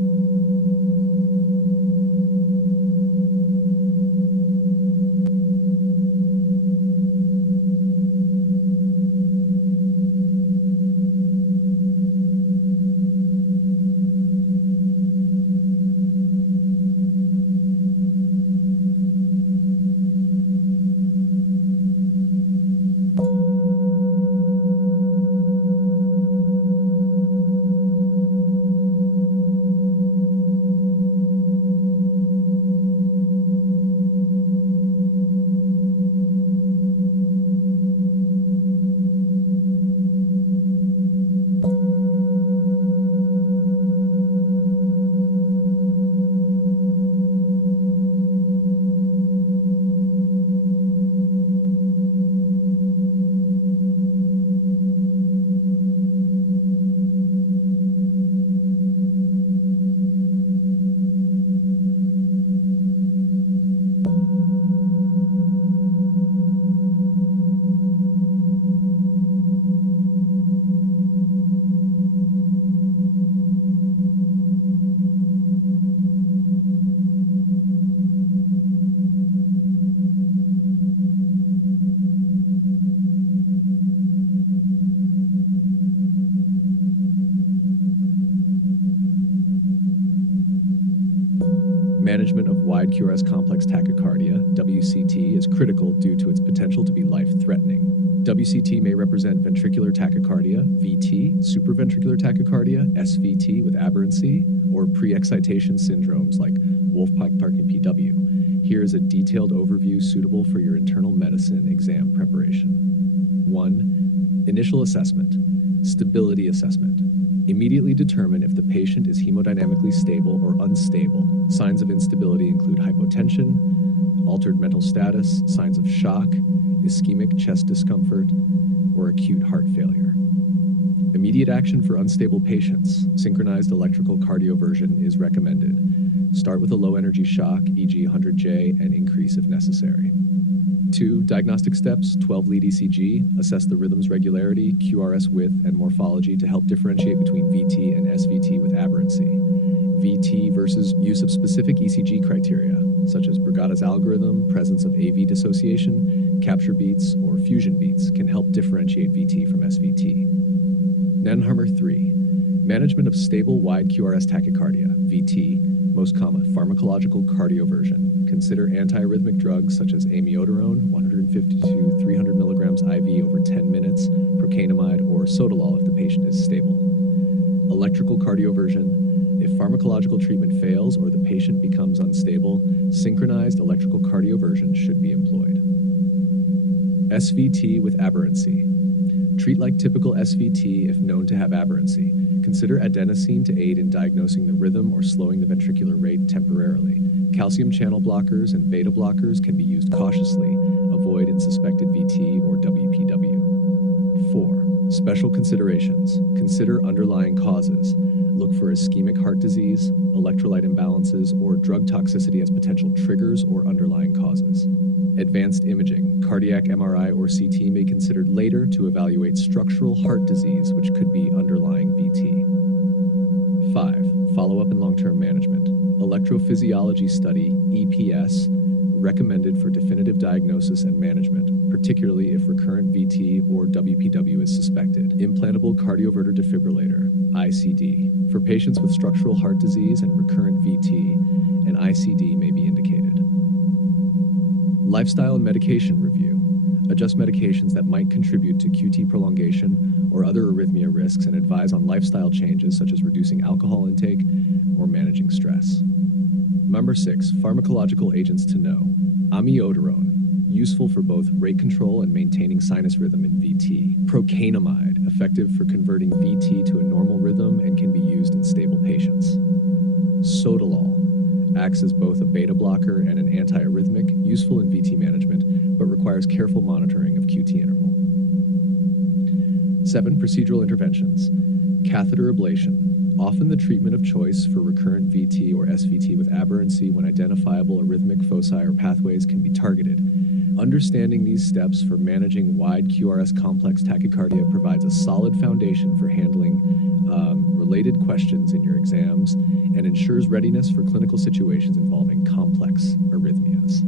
Management of wide QRS complex tachycardia, WCT, is critical due to its potential to be life-threatening. WCT may represent ventricular tachycardia, VT, supraventricular tachycardia, SVT with aberrancy, or pre-excitation syndromes like Wolff-Parkinson PW. Here is a detailed overview suitable for your internal medicine exam preparation. 1. Initial assessment. Stability assessment. Immediately determine if the patient is hemodynamically stable or unstable. Signs of instability include hypotension, altered mental status, signs of shock, ischemic chest discomfort, or acute heart failure. Immediate action for unstable patients. Synchronized electrical cardioversion is recommended. Start with a low-energy shock, e.g. 100J, and increase if necessary. 2. Diagnostic steps, 12-lead ECG, assess the rhythm's regularity, QRS width, and morphology to help differentiate between VT and SVT with aberrancy. VT versus use of specific ECG criteria, such as Brugada's algorithm, presence of AV dissociation, capture beats, or fusion beats can help differentiate VT from SVT. Nanhammer 3. Management of stable wide QRS tachycardia, VT, most common, pharmacological cardioversion. Consider antiarrhythmic drugs such as amiodarone, 150 to 300 milligrams IV over 10 minutes, procainamide, or sotalol if the patient is stable. Electrical cardioversion. If pharmacological treatment fails or the patient becomes unstable, synchronized electrical cardioversion should be employed. SVT with aberrancy. Treat like typical SVT if known to have aberrancy. Consider adenosine to aid in diagnosing the rhythm or slowing the ventricular rate temporarily. Calcium channel blockers and beta blockers can be used cautiously. Avoid in suspected VT or WPW. 4. Special considerations. Consider underlying causes. Look for ischemic heart disease, electrolyte imbalances, or drug toxicity as potential triggers or underlying causes. Advanced imaging, cardiac MRI or CT may be considered later to evaluate structural heart disease, which could be underlying VT. 5. Follow-up and long-term management. Electrophysiology study, EPS, recommended for definitive diagnosis and management, particularly if recurrent VT or WPW is suspected. Implantable cardioverter defibrillator, ICD. For patients with structural heart disease and recurrent VT, an ICD may be indicated. Lifestyle and medication review. Adjust medications that might contribute to QT prolongation or other arrhythmia risks and advise on lifestyle changes such as reducing alcohol intake or managing stress. Number 6, pharmacological agents to know. Amiodarone, useful for both rate control and maintaining sinus rhythm in VT. Procainamide, effective for converting VT to a normal rhythm and can be used in stable patients. Sotalol, acts as both a beta blocker and an antiarrhythmic, useful in VT management, but requires careful monitoring of QT interval. 7. Procedural interventions. Catheter ablation, often the treatment of choice for recurrent VT or SVT with aberrancy when identifiable arrhythmic foci or pathways can be targeted. Understanding these steps for managing wide QRS complex tachycardia provides a solid foundation for handling related questions in your exams and ensures readiness for clinical situations involving complex arrhythmias.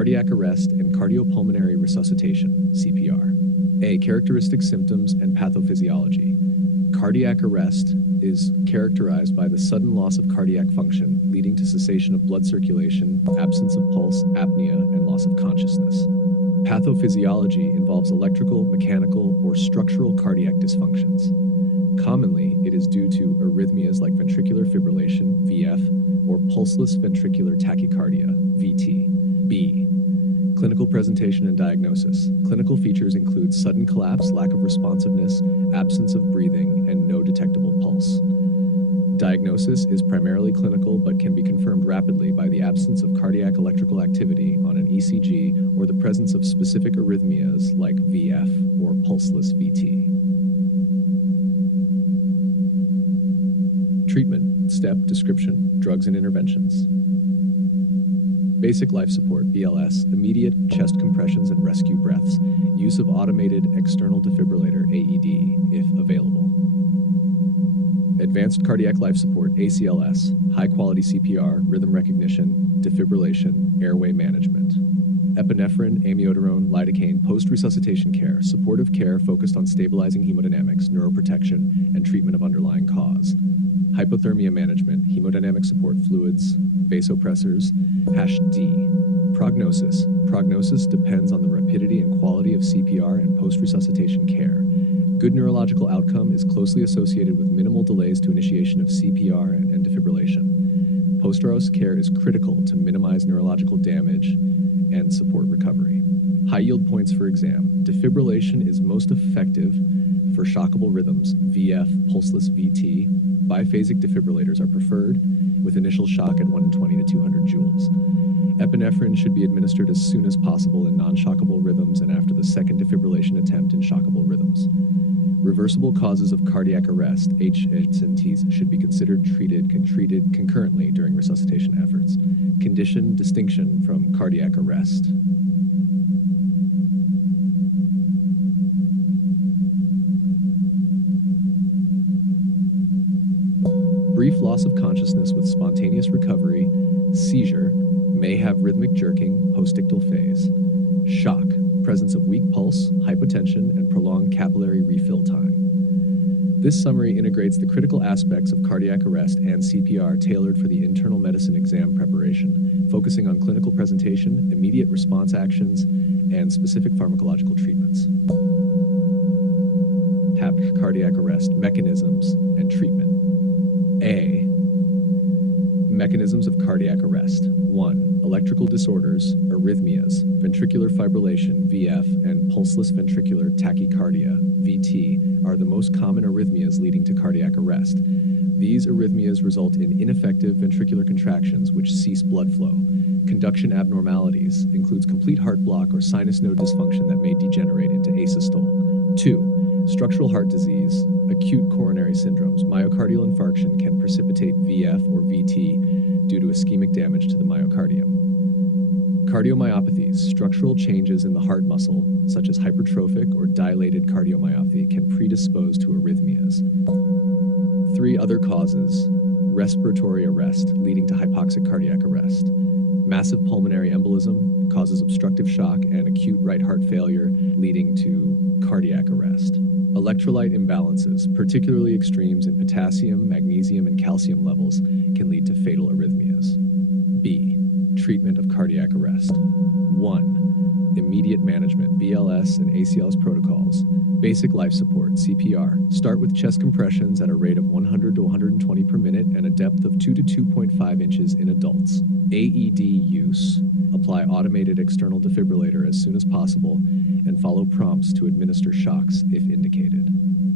cardiac arrest and cardiopulmonary resuscitation, CPR. A. Characteristic symptoms and pathophysiology. Cardiac arrest is characterized by the sudden loss of cardiac function, leading to cessation of blood circulation, absence of pulse, apnea, and loss of consciousness. Pathophysiology involves electrical, mechanical, or structural cardiac dysfunctions. Commonly, it is due to arrhythmias like ventricular fibrillation, VF, or pulseless ventricular tachycardia, VT. B. Clinical presentation and diagnosis. Clinical features include sudden collapse, lack of responsiveness, absence of breathing, and no detectable pulse. Diagnosis is primarily clinical but can be confirmed rapidly by the absence of cardiac electrical activity on an ECG or the presence of specific arrhythmias like VF or pulseless VT. Treatment, step, description, drugs and interventions. Basic life support, BLS, immediate chest compressions and rescue breaths, use of automated external defibrillator, AED, if available. Advanced cardiac life support, ACLS, high-quality CPR, rhythm recognition, defibrillation, airway management. Epinephrine, amiodarone, lidocaine, post-resuscitation care, supportive care focused on stabilizing hemodynamics, neuroprotection, and treatment of underlying cause. Hypothermia management, hemodynamic support fluids, vasopressors. #D. Prognosis. Prognosis depends on the rapidity and quality of CPR and post-resuscitation care. Good neurological outcome is closely associated with minimal delays to initiation of CPR and defibrillation. Post-ROS care is critical to minimize neurological damage and support recovery. High yield points for exam. Defibrillation is most effective for shockable rhythms, VF, pulseless VT. Biphasic defibrillators are preferred, with initial shock at 120 to 200 joules. Epinephrine should be administered as soon as possible in non-shockable rhythms and after the second defibrillation attempt in shockable rhythms. Reversible causes of cardiac arrest, HSNTs, should be considered treated concurrently during resuscitation efforts. Condition distinction from cardiac arrest. Brief loss of consciousness with spontaneous recovery, seizure, may have rhythmic jerking, postictal phase. Shock, presence of weak pulse, hypotension, and prolonged capillary refill time. This summary integrates the critical aspects of cardiac arrest and CPR tailored for the internal medicine exam preparation, focusing on clinical presentation, immediate response actions, and specific pharmacological treatments. Cardiac arrest, mechanisms, and treatment. A. Mechanisms of cardiac arrest. 1. Electrical disorders, arrhythmias, ventricular fibrillation, VF, and pulseless ventricular tachycardia, VT, are the most common arrhythmias leading to cardiac arrest. These arrhythmias result in ineffective ventricular contractions which cease blood flow. Conduction abnormalities includes complete heart block or sinus node dysfunction that may degenerate into asystole. 2. Structural heart disease, acute coronary syndromes, myocardial infarction can precipitate VF or VT due to ischemic damage to the myocardium. Cardiomyopathies, structural changes in the heart muscle, such as hypertrophic or dilated cardiomyopathy, can predispose to arrhythmias. 3 other causes: respiratory arrest, leading to hypoxic cardiac arrest. Massive pulmonary embolism causes obstructive shock and acute right heart failure, leading to cardiac arrest. Electrolyte imbalances, particularly extremes in potassium, magnesium, and calcium levels, can lead to fatal arrhythmias. B. Treatment of cardiac arrest. 1. Immediate management, BLS and ACLS protocols. Basic life support, CPR. Start with chest compressions at a rate of 100 to 120 per minute and a depth of 2 to 2.5 inches in adults. AED use. Apply automated external defibrillator as soon as possible and follow prompts to administer shocks if indicated.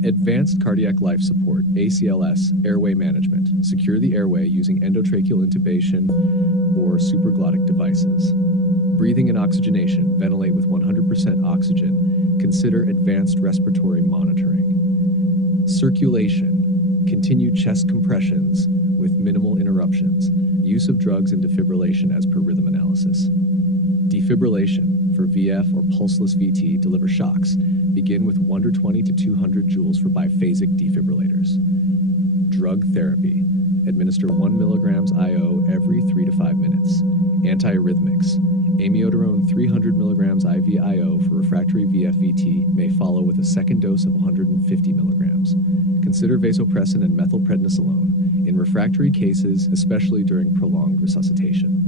Advanced cardiac life support, ACLS, airway management. Secure the airway using endotracheal intubation or supraglottic devices. Breathing and oxygenation, ventilate with 100% oxygen. Consider advanced respiratory monitoring. Circulation, continue chest compressions with minimal interruptions. Use of drugs and defibrillation as per rhythm analysis. Defibrillation, for VF or pulseless VT, deliver shocks. Begin with 120 to 200 joules for biphasic defibrillators. Drug therapy. Administer 1 milligrams IO every 3 to 5 minutes. Antiarrhythmics. Amiodarone 300 milligrams IV IO for refractory VFVT may follow with a second dose of 150 milligrams. Consider vasopressin and methylprednisolone in refractory cases, especially during prolonged resuscitation.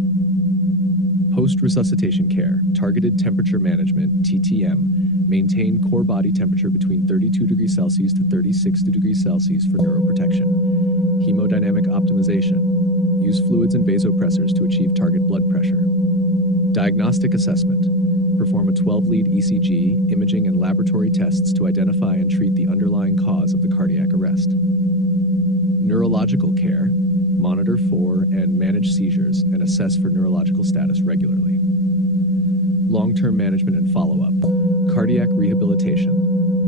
Post-resuscitation care, targeted temperature management, TTM, maintain core body temperature between 32 degrees Celsius to 36 degrees Celsius for neuroprotection. Hemodynamic optimization, use fluids and vasopressors to achieve target blood pressure. Diagnostic assessment, perform a 12-lead ECG, imaging, and laboratory tests to identify and treat the underlying cause of the cardiac arrest. Neurological care, monitor for and manage seizures and assess for neurological status regularly. Long-term management and follow-up, cardiac rehabilitation.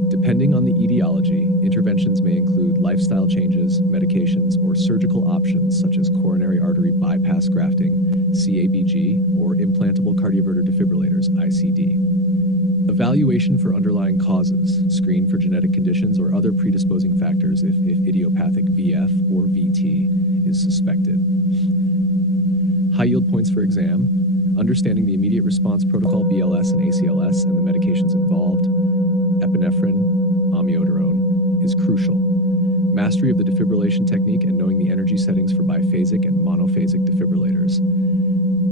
Depending on the etiology, interventions may include lifestyle changes, medications, or surgical options such as coronary artery bypass grafting, CABG, or implantable cardioverter defibrillators, ICD. Evaluation for underlying causes, screen for genetic conditions or other predisposing factors if idiopathic VF or VT is suspected. High yield points for exam, understanding the immediate response protocol BLS and ACLS and the medications involved, epinephrine, amiodarone, is crucial. Mastery of the defibrillation technique and knowing the energy settings for biphasic and monophasic defibrillators.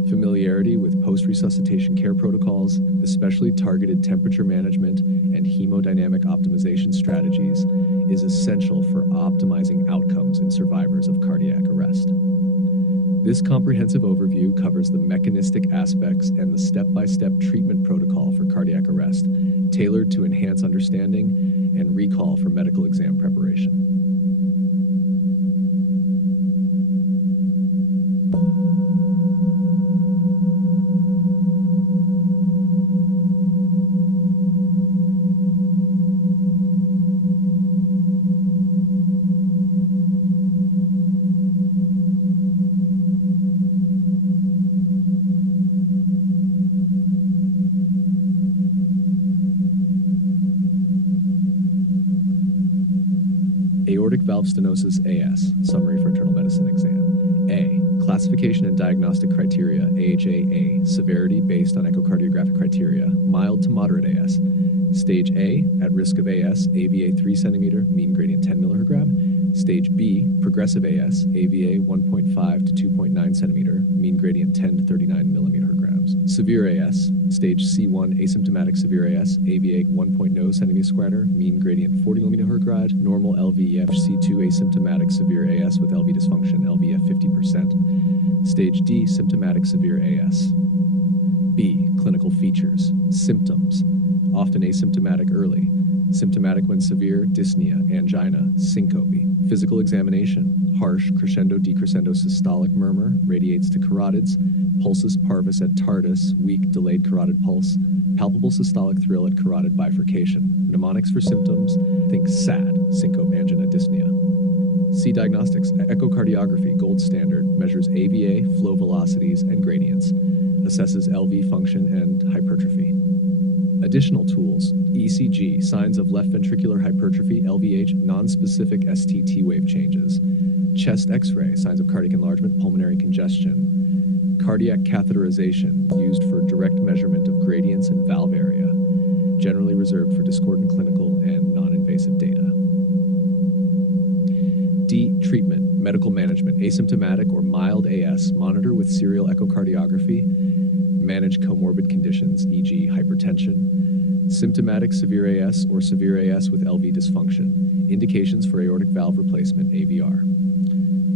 Familiarity with post-resuscitation care protocols, especially targeted temperature management and hemodynamic optimization strategies, is essential for optimizing outcomes in survivors of cardiac arrest. This comprehensive overview covers the mechanistic aspects and the step-by-step treatment protocol for cardiac arrest, tailored to enhance understanding and recall for medical exam preparation. Aortic valve stenosis AS, summary for internal medicine exam. A, classification and diagnostic criteria, AHA-A, severity based on echocardiographic criteria, mild to moderate AS. Stage A, at risk of AS, AVA 3 cm, mean gradient 10 mg. Stage B, progressive AS, AVA 1.5 to 2.9 cm, mean gradient 10 to 39 mm. Severe AS, stage C1, asymptomatic severe AS, AVA 1.0 cm², mean gradient 40 mm. Normal LVEF C2, asymptomatic severe AS with LV dysfunction, LVEF 50%. Stage D, symptomatic severe AS. B, clinical features, symptoms, often asymptomatic early, symptomatic when severe, dyspnea, angina, syncope. Physical examination, harsh crescendo-decrescendo systolic murmur, radiates to carotids, pulsus parvus at tardus, weak delayed carotid pulse, palpable systolic thrill at carotid bifurcation. Mnemonics for symptoms, think SAD, syncope, angina, dyspnea. C, diagnostics, echocardiography, gold standard, measures AVA, flow velocities, and gradients, assesses LV function and hypertrophy. Additional tools, ECG, signs of left ventricular hypertrophy, LVH, non-specific ST wave changes. Chest X-ray, signs of cardiac enlargement, pulmonary congestion. Cardiac catheterization, used for direct measurement of gradients and valve area, generally reserved for discordant clinical and non-invasive data. D, treatment, medical management, asymptomatic or mild AS, monitor with serial echocardiography, manage comorbid conditions, e.g. hypertension, symptomatic severe AS or severe AS with LV dysfunction, indications for aortic valve replacement, AVR.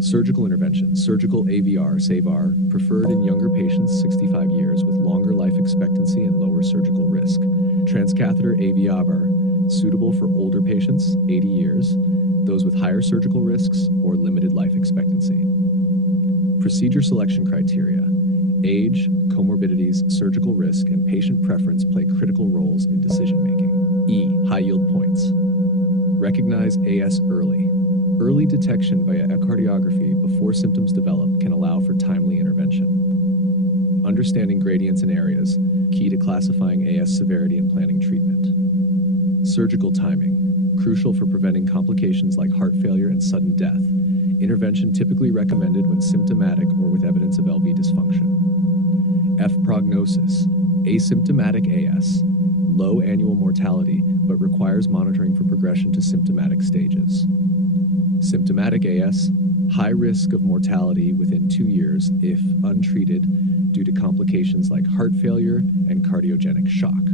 Surgical intervention, surgical AVR, SAVR, preferred in younger patients 65 years with longer life expectancy and lower surgical risk. Transcatheter AVR, suitable for older patients, 80 years, those with higher surgical risks or limited life expectancy. Procedure selection criteria. Age, comorbidities, surgical risk, and patient preference play critical roles in decision-making. E, high-yield points. Recognize AS early. Early detection via echocardiography before symptoms develop can allow for timely intervention. Understanding gradients and areas, key to classifying AS severity and planning treatment. Surgical timing, crucial for preventing complications like heart failure and sudden death. Intervention typically recommended when symptomatic or with evidence of LV dysfunction. F. Prognosis. Asymptomatic AS. Low annual mortality, but requires monitoring for progression to symptomatic stages. Symptomatic AS. High risk of mortality within 2 years if untreated due to complications like heart failure and cardiogenic shock.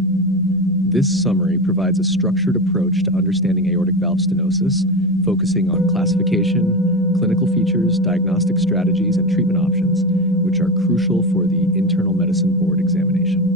This summary provides a structured approach to understanding aortic valve stenosis, focusing on classification, clinical features, diagnostic strategies, and treatment options, which are crucial for the internal medicine board examination.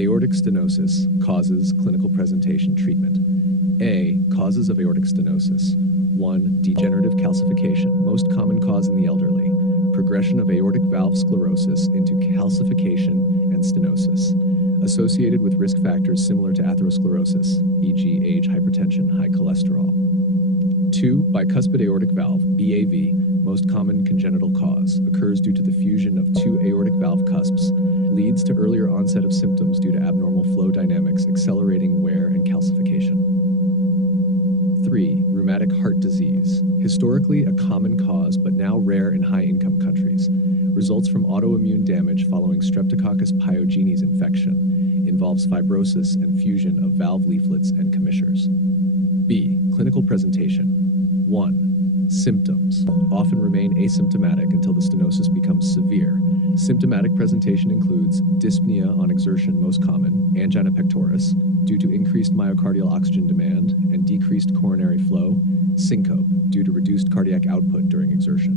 Aortic stenosis, causes, clinical presentation, treatment. A. Causes of aortic stenosis. 1. Degenerative calcification, most common cause in the elderly. Progression of aortic valve sclerosis into calcification and stenosis, associated with risk factors similar to atherosclerosis, e.g. age, hypertension, high cholesterol. 2. Bicuspid aortic valve, BAV, most common congenital cause, occurs due to the fusion of 2 aortic valve cusps, leads to earlier onset of symptoms due to abnormal flow dynamics accelerating wear and calcification. 3. Rheumatic heart disease, historically a common cause but now rare in high-income countries, results from autoimmune damage following Streptococcus pyogenes infection, involves fibrosis and fusion of valve leaflets and commissures. B. Clinical presentation. 1. Symptoms often remain asymptomatic until the stenosis becomes severe. Symptomatic presentation includes dyspnea on exertion, most common, angina pectoris, due to increased myocardial oxygen demand and decreased coronary flow, syncope, due to reduced cardiac output during exertion.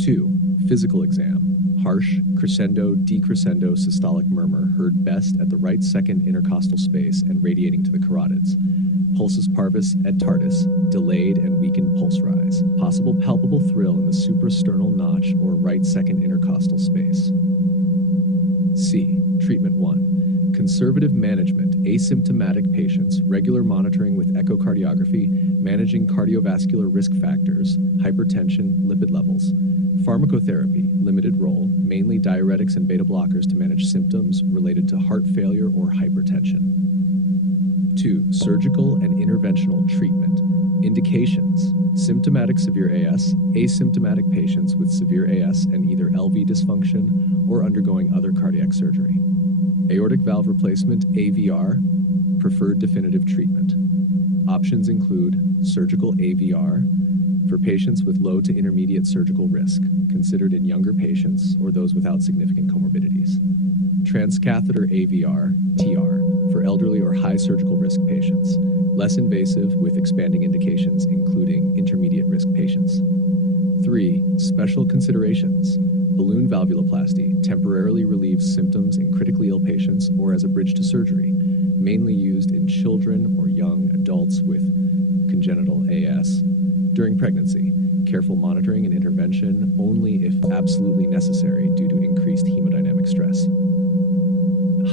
2. Physical exam. Harsh, crescendo, decrescendo systolic murmur heard best at the right second intercostal space and radiating to the carotids. Pulsus parvus et tardus, delayed and weakened pulse rise. Possible palpable thrill in the suprasternal notch or right second intercostal space. C. Treatment 1. Conservative management, asymptomatic patients, regular monitoring with echocardiography, managing cardiovascular risk factors, hypertension, lipid levels. Pharmacotherapy, limited role, mainly diuretics and beta blockers to manage symptoms related to heart failure or hypertension. 2. Surgical and interventional treatment. Indications: symptomatic severe AS, asymptomatic patients with severe AS and either LV dysfunction or undergoing other cardiac surgery. Aortic valve replacement, AVR, preferred definitive treatment. Options include surgical AVR for patients with low to intermediate surgical risk, considered in younger patients or those without significant comorbidities. Transcatheter AVR, TR, for elderly or high surgical risk patients, less invasive with expanding indications including intermediate risk patients. 3. Special considerations. Balloon valvuloplasty temporarily relieves symptoms in critically ill patients or as a bridge to surgery, mainly used in children or young adults with congenital AS. During pregnancy, careful monitoring and intervention only if absolutely necessary due to increased hemodynamic stress.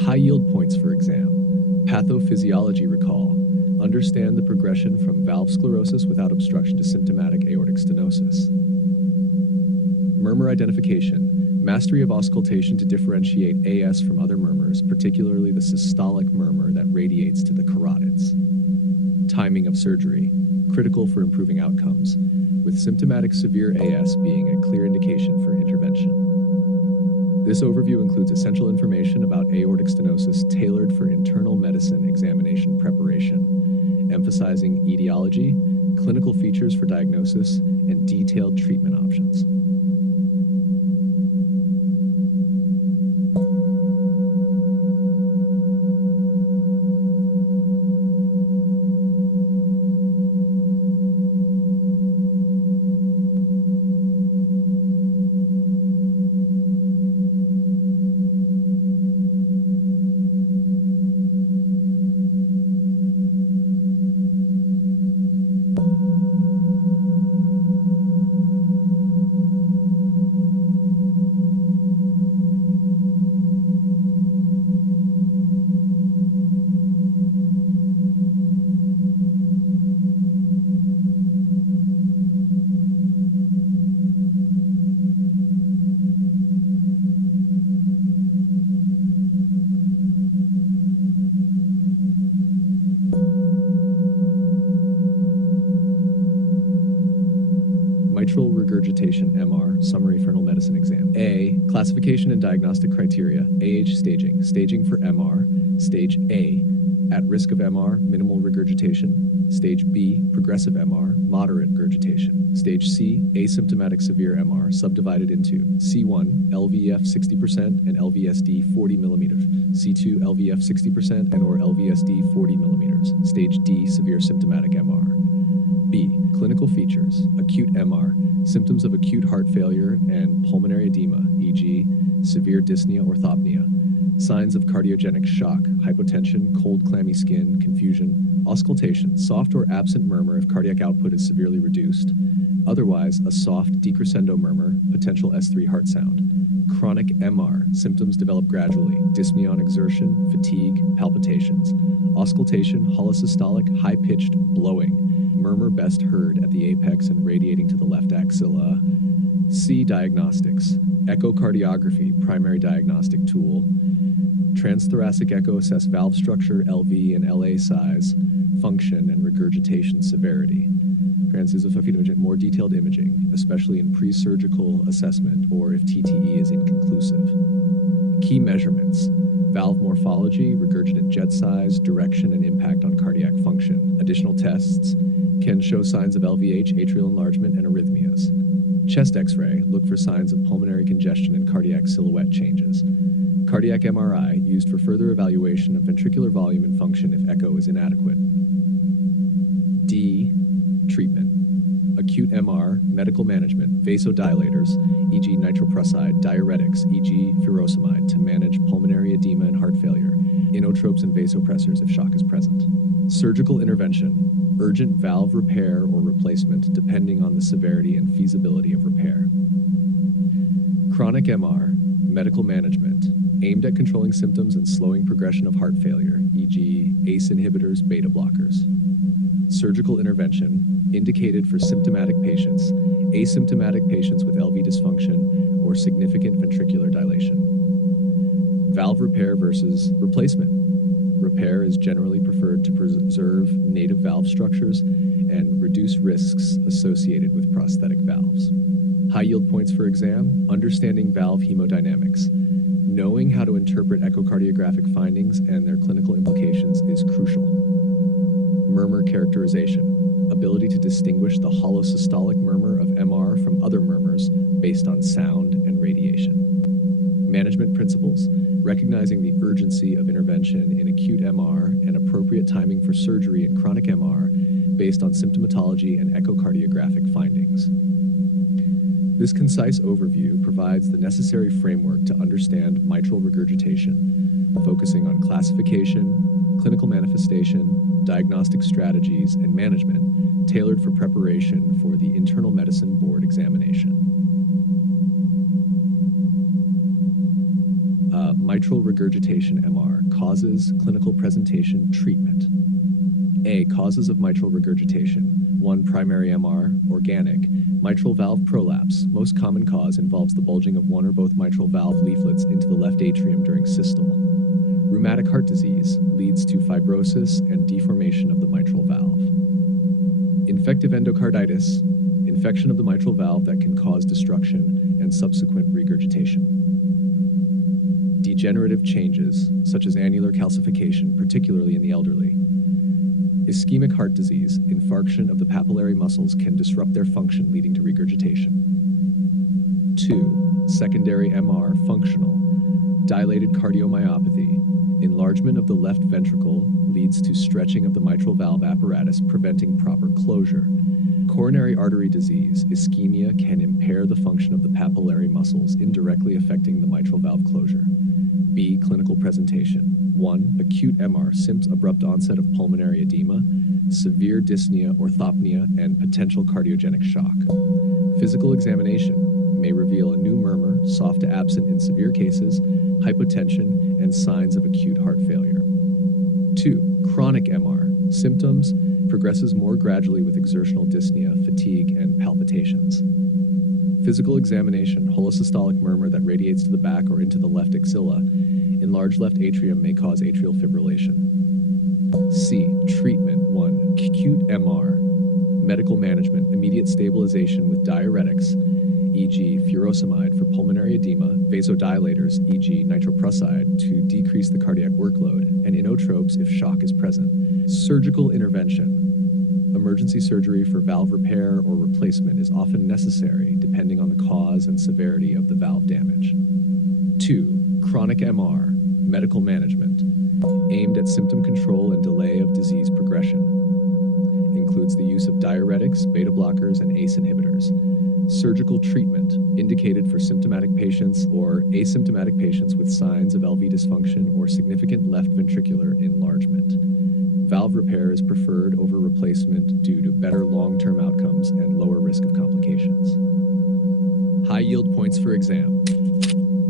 High yield points for exam. Pathophysiology recall. Understand the progression from valve sclerosis without obstruction to symptomatic aortic stenosis. Murmur identification. Mastery of auscultation to differentiate AS from other murmurs, particularly the systolic murmur that radiates to the carotids. Timing of surgery. Critical for improving outcomes, with symptomatic severe AS being a clear indication for intervention. This overview includes essential information about aortic stenosis tailored for internal medicine examination preparation, emphasizing etiology, clinical features for diagnosis, and detailed treatment options. Mitral regurgitation MR, summary for internal medicine exam. A, classification and diagnostic criteria, AH staging, staging for MR, stage A, at risk of MR, minimal regurgitation, stage B, progressive MR, moderate regurgitation, stage C, asymptomatic severe MR, subdivided into C1, LVEF 60% and LVSD 40 millimeters, C2, LVEF 60% and or LVSD 40 millimeters, stage D, severe symptomatic MR. B, clinical features, acute MR, symptoms of acute heart failure and pulmonary edema, e.g., severe dyspnea or orthopnea, signs of cardiogenic shock, hypotension, cold clammy skin, confusion, auscultation, soft or absent murmur if cardiac output is severely reduced, otherwise a soft decrescendo murmur, potential S3 heart sound. Chronic MR, symptoms develop gradually, dyspnea on exertion, fatigue, palpitations, auscultation, holosystolic, high-pitched blowing, murmur best heard at the apex and radiating to the left axilla. C, diagnostics, echocardiography, primary diagnostic tool, transthoracic echo assess valve structure, LV and LA size, function, and regurgitation severity. Transesophageal more detailed imaging, especially in pre-surgical assessment or if TTE is inconclusive. Key measurements: valve morphology, regurgitant jet size, direction, and impact on cardiac function. Additional tests can show signs of LVH, atrial enlargement, and arrhythmias. Chest X-ray, look for signs of pulmonary congestion and cardiac silhouette changes. Cardiac MRI, used for further evaluation of ventricular volume and function if echo is inadequate. D, treatment. Acute MR, medical management, vasodilators, e.g. nitroprusside, diuretics, e.g. furosemide, to manage pulmonary edema and heart failure, inotropes and vasopressors if shock is present. Surgical intervention, urgent valve repair or replacement depending on the severity and feasibility of repair. Chronic MR, medical management, aimed at controlling symptoms and slowing progression of heart failure, e.g. ACE inhibitors, beta blockers. Surgical intervention, indicated for symptomatic patients, asymptomatic patients with LV dysfunction, or significant ventricular dilation. Valve repair versus replacement. Repair is generally preferred to preserve native valve structures and reduce risks associated with prosthetic valves. High yield points for exam: understanding valve hemodynamics. Knowing how to interpret echocardiographic findings and their clinical implications is crucial. Murmur characterization, ability to distinguish the holosystolic murmur of MR from other murmurs based on sound and radiation. Management principles, recognizing the urgency of intervention in acute MR and appropriate timing for surgery in chronic MR based on symptomatology and echocardiographic findings. This concise overview provides the necessary framework to understand mitral regurgitation, focusing on classification, clinical manifestation, diagnostic strategies, and management tailored for preparation for the internal medicine board examination. Mitral regurgitation MR, causes, clinical presentation, treatment. A. Causes of mitral regurgitation. 1. Primary MR, organic. Mitral valve prolapse. Most common cause involves the bulging of one or both mitral valve leaflets into the left atrium during systole. Rheumatic heart disease leads to fibrosis and deformation of the mitral valve. Infective endocarditis, infection of the mitral valve that can cause destruction and subsequent regurgitation. Degenerative changes, such as annular calcification, particularly in the elderly. Ischemic heart disease, infarction of the papillary muscles can disrupt their function, leading to regurgitation. 2. Secondary MR, functional. Dilated cardiomyopathy. Enlargement of the left ventricle leads to stretching of the mitral valve apparatus, preventing proper closure. Coronary artery disease, ischemia, can impair the function of the papillary muscles, indirectly affecting the mitral valve closure. B. Clinical presentation. 1. Acute MR, abrupt onset of pulmonary edema, severe dyspnea, orthopnea, and potential cardiogenic shock. Physical examination may reveal a new murmur, soft to absent in severe cases, hypotension, and signs of acute heart failure. 2. Chronic MR. Symptoms progresses more gradually with exertional dyspnea, fatigue, and palpitations. Physical examination, holosystolic murmur that radiates to the back or into the left axilla. Enlarged left atrium may cause atrial fibrillation. C. Treatment. 1. Acute MR. Medical management, immediate stabilization with diuretics, e.g. furosemide for pulmonary edema, vasodilators, e.g. nitroprusside to decrease the cardiac workload, and inotropes if shock is present. Surgical intervention. Emergency surgery for valve repair or replacement is often necessary depending on the cause and severity of the valve damage. 2. Chronic MR, medical management, aimed at symptom control and delay of disease progression. Includes the use of diuretics, beta blockers, and ACE inhibitors. Surgical treatment, indicated for symptomatic patients or asymptomatic patients with signs of LV dysfunction or significant left ventricular enlargement. Valve repair is preferred over replacement due to better long-term outcomes and lower risk of complications. High yield points for exam.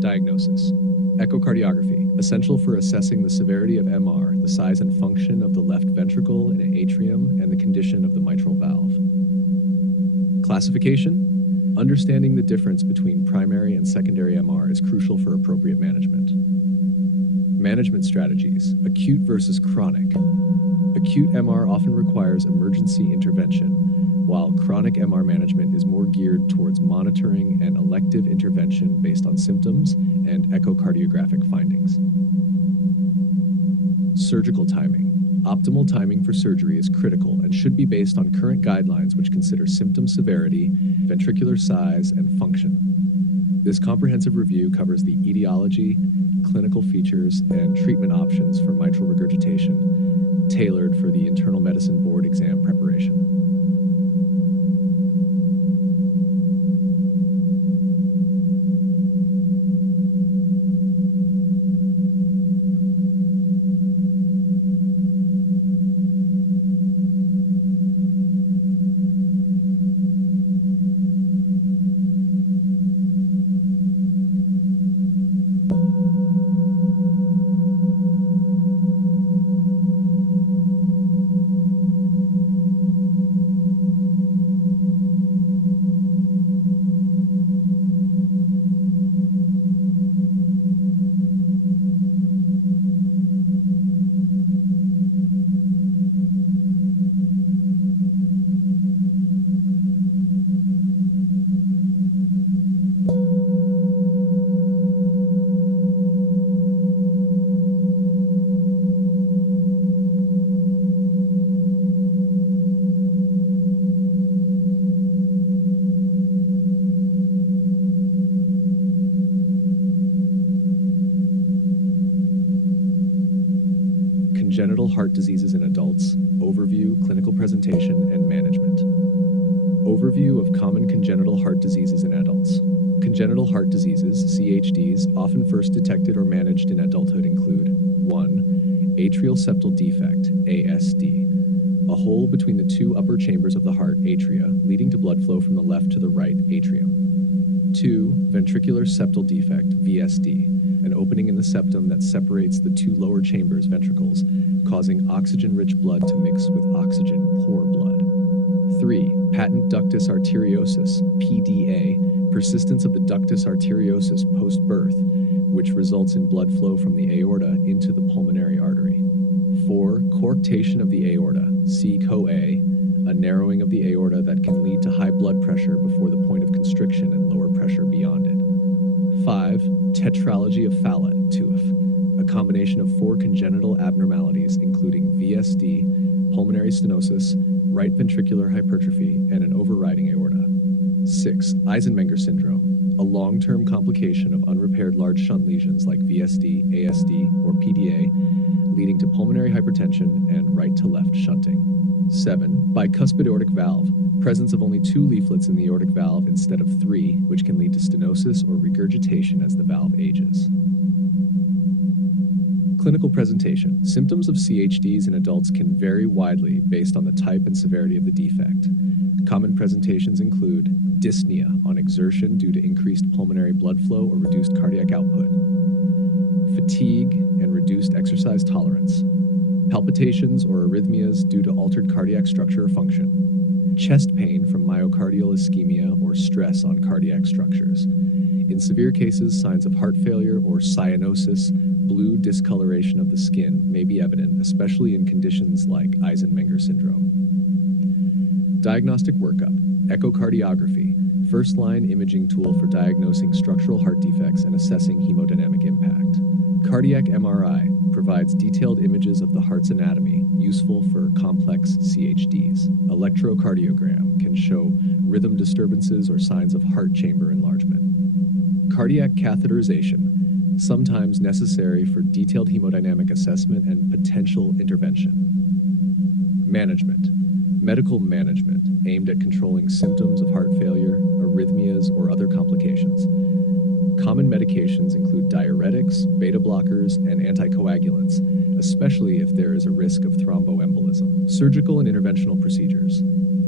Diagnosis. Echocardiography, essential for assessing the severity of MR, the size and function of the left ventricle and atrium, and the condition of the mitral valve. Classification. Understanding the difference between primary and secondary MR is crucial for appropriate management. Management strategies, acute versus chronic. Acute MR often requires emergency intervention, while chronic MR management is more geared towards monitoring and elective intervention based on symptoms and echocardiographic findings. Surgical timing. Optimal timing for surgery is critical and should be based on current guidelines which consider symptom severity, ventricular size, and function. This comprehensive review covers the etiology, clinical features, and treatment options for mitral regurgitation, tailored for the Internal Medicine Board exam preparation. Congenital heart diseases in adults, overview, clinical presentation, and management. Overview of common congenital heart diseases in adults. Congenital heart diseases, CHDs, often first detected or managed in adulthood include 1. Atrial septal defect, ASD, a hole between the two upper chambers of the heart atria, leading to blood flow from the left to the right atrium. 2. Ventricular septal defect, VSD, an opening in the septum that separates the two lower chambers ventricles, causing oxygen-rich blood to mix with oxygen-poor blood. 3. Patent ductus arteriosus, PDA, persistence of the ductus arteriosus post-birth, which results in blood flow from the aorta into the pulmonary artery. 4. Coarctation of the aorta, COA, a narrowing of the aorta that can lead to high blood pressure before the point of constriction and lower pressure beyond it. 5. Tetralogy of Fallot, TUF, a combination of 4 congenital abnormalities including VSD, pulmonary stenosis, right ventricular hypertrophy, and an overriding aorta. 6. Eisenmenger syndrome, a long-term complication of unrepaired large shunt lesions like VSD, ASD, or PDA, leading to pulmonary hypertension and right-to-left shunting. 7. Bicuspid aortic valve, presence of only 2 leaflets in the aortic valve instead of 3, which can lead to stenosis or regurgitation as the valve ages. Clinical presentation. Symptoms of CHDs in adults can vary widely based on the type and severity of the defect. Common presentations include dyspnea on exertion due to increased pulmonary blood flow or reduced cardiac output, fatigue and reduced exercise tolerance, palpitations or arrhythmias due to altered cardiac structure or function, chest pain from myocardial ischemia or stress on cardiac structures. In severe cases, signs of heart failure or cyanosis, blue discoloration of the skin, may be evident, especially in conditions like Eisenmenger syndrome. Diagnostic workup, echocardiography, first-line imaging tool for diagnosing structural heart defects and assessing hemodynamic impact. Cardiac MRI provides detailed images of the heart's anatomy, useful for complex CHDs. Electrocardiogram can show rhythm disturbances or signs of heart chamber enlargement. Cardiac catheterization, sometimes necessary for detailed hemodynamic assessment and potential intervention. Management. Medical management aimed at controlling symptoms of heart failure, arrhythmias, or other complications. Common medications include diuretics, beta blockers, and anticoagulants, especially if there is a risk of thromboembolism. Surgical and interventional procedures.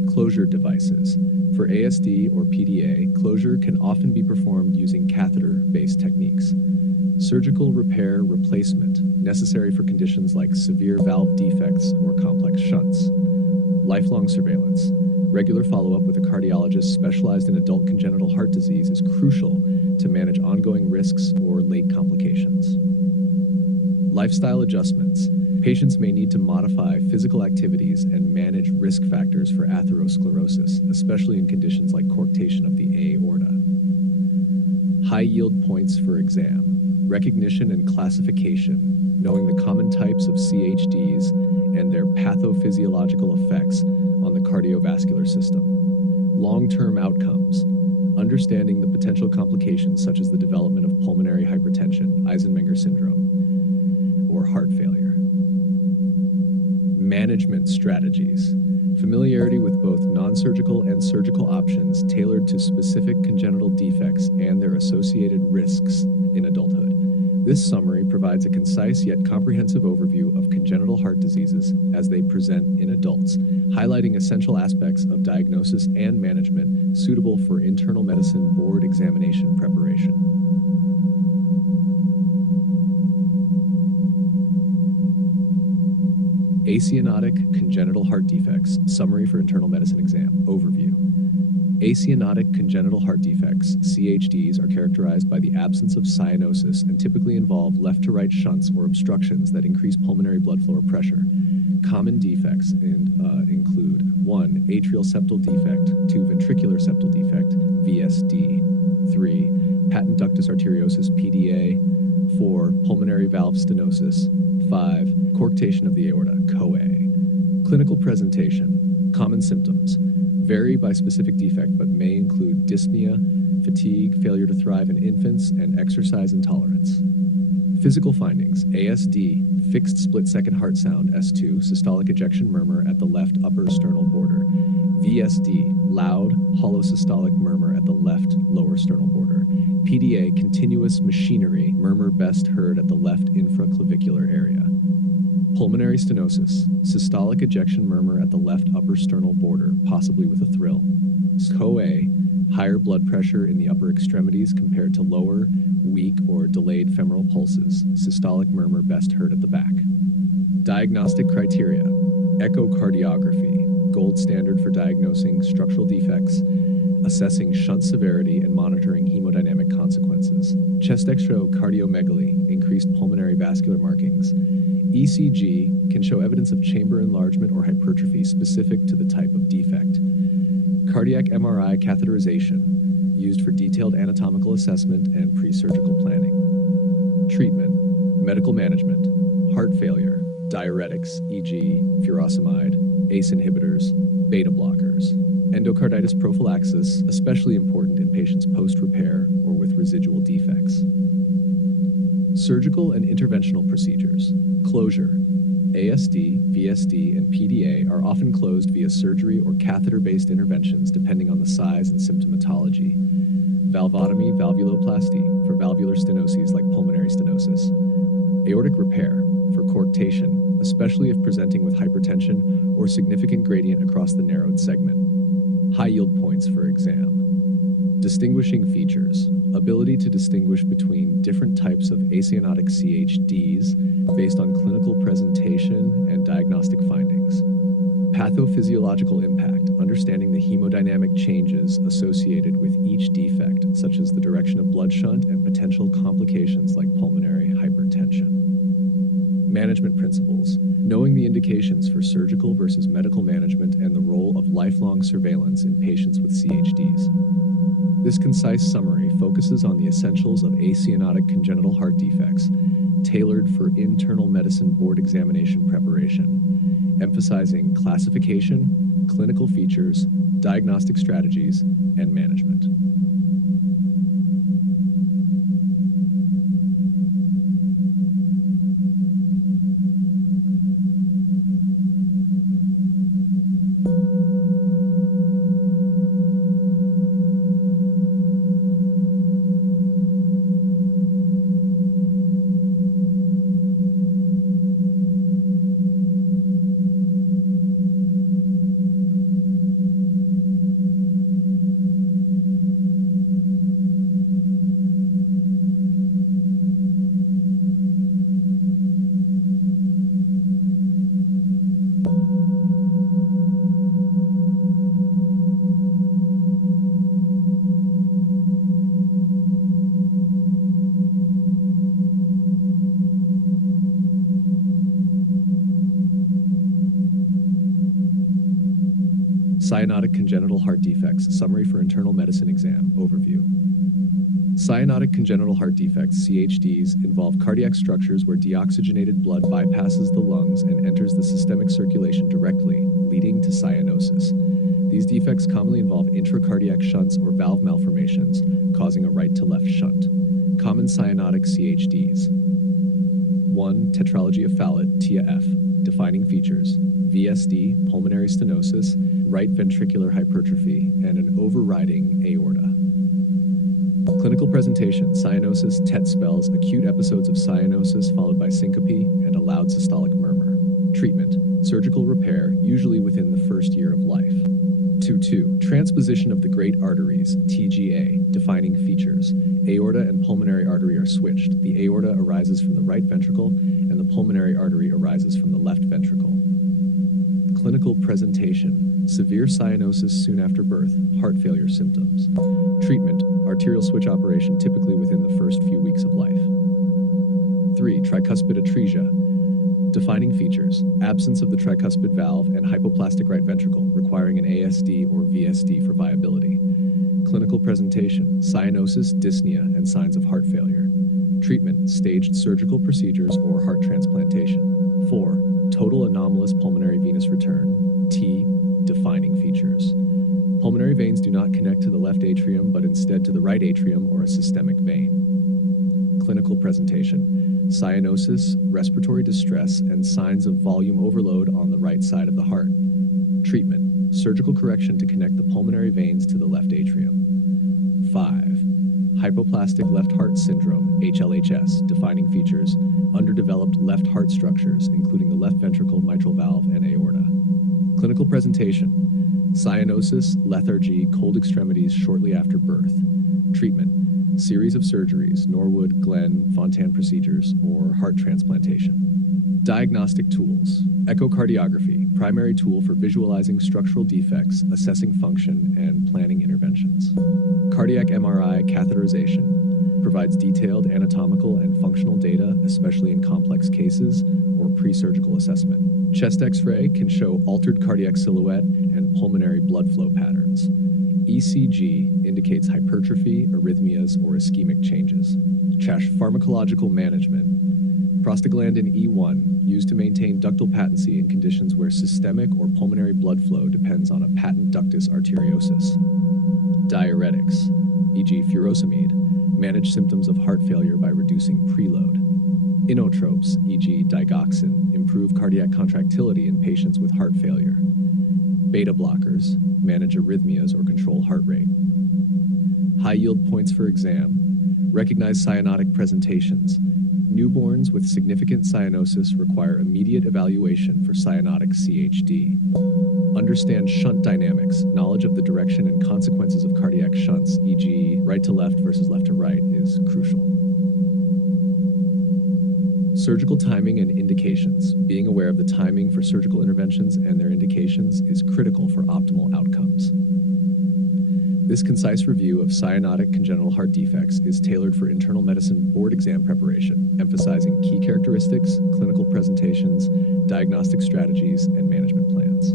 Closure devices. For ASD or PDA, closure can often be performed using catheter-based techniques. Surgical repair replacement, necessary for conditions like severe valve defects or complex shunts. Lifelong surveillance. Regular follow-up with a cardiologist specialized in adult congenital heart disease is crucial to manage ongoing risks or late complications. Lifestyle adjustments. Patients may need to modify physical activities and manage risk factors for atherosclerosis, especially in conditions like coarctation of the aorta. High yield points for exam. Recognition and classification, knowing the common types of CHDs and their pathophysiological effects on the cardiovascular system. Long-term outcomes, understanding the potential complications such as the development of pulmonary hypertension, Eisenmenger syndrome, or heart failure. Management strategies, familiarity with both non-surgical and surgical options tailored to specific congenital defects and their associated risks in adulthood. This summary provides a concise yet comprehensive overview of congenital heart diseases as they present in adults, highlighting essential aspects of diagnosis and management suitable for internal medicine board examination preparation. Acyanotic congenital heart defects, summary for internal medicine exam, overview. Acyanotic congenital heart defects, CHDs, are characterized by the absence of cyanosis and typically involve left-to-right shunts or obstructions that increase pulmonary blood flow or pressure. Common defects include 1. Atrial septal defect, 2. Ventricular septal defect, VSD, 3. Patent ductus arteriosus, PDA, 4. Pulmonary valve stenosis, 5. Coarctation of the aorta, COA. Clinical presentation. Common symptoms vary by specific defect but may include dyspnea, fatigue, failure to thrive in infants, and exercise intolerance. Physical findings: ASD, fixed split-second heart sound, S2, systolic ejection murmur at the left upper sternal border. VSD, loud, hollow systolic murmur at the left lower sternal border. PDA, continuous machinery, murmur best heard at the left infraclavicular area. Pulmonary stenosis, systolic ejection murmur at the left upper sternal border, possibly with a thrill. COA, higher blood pressure in the upper extremities compared to lower, weak, or delayed femoral pulses, systolic murmur best heard at the back. Diagnostic criteria: echocardiography, gold standard for diagnosing structural defects, assessing shunt severity and monitoring hemodynamic consequences. Chest electrocardiomegaly, increased pulmonary vascular markings. ECG can show evidence of chamber enlargement or hypertrophy specific to the type of defect. Cardiac MRI catheterization, used for detailed anatomical assessment and pre-surgical planning. Treatment: medical management, heart failure, diuretics, e.g. furosemide, ACE inhibitors, beta blockers. Endocarditis prophylaxis, especially important in patients post-repair or with residual defects. Surgical and interventional procedures. Closure. ASD, VSD, and PDA are often closed via surgery or catheter-based interventions depending on the size and symptomatology. Valvotomy, valvuloplasty, for valvular stenoses like pulmonary stenosis. Aortic repair, for coarctation, especially if presenting with hypertension or significant gradient across the narrowed segment. High yield points for exam. Distinguishing features: ability to distinguish between different types of acyanotic CHDs based on clinical presentation and diagnostic findings. Pathophysiological impact: understanding the hemodynamic changes associated with each defect, such as the direction of blood shunt and potential complications like pulmonary hypertension. Management principles: knowing the indications for surgical versus medical management and the role of lifelong surveillance in patients with CHDs. This concise summary focuses on the essentials of acyanotic congenital heart defects, tailored for internal medicine board examination preparation, emphasizing classification, clinical features, diagnostic strategies, and management. Cyanotic congenital heart defects, summary for internal medicine exam, overview. Cyanotic congenital heart defects, CHDs, involve cardiac structures where deoxygenated blood bypasses the lungs and enters the systemic circulation directly, leading to cyanosis. These defects commonly involve intracardiac shunts or valve malformations, causing a right-to-left shunt. Common cyanotic CHDs. 1. Tetralogy of Fallot, TIA-F. Defining features: VSD, pulmonary stenosis, right ventricular hypertrophy, and an overriding aorta. Clinical presentation: cyanosis, TET spells, acute episodes of cyanosis followed by syncope and a loud systolic murmur. Treatment: surgical repair, usually within the first year of life. 2. Transposition of the great arteries, TGA. Defining features: aorta and pulmonary artery are switched. The aorta arises from the right ventricle and the pulmonary artery arises from the left ventricle. Clinical presentation: severe cyanosis soon after birth, heart failure symptoms. Treatment: arterial switch operation, typically within the first few weeks of life. 3. Tricuspid atresia. Defining features: absence of the tricuspid valve and hypoplastic right ventricle, requiring an ASD or VSD for viability. Clinical presentation: cyanosis, dyspnea, and signs of heart failure. Treatment: staged surgical procedures or heart transplantation. 4. Total anomalous pulmonary venous return, T. Defining features: pulmonary veins do not connect to the left atrium, but instead to the right atrium or a systemic vein. Clinical presentation: cyanosis, respiratory distress, and signs of volume overload on the right side of the heart. Treatment: surgical correction to connect the pulmonary veins to the left atrium. 5. Hypoplastic left heart syndrome, HLHS. Defining features: underdeveloped left heart structures, including the left ventricle, mitral valve, and aorta. Clinical presentation: Cyanosis, lethargy, cold extremities shortly after birth. Treatment: series of surgeries, Norwood, Glenn, Fontan procedures, or heart transplantation. Diagnostic tools: echocardiography, primary tool for visualizing structural defects, assessing function, and planning interventions. Cardiac MRI catheterization provides detailed anatomical and functional data, especially in complex cases or pre-surgical assessment. Chest X-ray can show altered cardiac silhouette and pulmonary blood flow patterns. ECG indicates hypertrophy, arrhythmias, or ischemic changes. Pharmacological management: prostaglandin E1, used to maintain ductal patency in conditions where systemic or pulmonary blood flow depends on a patent ductus arteriosus. Diuretics, e.g. furosemide, manage symptoms of heart failure by reducing preload. Inotropes, e.g. digoxin, improve cardiac contractility in patients with heart failure. Beta blockers manage arrhythmias or control heart rate. High-yield points for exam: recognize cyanotic presentations. Newborns with significant cyanosis require immediate evaluation for cyanotic CHD. Understand shunt dynamics. Knowledge of the direction and consequences of cardiac shunts, e.g. right to left versus left to right, is crucial. Surgical timing and indications. Being aware of the timing for surgical interventions and their indications is critical for optimal outcomes. This concise review of cyanotic congenital heart defects is tailored for internal medicine board exam preparation, emphasizing key characteristics, clinical presentations, diagnostic strategies, and management plans.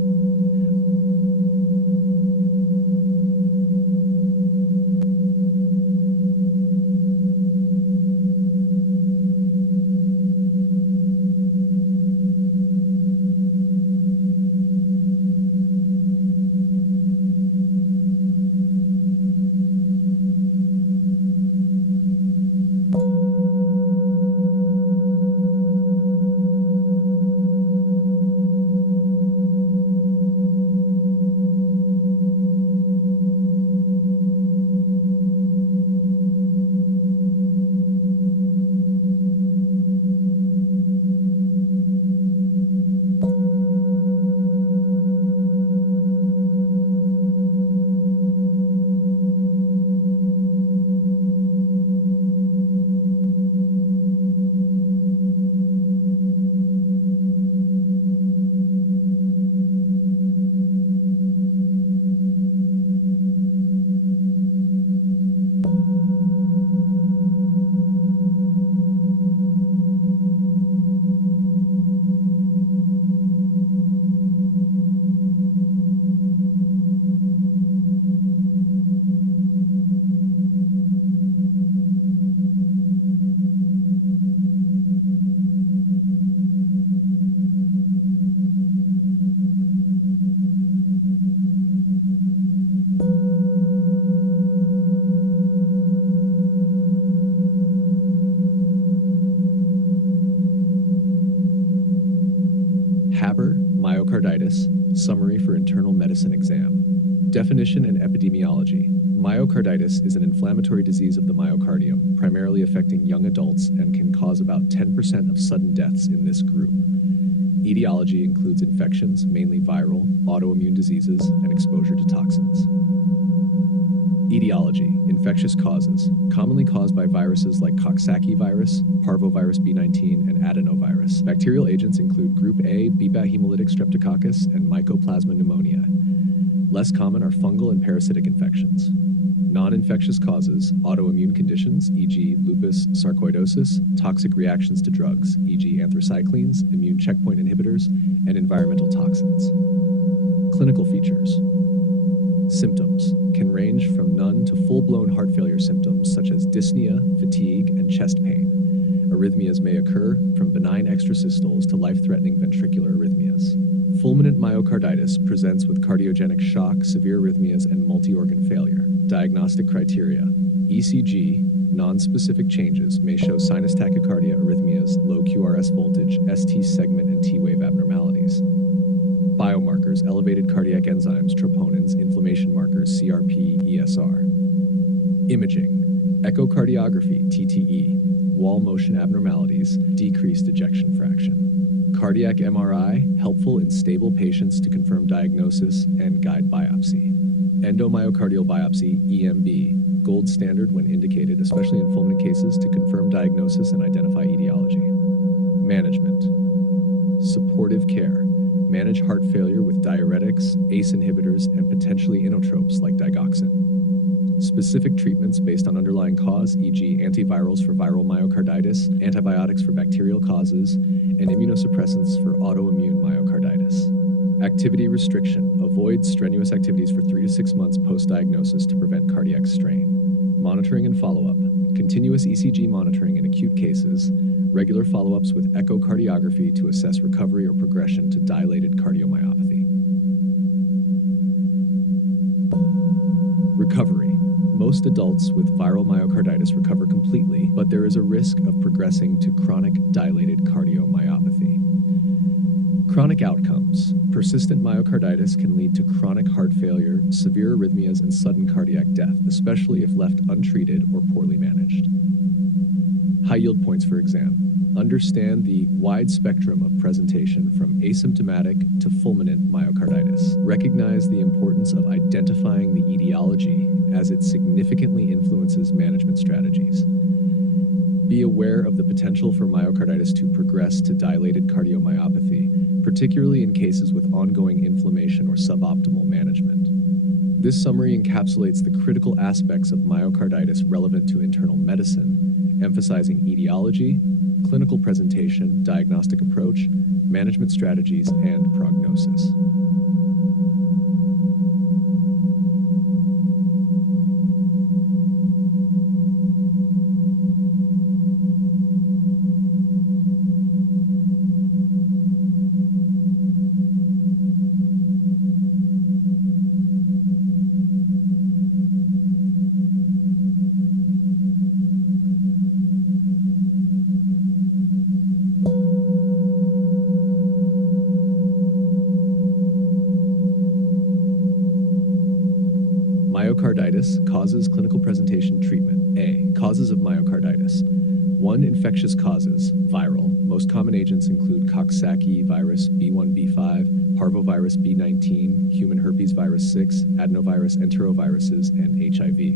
Myocarditis, summary for internal medicine exam. Definition and epidemiology. Myocarditis is an inflammatory disease of the myocardium, primarily affecting young adults, and can cause about 10% of sudden deaths in this group. Etiology includes infections, mainly viral, autoimmune diseases, and exposure to toxins. Etiology: infectious causes, commonly caused by viruses like Coxsackie virus, parvovirus B19, and adenovirus. Bacterial agents include group A, B-bat hemolytic streptococcus, and mycoplasma pneumonia. Less common are fungal and parasitic infections. Non-infectious causes: autoimmune conditions, e.g. lupus, sarcoidosis, toxic reactions to drugs, e.g. anthracyclines, immune checkpoint inhibitors, and environmental toxins. Clinical features. Symptoms can range from none to full-blown heart failure symptoms such as dyspnea, fatigue, and chest pain. Arrhythmias may occur from benign extrasystoles to life-threatening ventricular arrhythmias. Fulminant myocarditis presents with cardiogenic shock, severe arrhythmias, and multi-organ failure. Diagnostic criteria: ECG, non-specific changes may show sinus tachycardia, arrhythmias, low QRS voltage, ST segment, and T-wave abnormalities. Biomarkers: elevated cardiac enzymes, troponins, inflammation markers, CRP, ESR. Imaging: echocardiography, TTE, wall motion abnormalities, decreased ejection fraction. Cardiac MRI, helpful in stable patients to confirm diagnosis and guide biopsy. Endomyocardial biopsy, EMB, gold standard when indicated, especially in fulminant cases, to confirm diagnosis and identify etiology. Management. Supportive care. Manage heart failure with diuretics, ACE inhibitors, and potentially inotropes like digoxin. Specific treatments based on underlying cause, e.g. antivirals for viral myocarditis, antibiotics for bacterial causes, and immunosuppressants for autoimmune myocarditis. Activity restriction. Avoid strenuous activities for 3 to 6 months post-diagnosis to prevent cardiac strain. Monitoring and follow-up. Continuous ECG monitoring in acute cases. Regular follow-ups with echocardiography to assess recovery or progression to dilated cardiomyopathy. Recovery. Most adults with viral myocarditis recover completely, but there is a risk of progressing to chronic dilated cardiomyopathy. Chronic outcomes. Persistent myocarditis can lead to chronic heart failure, severe arrhythmias, and sudden cardiac death, especially if left untreated or poorly managed. High yield points for exam. Understand the wide spectrum of presentation from asymptomatic to fulminant myocarditis. Recognize the importance of identifying the etiology as it significantly influences management strategies. Be aware of the potential for myocarditis to progress to dilated cardiomyopathy, particularly in cases with ongoing inflammation or suboptimal management. This summary encapsulates the critical aspects of myocarditis relevant to internal medicine, emphasizing etiology, clinical presentation, diagnostic approach, management strategies, and prognosis. Myocarditis, causes, clinical presentation, treatment. A. Causes of myocarditis. 1. Infectious causes, viral. Most common agents include Coxsackie virus B1-B5, parvovirus B19, human herpes virus 6, adenovirus, enteroviruses, and HIV.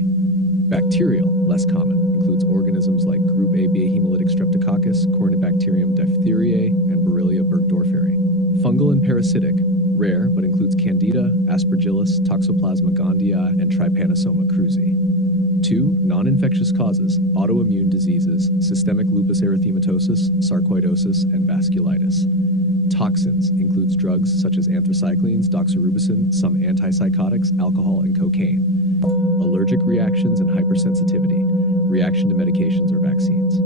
Bacterial, less common, includes organisms like group A-B hemolytic streptococcus, Corynebacterium diphtheriae, and Borrelia burgdorferi. Fungal and parasitic, rare, but includes Candida, Aspergillus, Toxoplasma gondii, and Trypanosoma cruzi. 2. Non-infectious causes, autoimmune diseases, systemic lupus erythematosus, sarcoidosis, and vasculitis. Toxins includes drugs such as anthracyclines, doxorubicin, some antipsychotics, alcohol, and cocaine. Allergic reactions and hypersensitivity, reaction to medications or vaccines.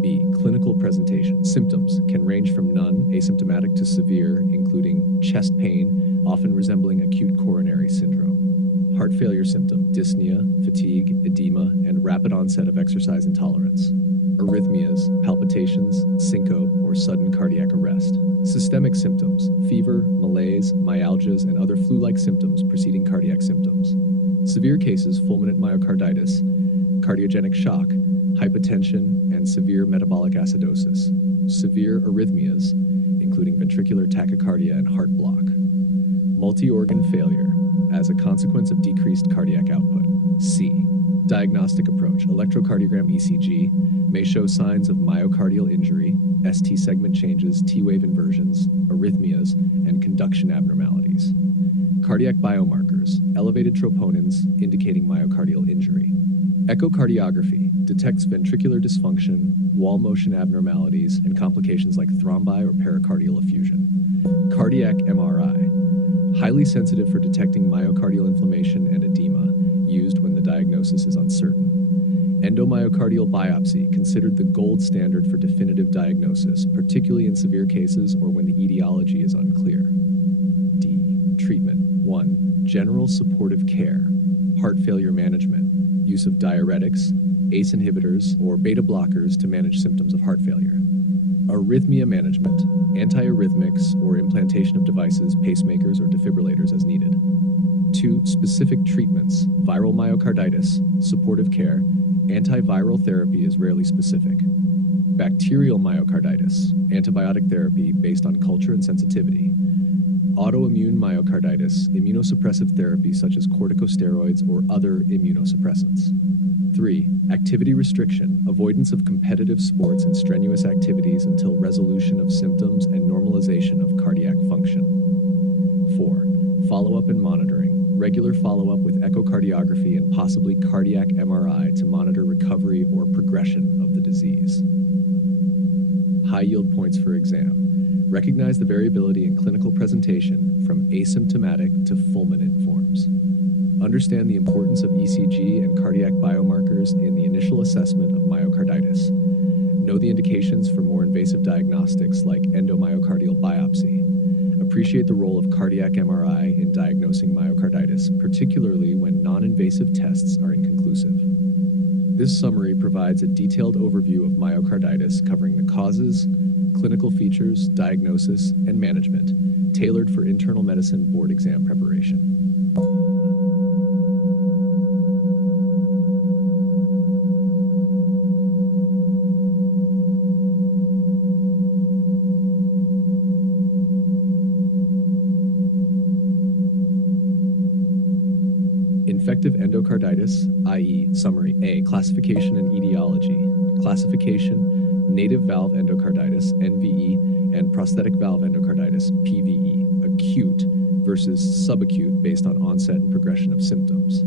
B. Clinical presentation. Symptoms can range from none, asymptomatic, to severe, including chest pain, often resembling acute coronary syndrome. Heart failure symptom, dyspnea, fatigue, edema, and rapid onset of exercise intolerance. Arrhythmias, palpitations, syncope, or sudden cardiac arrest. Systemic symptoms, fever, malaise, myalgias, and other flu-like symptoms preceding cardiac symptoms. Severe cases, fulminant myocarditis, cardiogenic shock, hypotension, and severe metabolic acidosis. Severe arrhythmias, including ventricular tachycardia and heart block. Multi-organ failure, as a consequence of decreased cardiac output. C. Diagnostic approach. Electrocardiogram ECG may show signs of myocardial injury, ST segment changes, T-wave inversions, arrhythmias, and conduction abnormalities. Cardiac biomarkers. Elevated troponins indicating myocardial injury. Echocardiography detects ventricular dysfunction, wall motion abnormalities, and complications like thrombi or pericardial effusion. Cardiac MRI, highly sensitive for detecting myocardial inflammation and edema, used when the diagnosis is uncertain. Endomyocardial biopsy, considered the gold standard for definitive diagnosis, particularly in severe cases or when the etiology is unclear. D. Treatment. 1. General supportive care, heart failure management, use of diuretics, ACE inhibitors, or beta blockers to manage symptoms of heart failure. Arrhythmia management, antiarrhythmics or implantation of devices, pacemakers, or defibrillators as needed. 2. Specific treatments, viral myocarditis, supportive care, antiviral therapy is rarely specific. Bacterial myocarditis, antibiotic therapy based on culture and sensitivity. Autoimmune myocarditis, immunosuppressive therapy such as corticosteroids or other immunosuppressants. 3. Activity restriction, avoidance of competitive sports and strenuous activities until resolution of symptoms and normalization of cardiac function. 4. Follow-up and monitoring, regular follow-up with echocardiography and possibly cardiac MRI to monitor recovery or progression of the disease. High yield points for exam. Recognize the variability in clinical presentation from asymptomatic to fulminant forms. Understand the importance of ECG and cardiac biomarkers in the initial assessment of myocarditis. Know the indications for more invasive diagnostics like endomyocardial biopsy. Appreciate the role of cardiac MRI in diagnosing myocarditis, particularly when non-invasive tests are inconclusive. This summary provides a detailed overview of myocarditis covering the causes, clinical features, diagnosis, and management, tailored for internal medicine board exam preparation. Infective endocarditis, i.e. Summary A. Classification and etiology. Classification: native valve endocarditis, NVE, and prosthetic valve endocarditis, PVE. Acute versus subacute based on onset and progression of symptoms.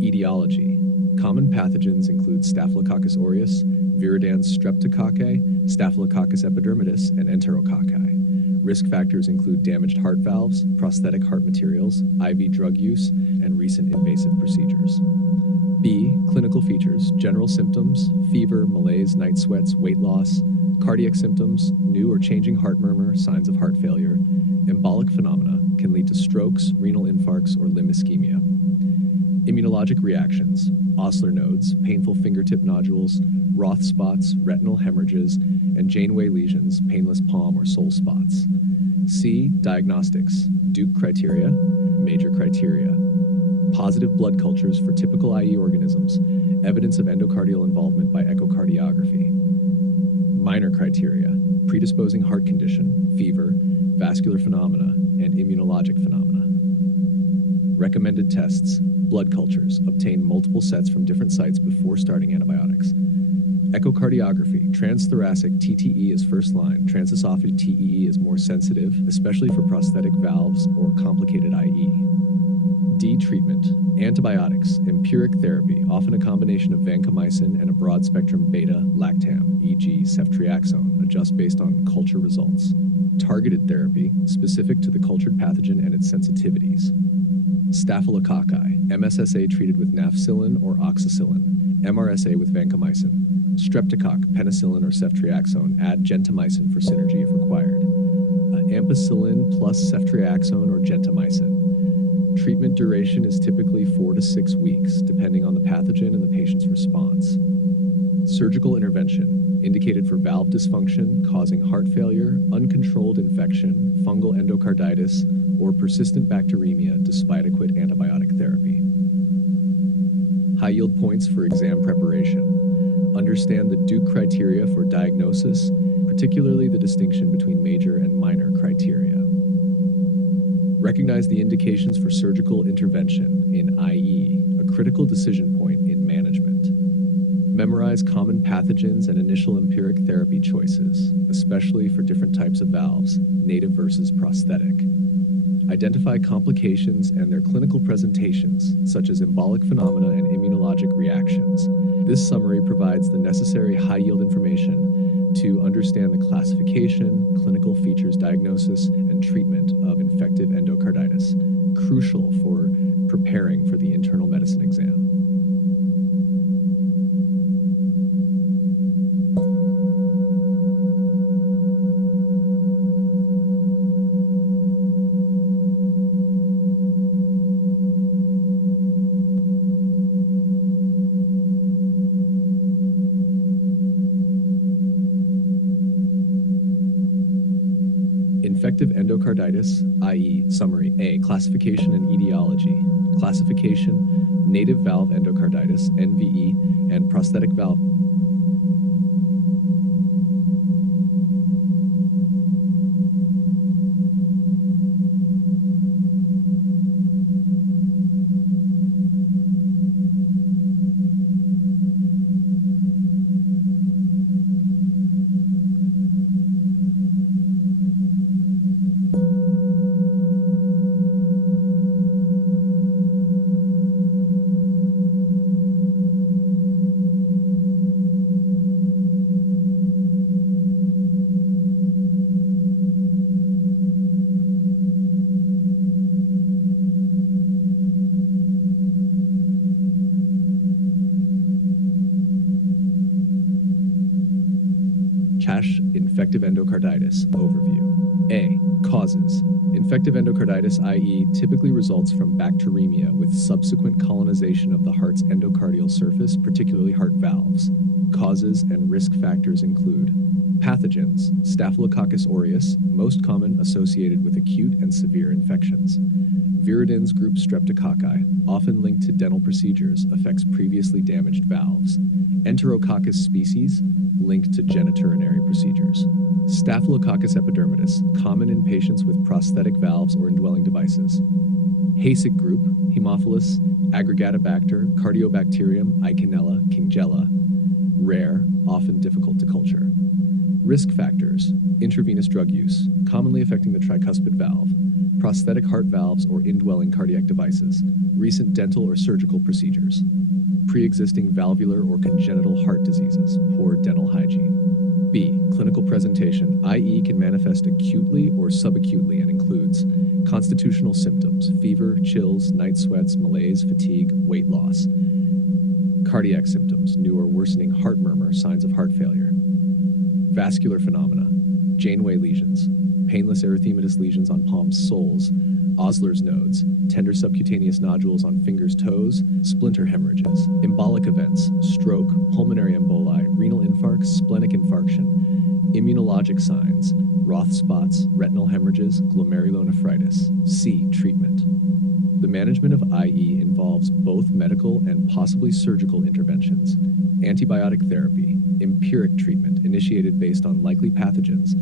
Etiology: common pathogens include Staphylococcus aureus, viridans streptococci, Staphylococcus epidermidis, and enterococci. Risk factors include damaged heart valves, prosthetic heart materials, IV drug use, and recent invasive procedures. B. Clinical features: general symptoms, fever, malaise, night sweats, weight loss, cardiac symptoms, new or changing heart murmur, signs of heart failure. Embolic phenomena can lead to strokes, renal infarcts, or limb ischemia. Immunologic reactions: Osler nodes, painful fingertip nodules, Roth spots, retinal hemorrhages, and Janeway lesions, painless palm or sole spots. C. Diagnostics: Duke criteria, major criteria. Positive blood cultures for typical IE organisms, evidence of endocardial involvement by echocardiography. Minor criteria: predisposing heart condition, fever, vascular phenomena, and immunologic phenomena. Recommended tests: blood cultures, obtain multiple sets from different sites before starting antibiotics. Echocardiography: transthoracic TTE is first line, transesophageal TEE is more sensitive, especially for prosthetic valves or complicated IE. D. Treatment: antibiotics, empiric therapy, often a combination of vancomycin and a broad-spectrum beta-lactam, e.g. ceftriaxone, adjust based on culture results. Targeted therapy, specific to the cultured pathogen and its sensitivities. Staphylococci, MSSA treated with nafcillin or oxacillin, MRSA with vancomycin. Streptococcus, penicillin or ceftriaxone, add gentamicin for synergy if required. Ampicillin plus ceftriaxone or gentamicin. Treatment duration is typically 4 to 6 weeks, depending on the pathogen and the patient's response. Surgical intervention, indicated for valve dysfunction causing heart failure, uncontrolled infection, fungal endocarditis, or persistent bacteremia despite adequate antibiotic therapy. High yield points for exam preparation. Understand the Duke criteria for diagnosis, particularly the distinction between major and minor criteria. Recognize the indications for surgical intervention in IE, a critical decision point in management. Memorize common pathogens and initial empiric therapy choices, especially for different types of valves, native versus prosthetic. Identify complications and their clinical presentations, such as embolic phenomena and immunologic reactions. This summary provides the necessary high-yield information to understand the classification, clinical features, diagnosis, and treatment of infective endocarditis, crucial for preparing for the internal medicine exam. Infective endocarditis, i.e. Summary A. Classification and etiology. Classification: native valve endocarditis, NVE, and prosthetic valve. Infective endocarditis. Overview. A. Causes. Infective endocarditis, i.e., typically results from bacteremia with subsequent colonization of the heart's endocardial surface, particularly heart valves. Causes and risk factors include pathogens, Staphylococcus aureus, most common associated with acute and severe infections. Viridins group streptococci, often linked to dental procedures, affects previously damaged valves. Enterococcus species, linked to genitourinary procedures. Staphylococcus epidermidis, common in patients with prosthetic valves or indwelling devices. Hasig group, Haemophilus, Aggregatibacter, Cardiobacterium, Eikenella, Kingella, rare, often difficult to culture. Risk factors, intravenous drug use, commonly affecting the tricuspid valve, prosthetic heart valves or indwelling cardiac devices, recent dental or surgical procedures, pre-existing valvular or congenital heart diseases, poor dental hygiene. B. Clinical presentation, i.e. can manifest acutely or subacutely and includes constitutional symptoms, fever, chills, night sweats, malaise, fatigue, weight loss. Cardiac symptoms, new or worsening heart murmur, signs of heart failure. Vascular phenomena, Janeway lesions, painless erythematous lesions on palms, soles, Osler's nodes, tender subcutaneous nodules on fingers, toes, splinter hemorrhages. Embolic events, stroke, pulmonary emboli, renal infarcts, splenic infarction. Immunologic signs, Roth spots, retinal hemorrhages, glomerulonephritis. C. Treatment. The management of IE involves both medical and possibly surgical interventions. Antibiotic therapy, empiric treatment initiated based on likely pathogens,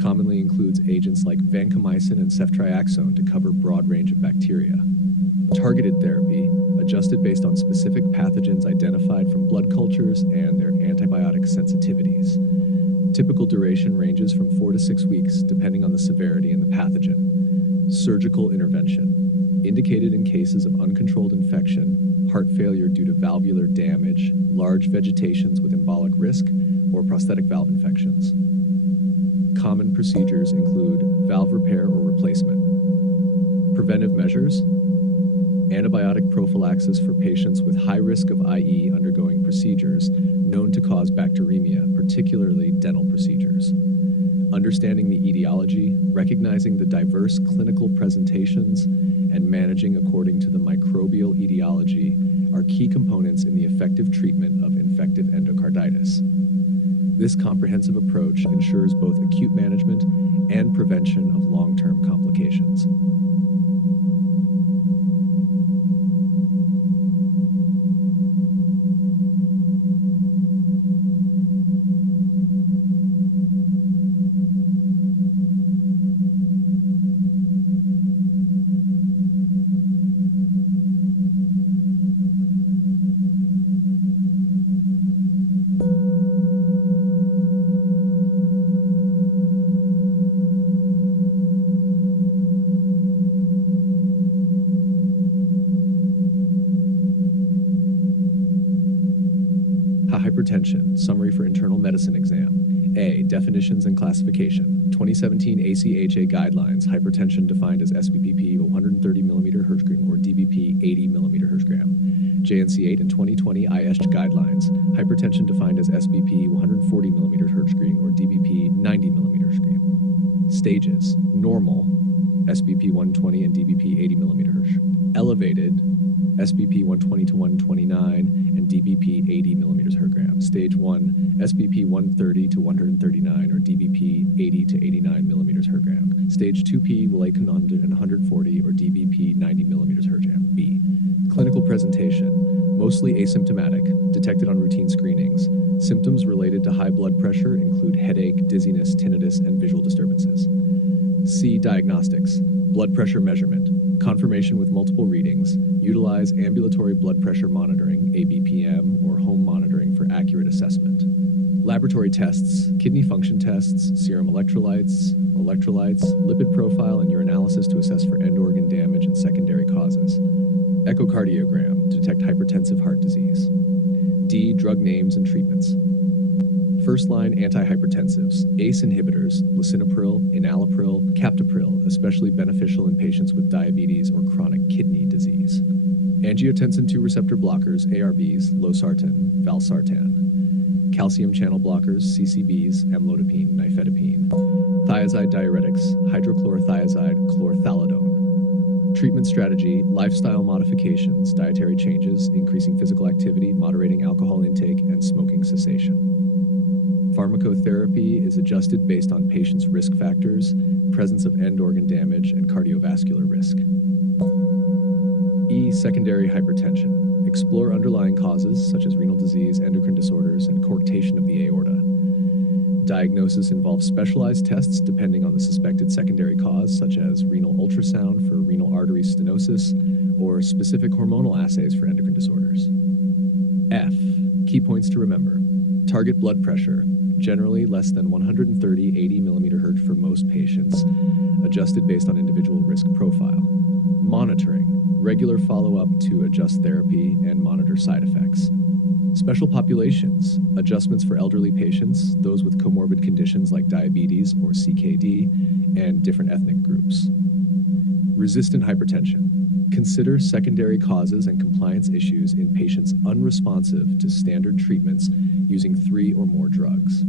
commonly includes agents like vancomycin and ceftriaxone to cover broad range of bacteria. Targeted therapy, adjusted based on specific pathogens identified from blood cultures and their antibiotic sensitivities. Typical duration ranges from 4 to 6 weeks, depending on the severity and the pathogen. Surgical intervention, indicated in cases of uncontrolled infection, heart failure due to valvular damage, large vegetations with embolic risk, or prosthetic valve infections. Common procedures include valve repair or replacement. Preventive measures, antibiotic prophylaxis for patients with high risk of IE undergoing procedures known to cause bacteremia, particularly dental procedures. Understanding the etiology, recognizing the diverse clinical presentations, and managing according to the microbial etiology are key components in the effective treatment of infective endocarditis. This comprehensive approach ensures both acute management and prevention of long-term complications. Hypertension, summary for internal medicine exam. A. Definitions and classification. 2017 ACHA guidelines, hypertension defined as SBPP 130 mm Hg or DBP 80 mm Hg. JNC 8 and 2020 ISCHEMIC guidelines, hypertension defined as SBP 140 mm Hg or DBP 90 mm Hg. Stages, normal, SBP 120 and DBP 80 mm Hg. Elevated, SBP 120 to 129 and DBP 80 mm Hg. Stage 1, SBP 130 to 139 or DBP 80 to 89 mm Hg. Stage 2P will Conondit and 140 or DBP 90 mm Hg. B. Clinical presentation, mostly asymptomatic, detected on routine screenings. Symptoms related to high blood pressure include headache, dizziness, tinnitus, and visual disturbances. C. Diagnostics, blood pressure measurement, confirmation with multiple readings, utilize ambulatory blood pressure monitoring, ABPM, or home monitoring for accurate assessment. Laboratory tests, kidney function tests, serum electrolytes, lipid profile, and urinalysis to assess for end organ damage and secondary causes. Echocardiogram to detect hypertensive heart disease. D. Drug names and treatments. First-line antihypertensives, ACE inhibitors, lisinopril, enalapril, captopril, especially beneficial in patients with diabetes or chronic kidney disease. Angiotensin II receptor blockers, ARBs, losartan, valsartan. calcium channel blockers, CCBs, amlodipine, nifedipine, thiazide diuretics, hydrochlorothiazide, chlorthalidone. Treatment strategy, lifestyle modifications, dietary changes, increasing physical activity, moderating alcohol intake, and smoking cessation. Pharmacotherapy is adjusted based on patient's risk factors, presence of end organ damage, and cardiovascular risk. E. Secondary hypertension. Explore underlying causes such as renal disease, endocrine disorders, and coarctation of the aorta. Diagnosis involves specialized tests depending on the suspected secondary cause, such as renal ultrasound for renal artery stenosis or specific hormonal assays for endocrine disorders. F. Key points to remember. Target blood pressure, generally less than 130/80 mmHg for most patients, adjusted based on individual risk profile. Monitoring, regular follow-up to adjust therapy and monitor side effects. Special populations, adjustments for elderly patients, those with comorbid conditions like diabetes or CKD, and different ethnic groups. Resistant hypertension. Consider secondary causes and compliance issues in patients unresponsive to standard treatments using 3 or more drugs.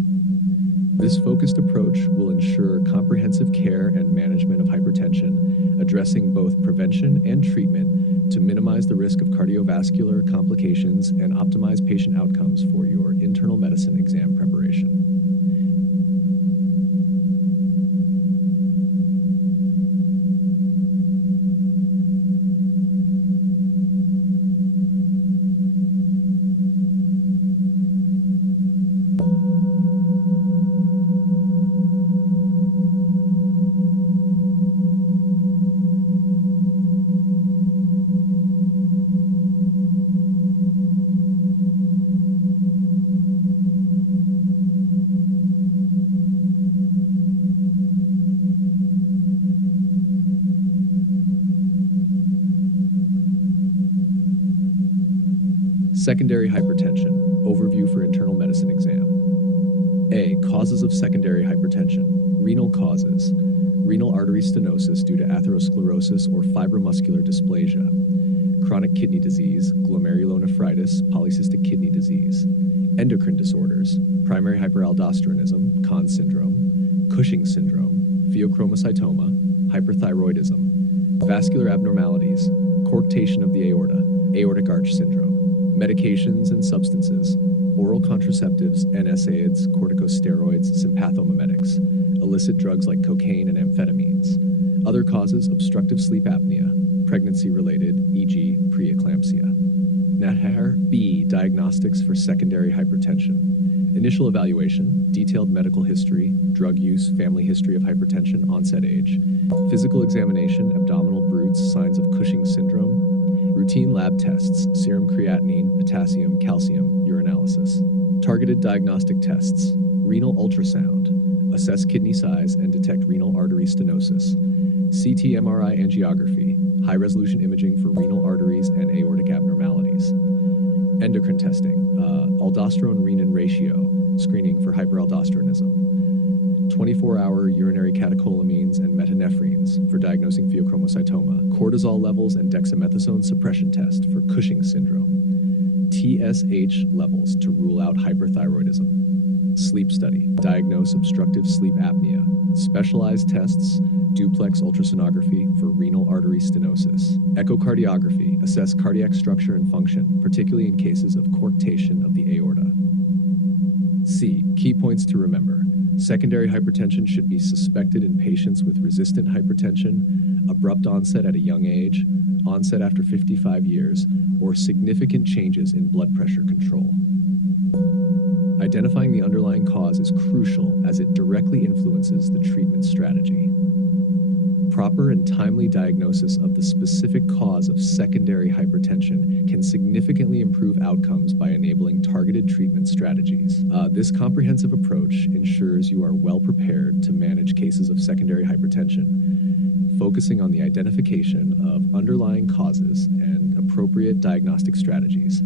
This focused approach will ensure comprehensive care and management of hypertension, addressing both prevention and treatment to minimize the risk of cardiovascular complications and optimize patient outcomes for your internal medicine exam preparation. Secondary hypertension, overview for internal medicine exam. A. Causes of secondary hypertension. Renal causes. Renal artery stenosis due to atherosclerosis or fibromuscular dysplasia. Chronic kidney disease, glomerulonephritis, polycystic kidney disease. Endocrine disorders, primary hyperaldosteronism, Conn syndrome, Cushing's syndrome, pheochromocytoma, hyperthyroidism. Vascular abnormalities, coarctation of the aorta, aortic arch syndrome. Medications and substances, oral contraceptives, NSAIDs, corticosteroids, sympathomimetics, illicit drugs like cocaine and amphetamines. Other causes, obstructive sleep apnea, pregnancy-related, e.g. preeclampsia. B. Diagnostics for secondary hypertension. Initial evaluation, detailed medical history, drug use, family history of hypertension, onset age. Physical examination, abdominal brutes, signs of Cushing's syndrome. Routine lab tests, serum creatinine, potassium, calcium, urinalysis. Targeted diagnostic tests, renal ultrasound, assess kidney size and detect renal artery stenosis. CT MRI angiography, high-resolution imaging for renal arteries and aortic abnormalities. Endocrine testing, aldosterone-renin ratio, screening for hyperaldosteronism. 24-hour urinary catecholamines and metanephrines for diagnosing pheochromocytoma, cortisol levels and dexamethasone suppression test for Cushing's syndrome, TSH levels to rule out hyperthyroidism, sleep study, diagnose obstructive sleep apnea, specialized tests, duplex ultrasonography for renal artery stenosis, echocardiography, assess cardiac structure and function, particularly in cases of coarctation of the aorta. C. Key points to remember. Secondary hypertension should be suspected in patients with resistant hypertension, abrupt onset at a young age, onset after 55 years, or significant changes in blood pressure control. Identifying the underlying cause is crucial as it directly influences the treatment strategy. Proper and timely diagnosis of the specific cause of secondary hypertension can significantly improve outcomes by enabling targeted treatment strategies. This comprehensive approach ensures you are well prepared to manage cases of secondary hypertension, focusing on the identification of underlying causes and appropriate diagnostic strategies.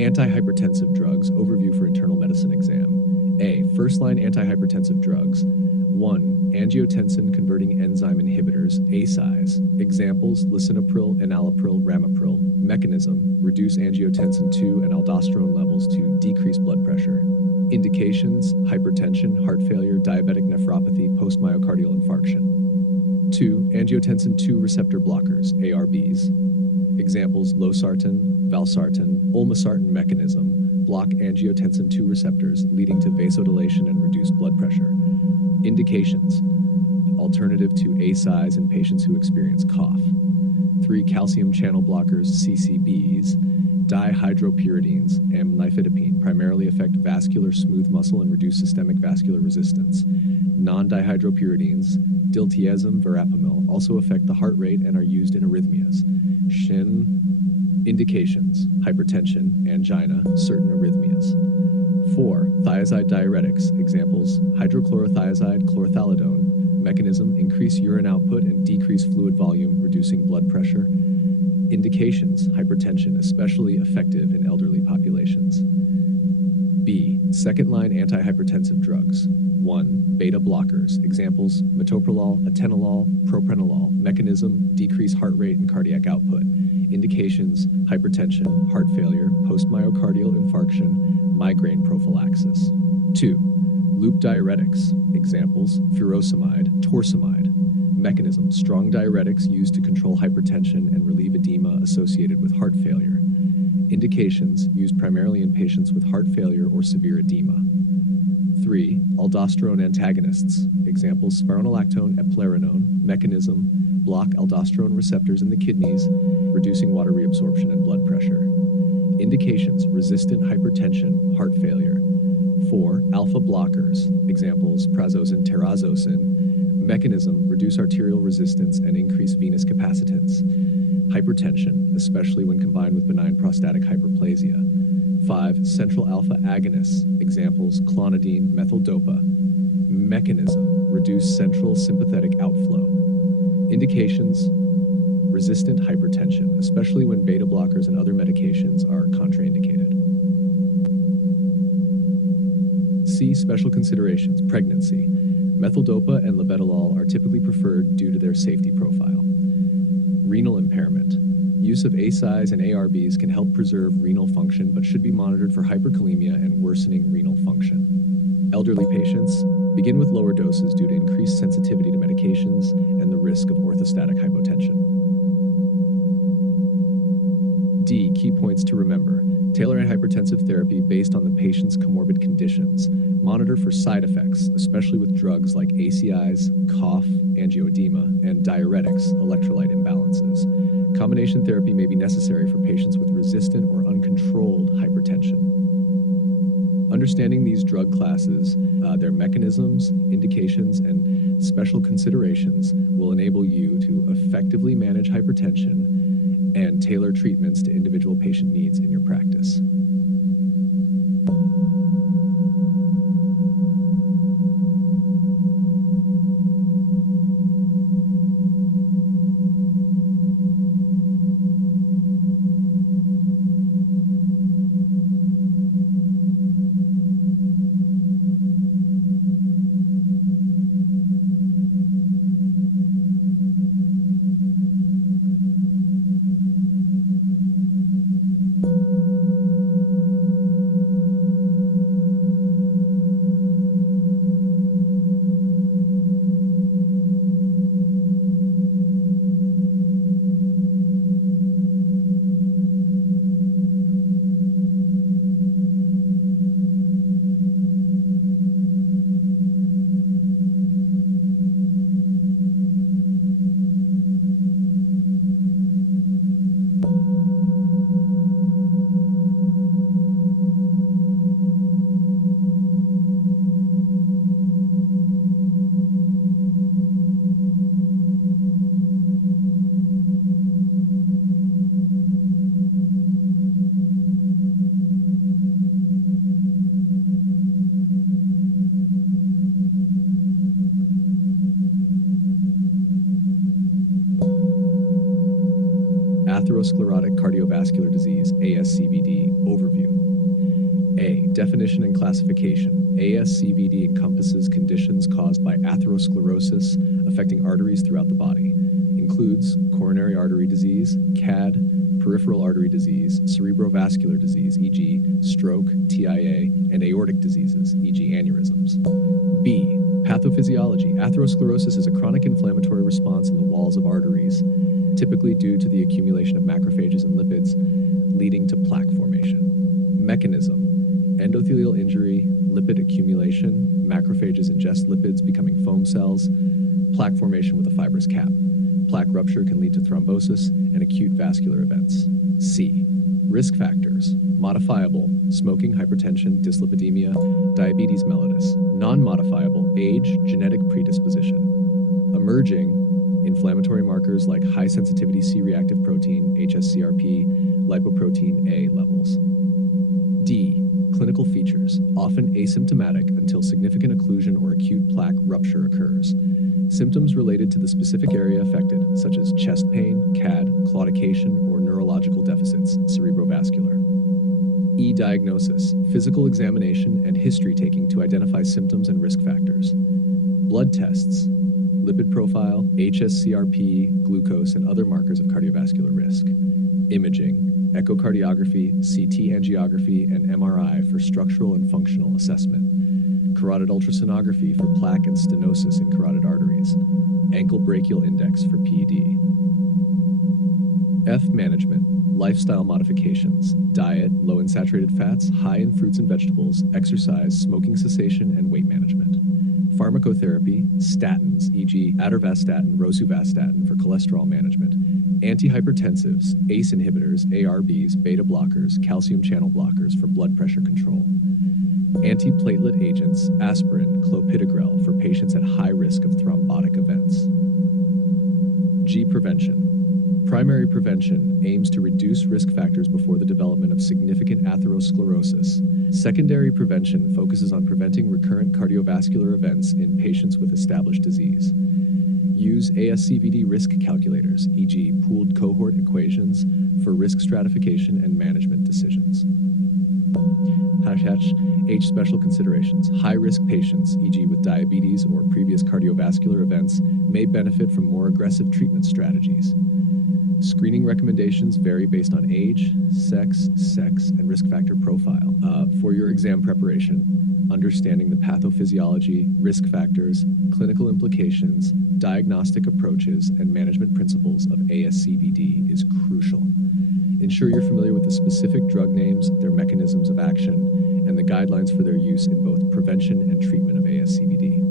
Antihypertensive drugs, overview for internal medicine exam. A. First-line antihypertensive drugs. 1. Angiotensin-converting enzyme inhibitors, ACEIs. Examples, lisinopril, enalapril, ramipril. Mechanism, reduce angiotensin II and aldosterone levels to decrease blood pressure. Indications, hypertension, heart failure, diabetic nephropathy, post-myocardial infarction. 2. Angiotensin II receptor blockers, ARBs. Examples, losartan, valsartan, olmesartan. Mechanism, block angiotensin II receptors, leading to vasodilation and reduced blood pressure. Indications, alternative to ACEIs in patients who experience cough. 3. Calcium channel blockers, CCBs. Dihydropyridines, amlifidipine, primarily affect vascular smooth muscle and reduce systemic vascular resistance. Non-dihydropyridines, diltiazem, verapamil, also affect the heart rate and are used in arrhythmias. Shin. Indications, hypertension, angina, certain arrhythmias. 4. Thiazide diuretics. Examples, hydrochlorothiazide, chlorthalidone. Mechanism, increase urine output and decrease fluid volume, reducing blood pressure. Indications, hypertension, especially effective in elderly populations. B. Second-line antihypertensive drugs. 1. Beta blockers. Examples, metoprolol, atenolol, propranolol. Mechanism, decrease heart rate and cardiac output. Indications, hypertension, heart failure, post-myocardial infarction, migraine prophylaxis. 2. Loop diuretics. Examples, furosemide, torsemide. Mechanism, strong diuretics used to control hypertension and relieve edema associated with heart failure. Indications, used primarily in patients with heart failure or severe edema. 3. Aldosterone antagonists. Examples, spironolactone, eplerenone. Mechanism, block aldosterone receptors in the kidneys, reducing water reabsorption and blood pressure. Indications, resistant hypertension, heart failure. 4. Alpha blockers. Examples, prazosin, terazosin. Mechanism, reduce arterial resistance and increase venous capacitance. Hypertension, especially when combined with benign prostatic hyperplasia. 5. Central alpha agonists. Examples, clonidine, methyldopa. Mechanism, reduce central sympathetic outflow. Indications, resistant hypertension, especially when beta blockers and other medications are contraindicated. C. Special considerations. Pregnancy. Methyldopa and labetalol are typically preferred due to their safety profile. Renal impairment. Use of ACEIs and ARBs can help preserve renal function but should be monitored for hyperkalemia and worsening renal function. Elderly patients, begin with lower doses due to increased sensitivity to medications and the risk of orthostatic hypotension. D. Key points to remember. Tailor antihypertensive therapy based on the patient's comorbid conditions. Monitor for side effects, especially with drugs like ACEIs, cough, angioedema, and diuretics, electrolyte imbalances. Combination therapy may be necessary for patients with resistant or uncontrolled hypertension. Understanding these drug classes, their mechanisms, indications, and special considerations will enable you to effectively manage hypertension and tailor treatments to individual patient needs in your practice. Atherosclerotic cardiovascular disease, ASCVD, overview. A. Definition and classification. ASCVD encompasses conditions caused by atherosclerosis affecting arteries throughout the body. Includes coronary artery disease, CAD, peripheral artery disease, cerebrovascular disease, e.g. stroke, TIA, and aortic diseases, e.g. aneurysms. B. Pathophysiology. Atherosclerosis is a chronic inflammatory response in the walls of arteries, typically due to the accumulation of macrophages and lipids, leading to plaque formation. Mechanism. Endothelial injury, lipid accumulation, macrophages ingest lipids becoming foam cells, plaque formation with a fibrous cap. Plaque rupture can lead to thrombosis and acute vascular events. C. Risk factors. Modifiable, smoking, hypertension, dyslipidemia, diabetes mellitus. Non-modifiable, age, genetic predisposition. Emerging, inflammatory markers like high-sensitivity C-reactive protein, HSCRP, lipoprotein A levels. D. Clinical features, often asymptomatic until significant occlusion or acute plaque rupture occurs. Symptoms related to the specific area affected, such as chest pain, CAD, claudication, or neurological deficits, cerebrovascular. E. Diagnosis, physical examination and history taking to identify symptoms and risk factors. Blood tests, lipid profile, HSCRP, glucose, and other markers of cardiovascular risk. Imaging, echocardiography, CT angiography, and MRI for structural and functional assessment. Carotid ultrasonography for plaque and stenosis in carotid arteries. Ankle brachial index for PED. F. Management. Lifestyle modifications. Diet, low in saturated fats, high in fruits and vegetables, exercise, smoking cessation, and weight management. Pharmacotherapy, statins, e.g. atorvastatin, rosuvastatin for cholesterol management. Antihypertensives, ACE inhibitors, ARBs, beta blockers, calcium channel blockers for blood pressure control. Antiplatelet agents, aspirin, clopidogrel for patients at high risk of thrombotic events. G. Prevention. Primary prevention aims to reduce risk factors before the development of significant atherosclerosis. Secondary prevention focuses on preventing recurrent cardiovascular events in patients with established disease. Use ASCVD risk calculators, e.g. pooled cohort equations, for risk stratification and management decisions. H. Special considerations. High-risk patients, e.g. with diabetes or previous cardiovascular events, may benefit from more aggressive treatment strategies. Screening recommendations vary based on age, sex, and risk factor profile. For your exam preparation, understanding the pathophysiology, risk factors, clinical implications, diagnostic approaches, and management principles of ASCVD is crucial. Ensure you're familiar with the specific drug names, their mechanisms of action, and the guidelines for their use in both prevention and treatment of ASCVD.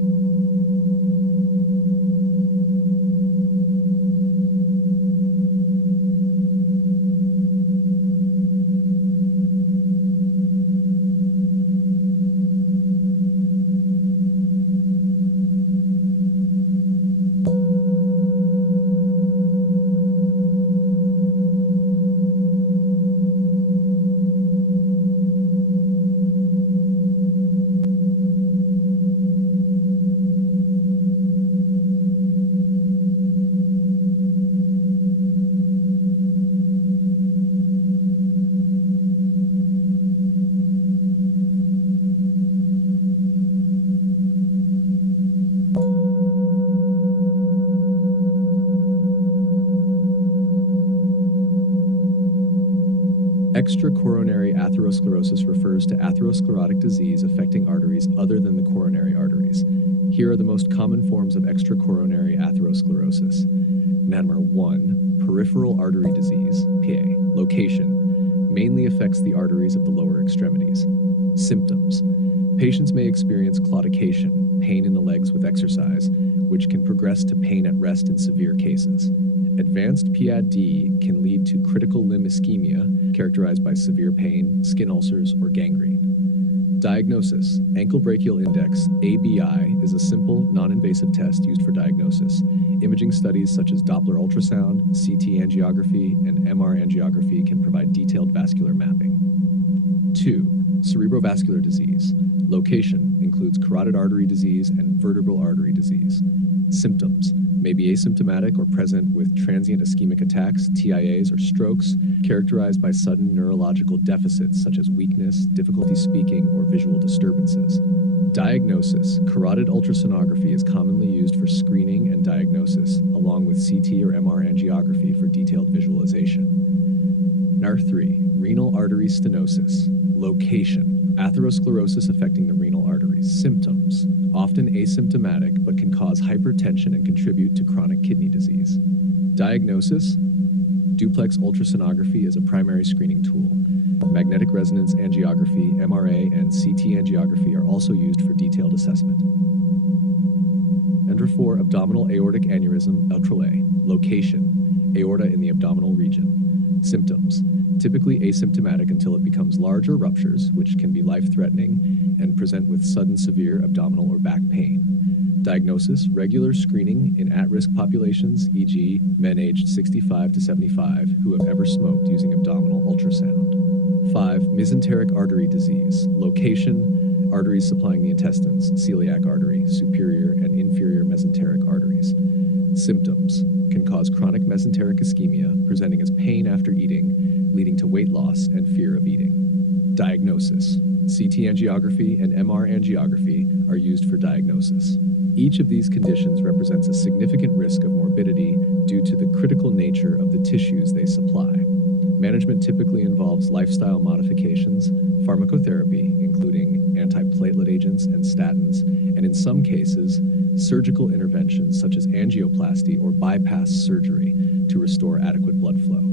Extracoronary atherosclerosis refers to atherosclerotic disease affecting arteries other than the coronary arteries. Here are the most common forms of extracoronary atherosclerosis. Number 1, peripheral artery disease, PA. Location, mainly affects the arteries of the lower extremities. Symptoms, patients may experience claudication, pain in the legs with exercise, which can progress to pain at rest in severe cases. Advanced PAD can lead to critical limb ischemia, characterized by severe pain, skin ulcers, or gangrene. Diagnosis. Ankle brachial index, ABI, is a simple, non-invasive test used for diagnosis. Imaging studies such as Doppler ultrasound, CT angiography, and MR angiography can provide detailed vascular mapping. 2. Cerebrovascular disease. Location includes carotid artery disease and vertebral artery disease. Symptoms may be asymptomatic or present with transient ischemic attacks, TIAs, or strokes, characterized by sudden neurological deficits such as weakness, difficulty speaking, or visual disturbances. Diagnosis. Carotid ultrasonography is commonly used for screening and diagnosis, along with CT or MR angiography for detailed visualization. NAR3. Renal artery stenosis. Location. Atherosclerosis affecting the renal arteries. Symptoms. Often asymptomatic but can cause hypertension and contribute to chronic kidney disease. Diagnosis. Duplex ultrasonography is a primary screening tool. Magnetic resonance angiography, MRA, and CT angiography are also used for detailed assessment. And 4. Abdominal aortic aneurysm, ALTRA. Location. Aorta in the abdominal region. Symptoms. Typically asymptomatic until it becomes large or ruptures, which can be life-threatening and present with sudden severe abdominal or back pain. Diagnosis. Regular screening in at-risk populations, e.g. men aged 65 to 75 who have ever smoked using abdominal ultrasound. 5. Mesenteric artery disease. Location. Arteries supplying the intestines, celiac artery, superior and inferior mesenteric arteries. Symptoms. Can cause chronic mesenteric ischemia, presenting as pain after eating, leading to weight loss and fear of eating. Diagnosis. CT angiography and MR angiography are used for diagnosis. Each of these conditions represents a significant risk of morbidity due to the critical nature of the tissues they supply. Management typically involves lifestyle modifications, pharmacotherapy, including antiplatelet agents and statins, and in some cases, surgical interventions such as angioplasty or bypass surgery to restore adequate blood flow.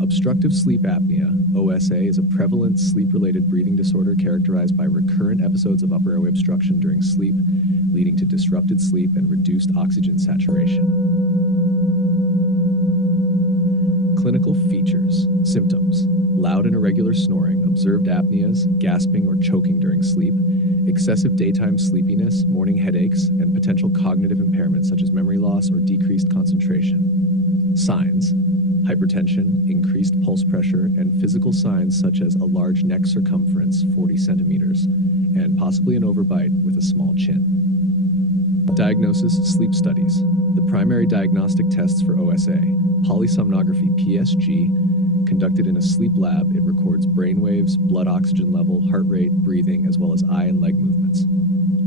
Obstructive sleep apnea, OSA, is a prevalent sleep-related breathing disorder characterized by recurrent episodes of upper airway obstruction during sleep, leading to disrupted sleep and reduced oxygen saturation. Clinical features. Symptoms. Loud and irregular snoring, observed apneas, gasping or choking during sleep, excessive daytime sleepiness, morning headaches, and potential cognitive impairment such as memory loss or decreased concentration. Signs. Hypertension, increased pulse pressure, and physical signs such as a large neck circumference, 40 centimeters, and possibly an overbite with a small chin. Diagnosis. Sleep studies. The primary diagnostic tests for OSA. Polysomnography, PSG. Conducted in a sleep lab, it records brain waves, blood oxygen level, heart rate, breathing, as well as eye and leg movements.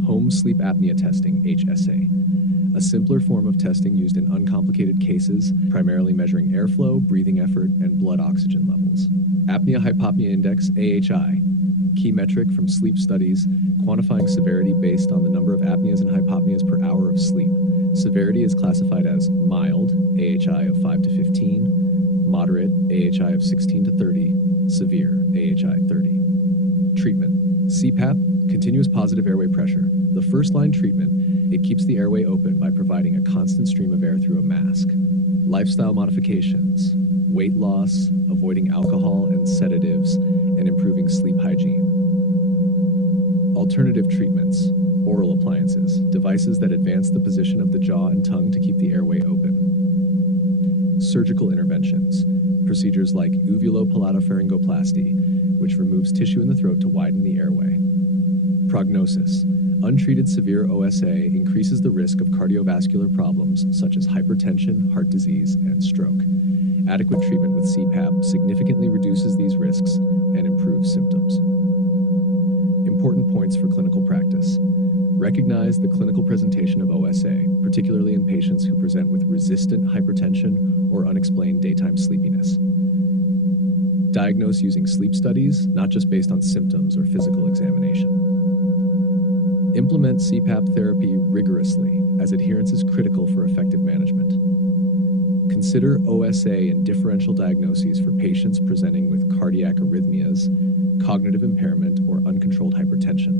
Home sleep apnea testing, HSA. A simpler form of testing used in uncomplicated cases, primarily measuring airflow, breathing effort, and blood oxygen levels. Apnea-hypopnea index, AHI. Key metric from sleep studies, quantifying severity based on the number of apneas and hypopneas per hour of sleep. Severity is classified as mild, AHI of 5 to 15, moderate, AHI of 16 to 30, severe, AHI 30. Treatment. CPAP, continuous positive airway pressure. The first-line treatment, it keeps the airway open by providing a constant stream of air through a mask. Lifestyle modifications, weight loss, avoiding alcohol and sedatives, and improving sleep hygiene. Alternative treatments, oral appliances, devices that advance the position of the jaw and tongue to keep the airway open. Surgical interventions, procedures like uvulopalato-pharyngoplasty, which removes tissue in the throat to widen the airway. Prognosis. Untreated severe OSA increases the risk of cardiovascular problems such as hypertension, heart disease, and stroke. Adequate treatment with CPAP significantly reduces these risks and improves symptoms. Important points for clinical practice. Recognize the clinical presentation of OSA, particularly in patients who present with resistant hypertension or unexplained daytime sleepiness. Diagnose using sleep studies, not just based on symptoms or physical examination. Implement CPAP therapy rigorously, as adherence is critical for effective management. Consider OSA and differential diagnoses for patients presenting with cardiac arrhythmias, cognitive impairment, or uncontrolled hypertension.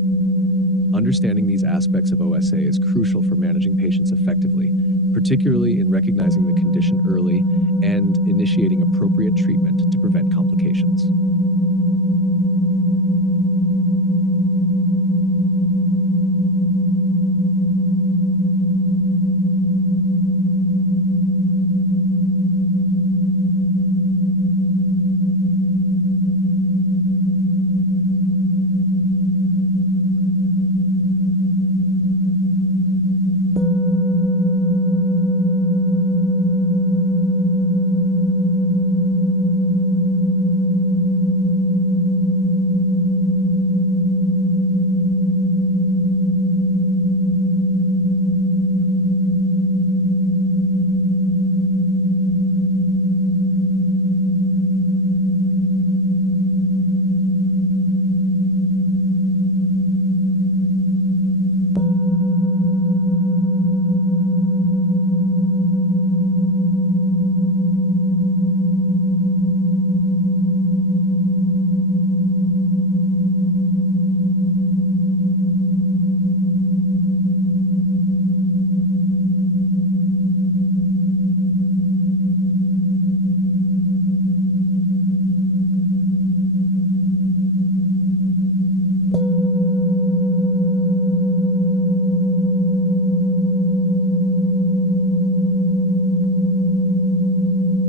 Understanding these aspects of OSA is crucial for managing patients effectively, particularly in recognizing the condition early and initiating appropriate treatment to prevent complications.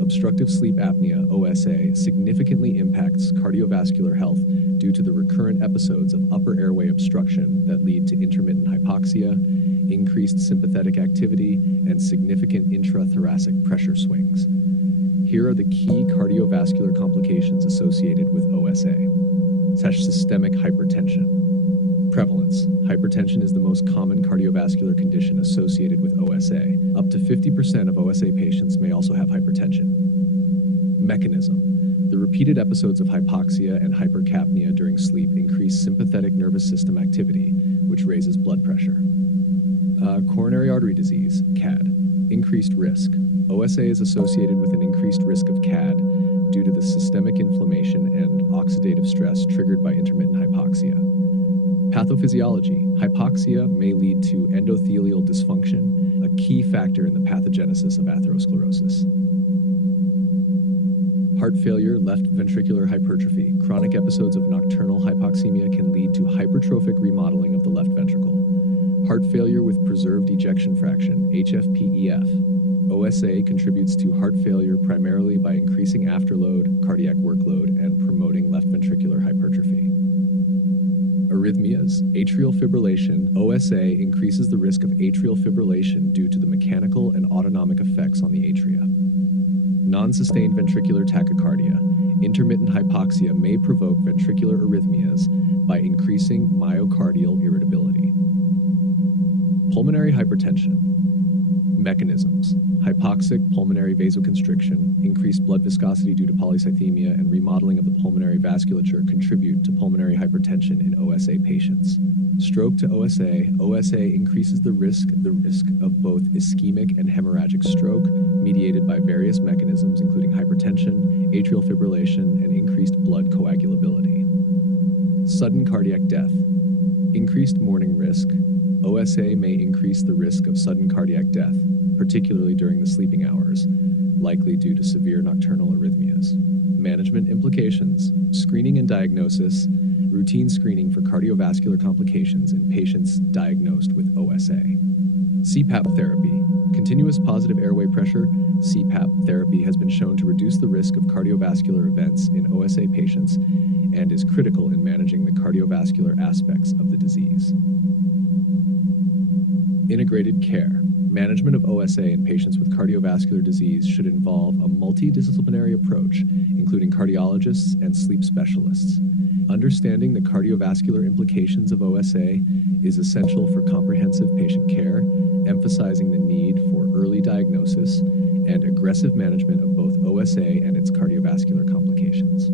Obstructive sleep apnea, OSA, significantly impacts cardiovascular health due to the recurrent episodes of upper airway obstruction that lead to intermittent hypoxia, increased sympathetic activity, and significant intrathoracic pressure swings. Here are the key cardiovascular complications associated with OSA. Systemic hypertension. Prevalence. Hypertension is the most common cardiovascular condition associated with OSA. Up to 50% of OSA patients may also have hypertension. Mechanism. The repeated episodes of hypoxia and hypercapnia during sleep increase sympathetic nervous system activity, which raises blood pressure. Coronary artery disease, CAD. Increased risk. OSA is associated with an increased risk of CAD due to the systemic inflammation and oxidative stress triggered by intermittent hypoxia. Pathophysiology. Hypoxia may lead to endothelial dysfunction, a key factor in the pathogenesis of atherosclerosis. Heart failure, left ventricular hypertrophy. Chronic episodes of nocturnal hypoxemia can lead to hypertrophic remodeling of the left ventricle. Heart failure with preserved ejection fraction, HFpEF. OSA contributes to heart failure primarily by increasing afterload, cardiac workload, and promoting left ventricular hypertrophy. Arrhythmias, atrial fibrillation. OSA increases the risk of atrial fibrillation due to the mechanical and autonomic effects on the atria. Non-sustained ventricular tachycardia. Intermittent hypoxia may provoke ventricular arrhythmias by increasing myocardial irritability. Pulmonary hypertension. Mechanisms. Hypoxic pulmonary vasoconstriction, increased blood viscosity due to polycythemia, and remodeling of the pulmonary vasculature contribute to pulmonary hypertension in OSA patients. Stroke to OSA. OSA increases the risk of both ischemic and hemorrhagic stroke, mediated by various mechanisms including hypertension, atrial fibrillation, and increased blood coagulability. Sudden cardiac death. Increased morning risk. OSA may increase the risk of sudden cardiac death, particularly during the sleeping hours, likely due to severe nocturnal arrhythmias. Management implications. Screening and diagnosis. Routine screening for cardiovascular complications in patients diagnosed with OSA. CPAP therapy. Continuous positive airway pressure. CPAP therapy has been shown to reduce the risk of cardiovascular events in OSA patients and is critical in managing the cardiovascular aspects of the disease. Integrated care. Management of OSA in patients with cardiovascular disease should involve a multidisciplinary approach, including cardiologists and sleep specialists. Understanding the cardiovascular implications of OSA is essential for comprehensive patient care, emphasizing the need for early diagnosis and aggressive management of both OSA and its cardiovascular complications.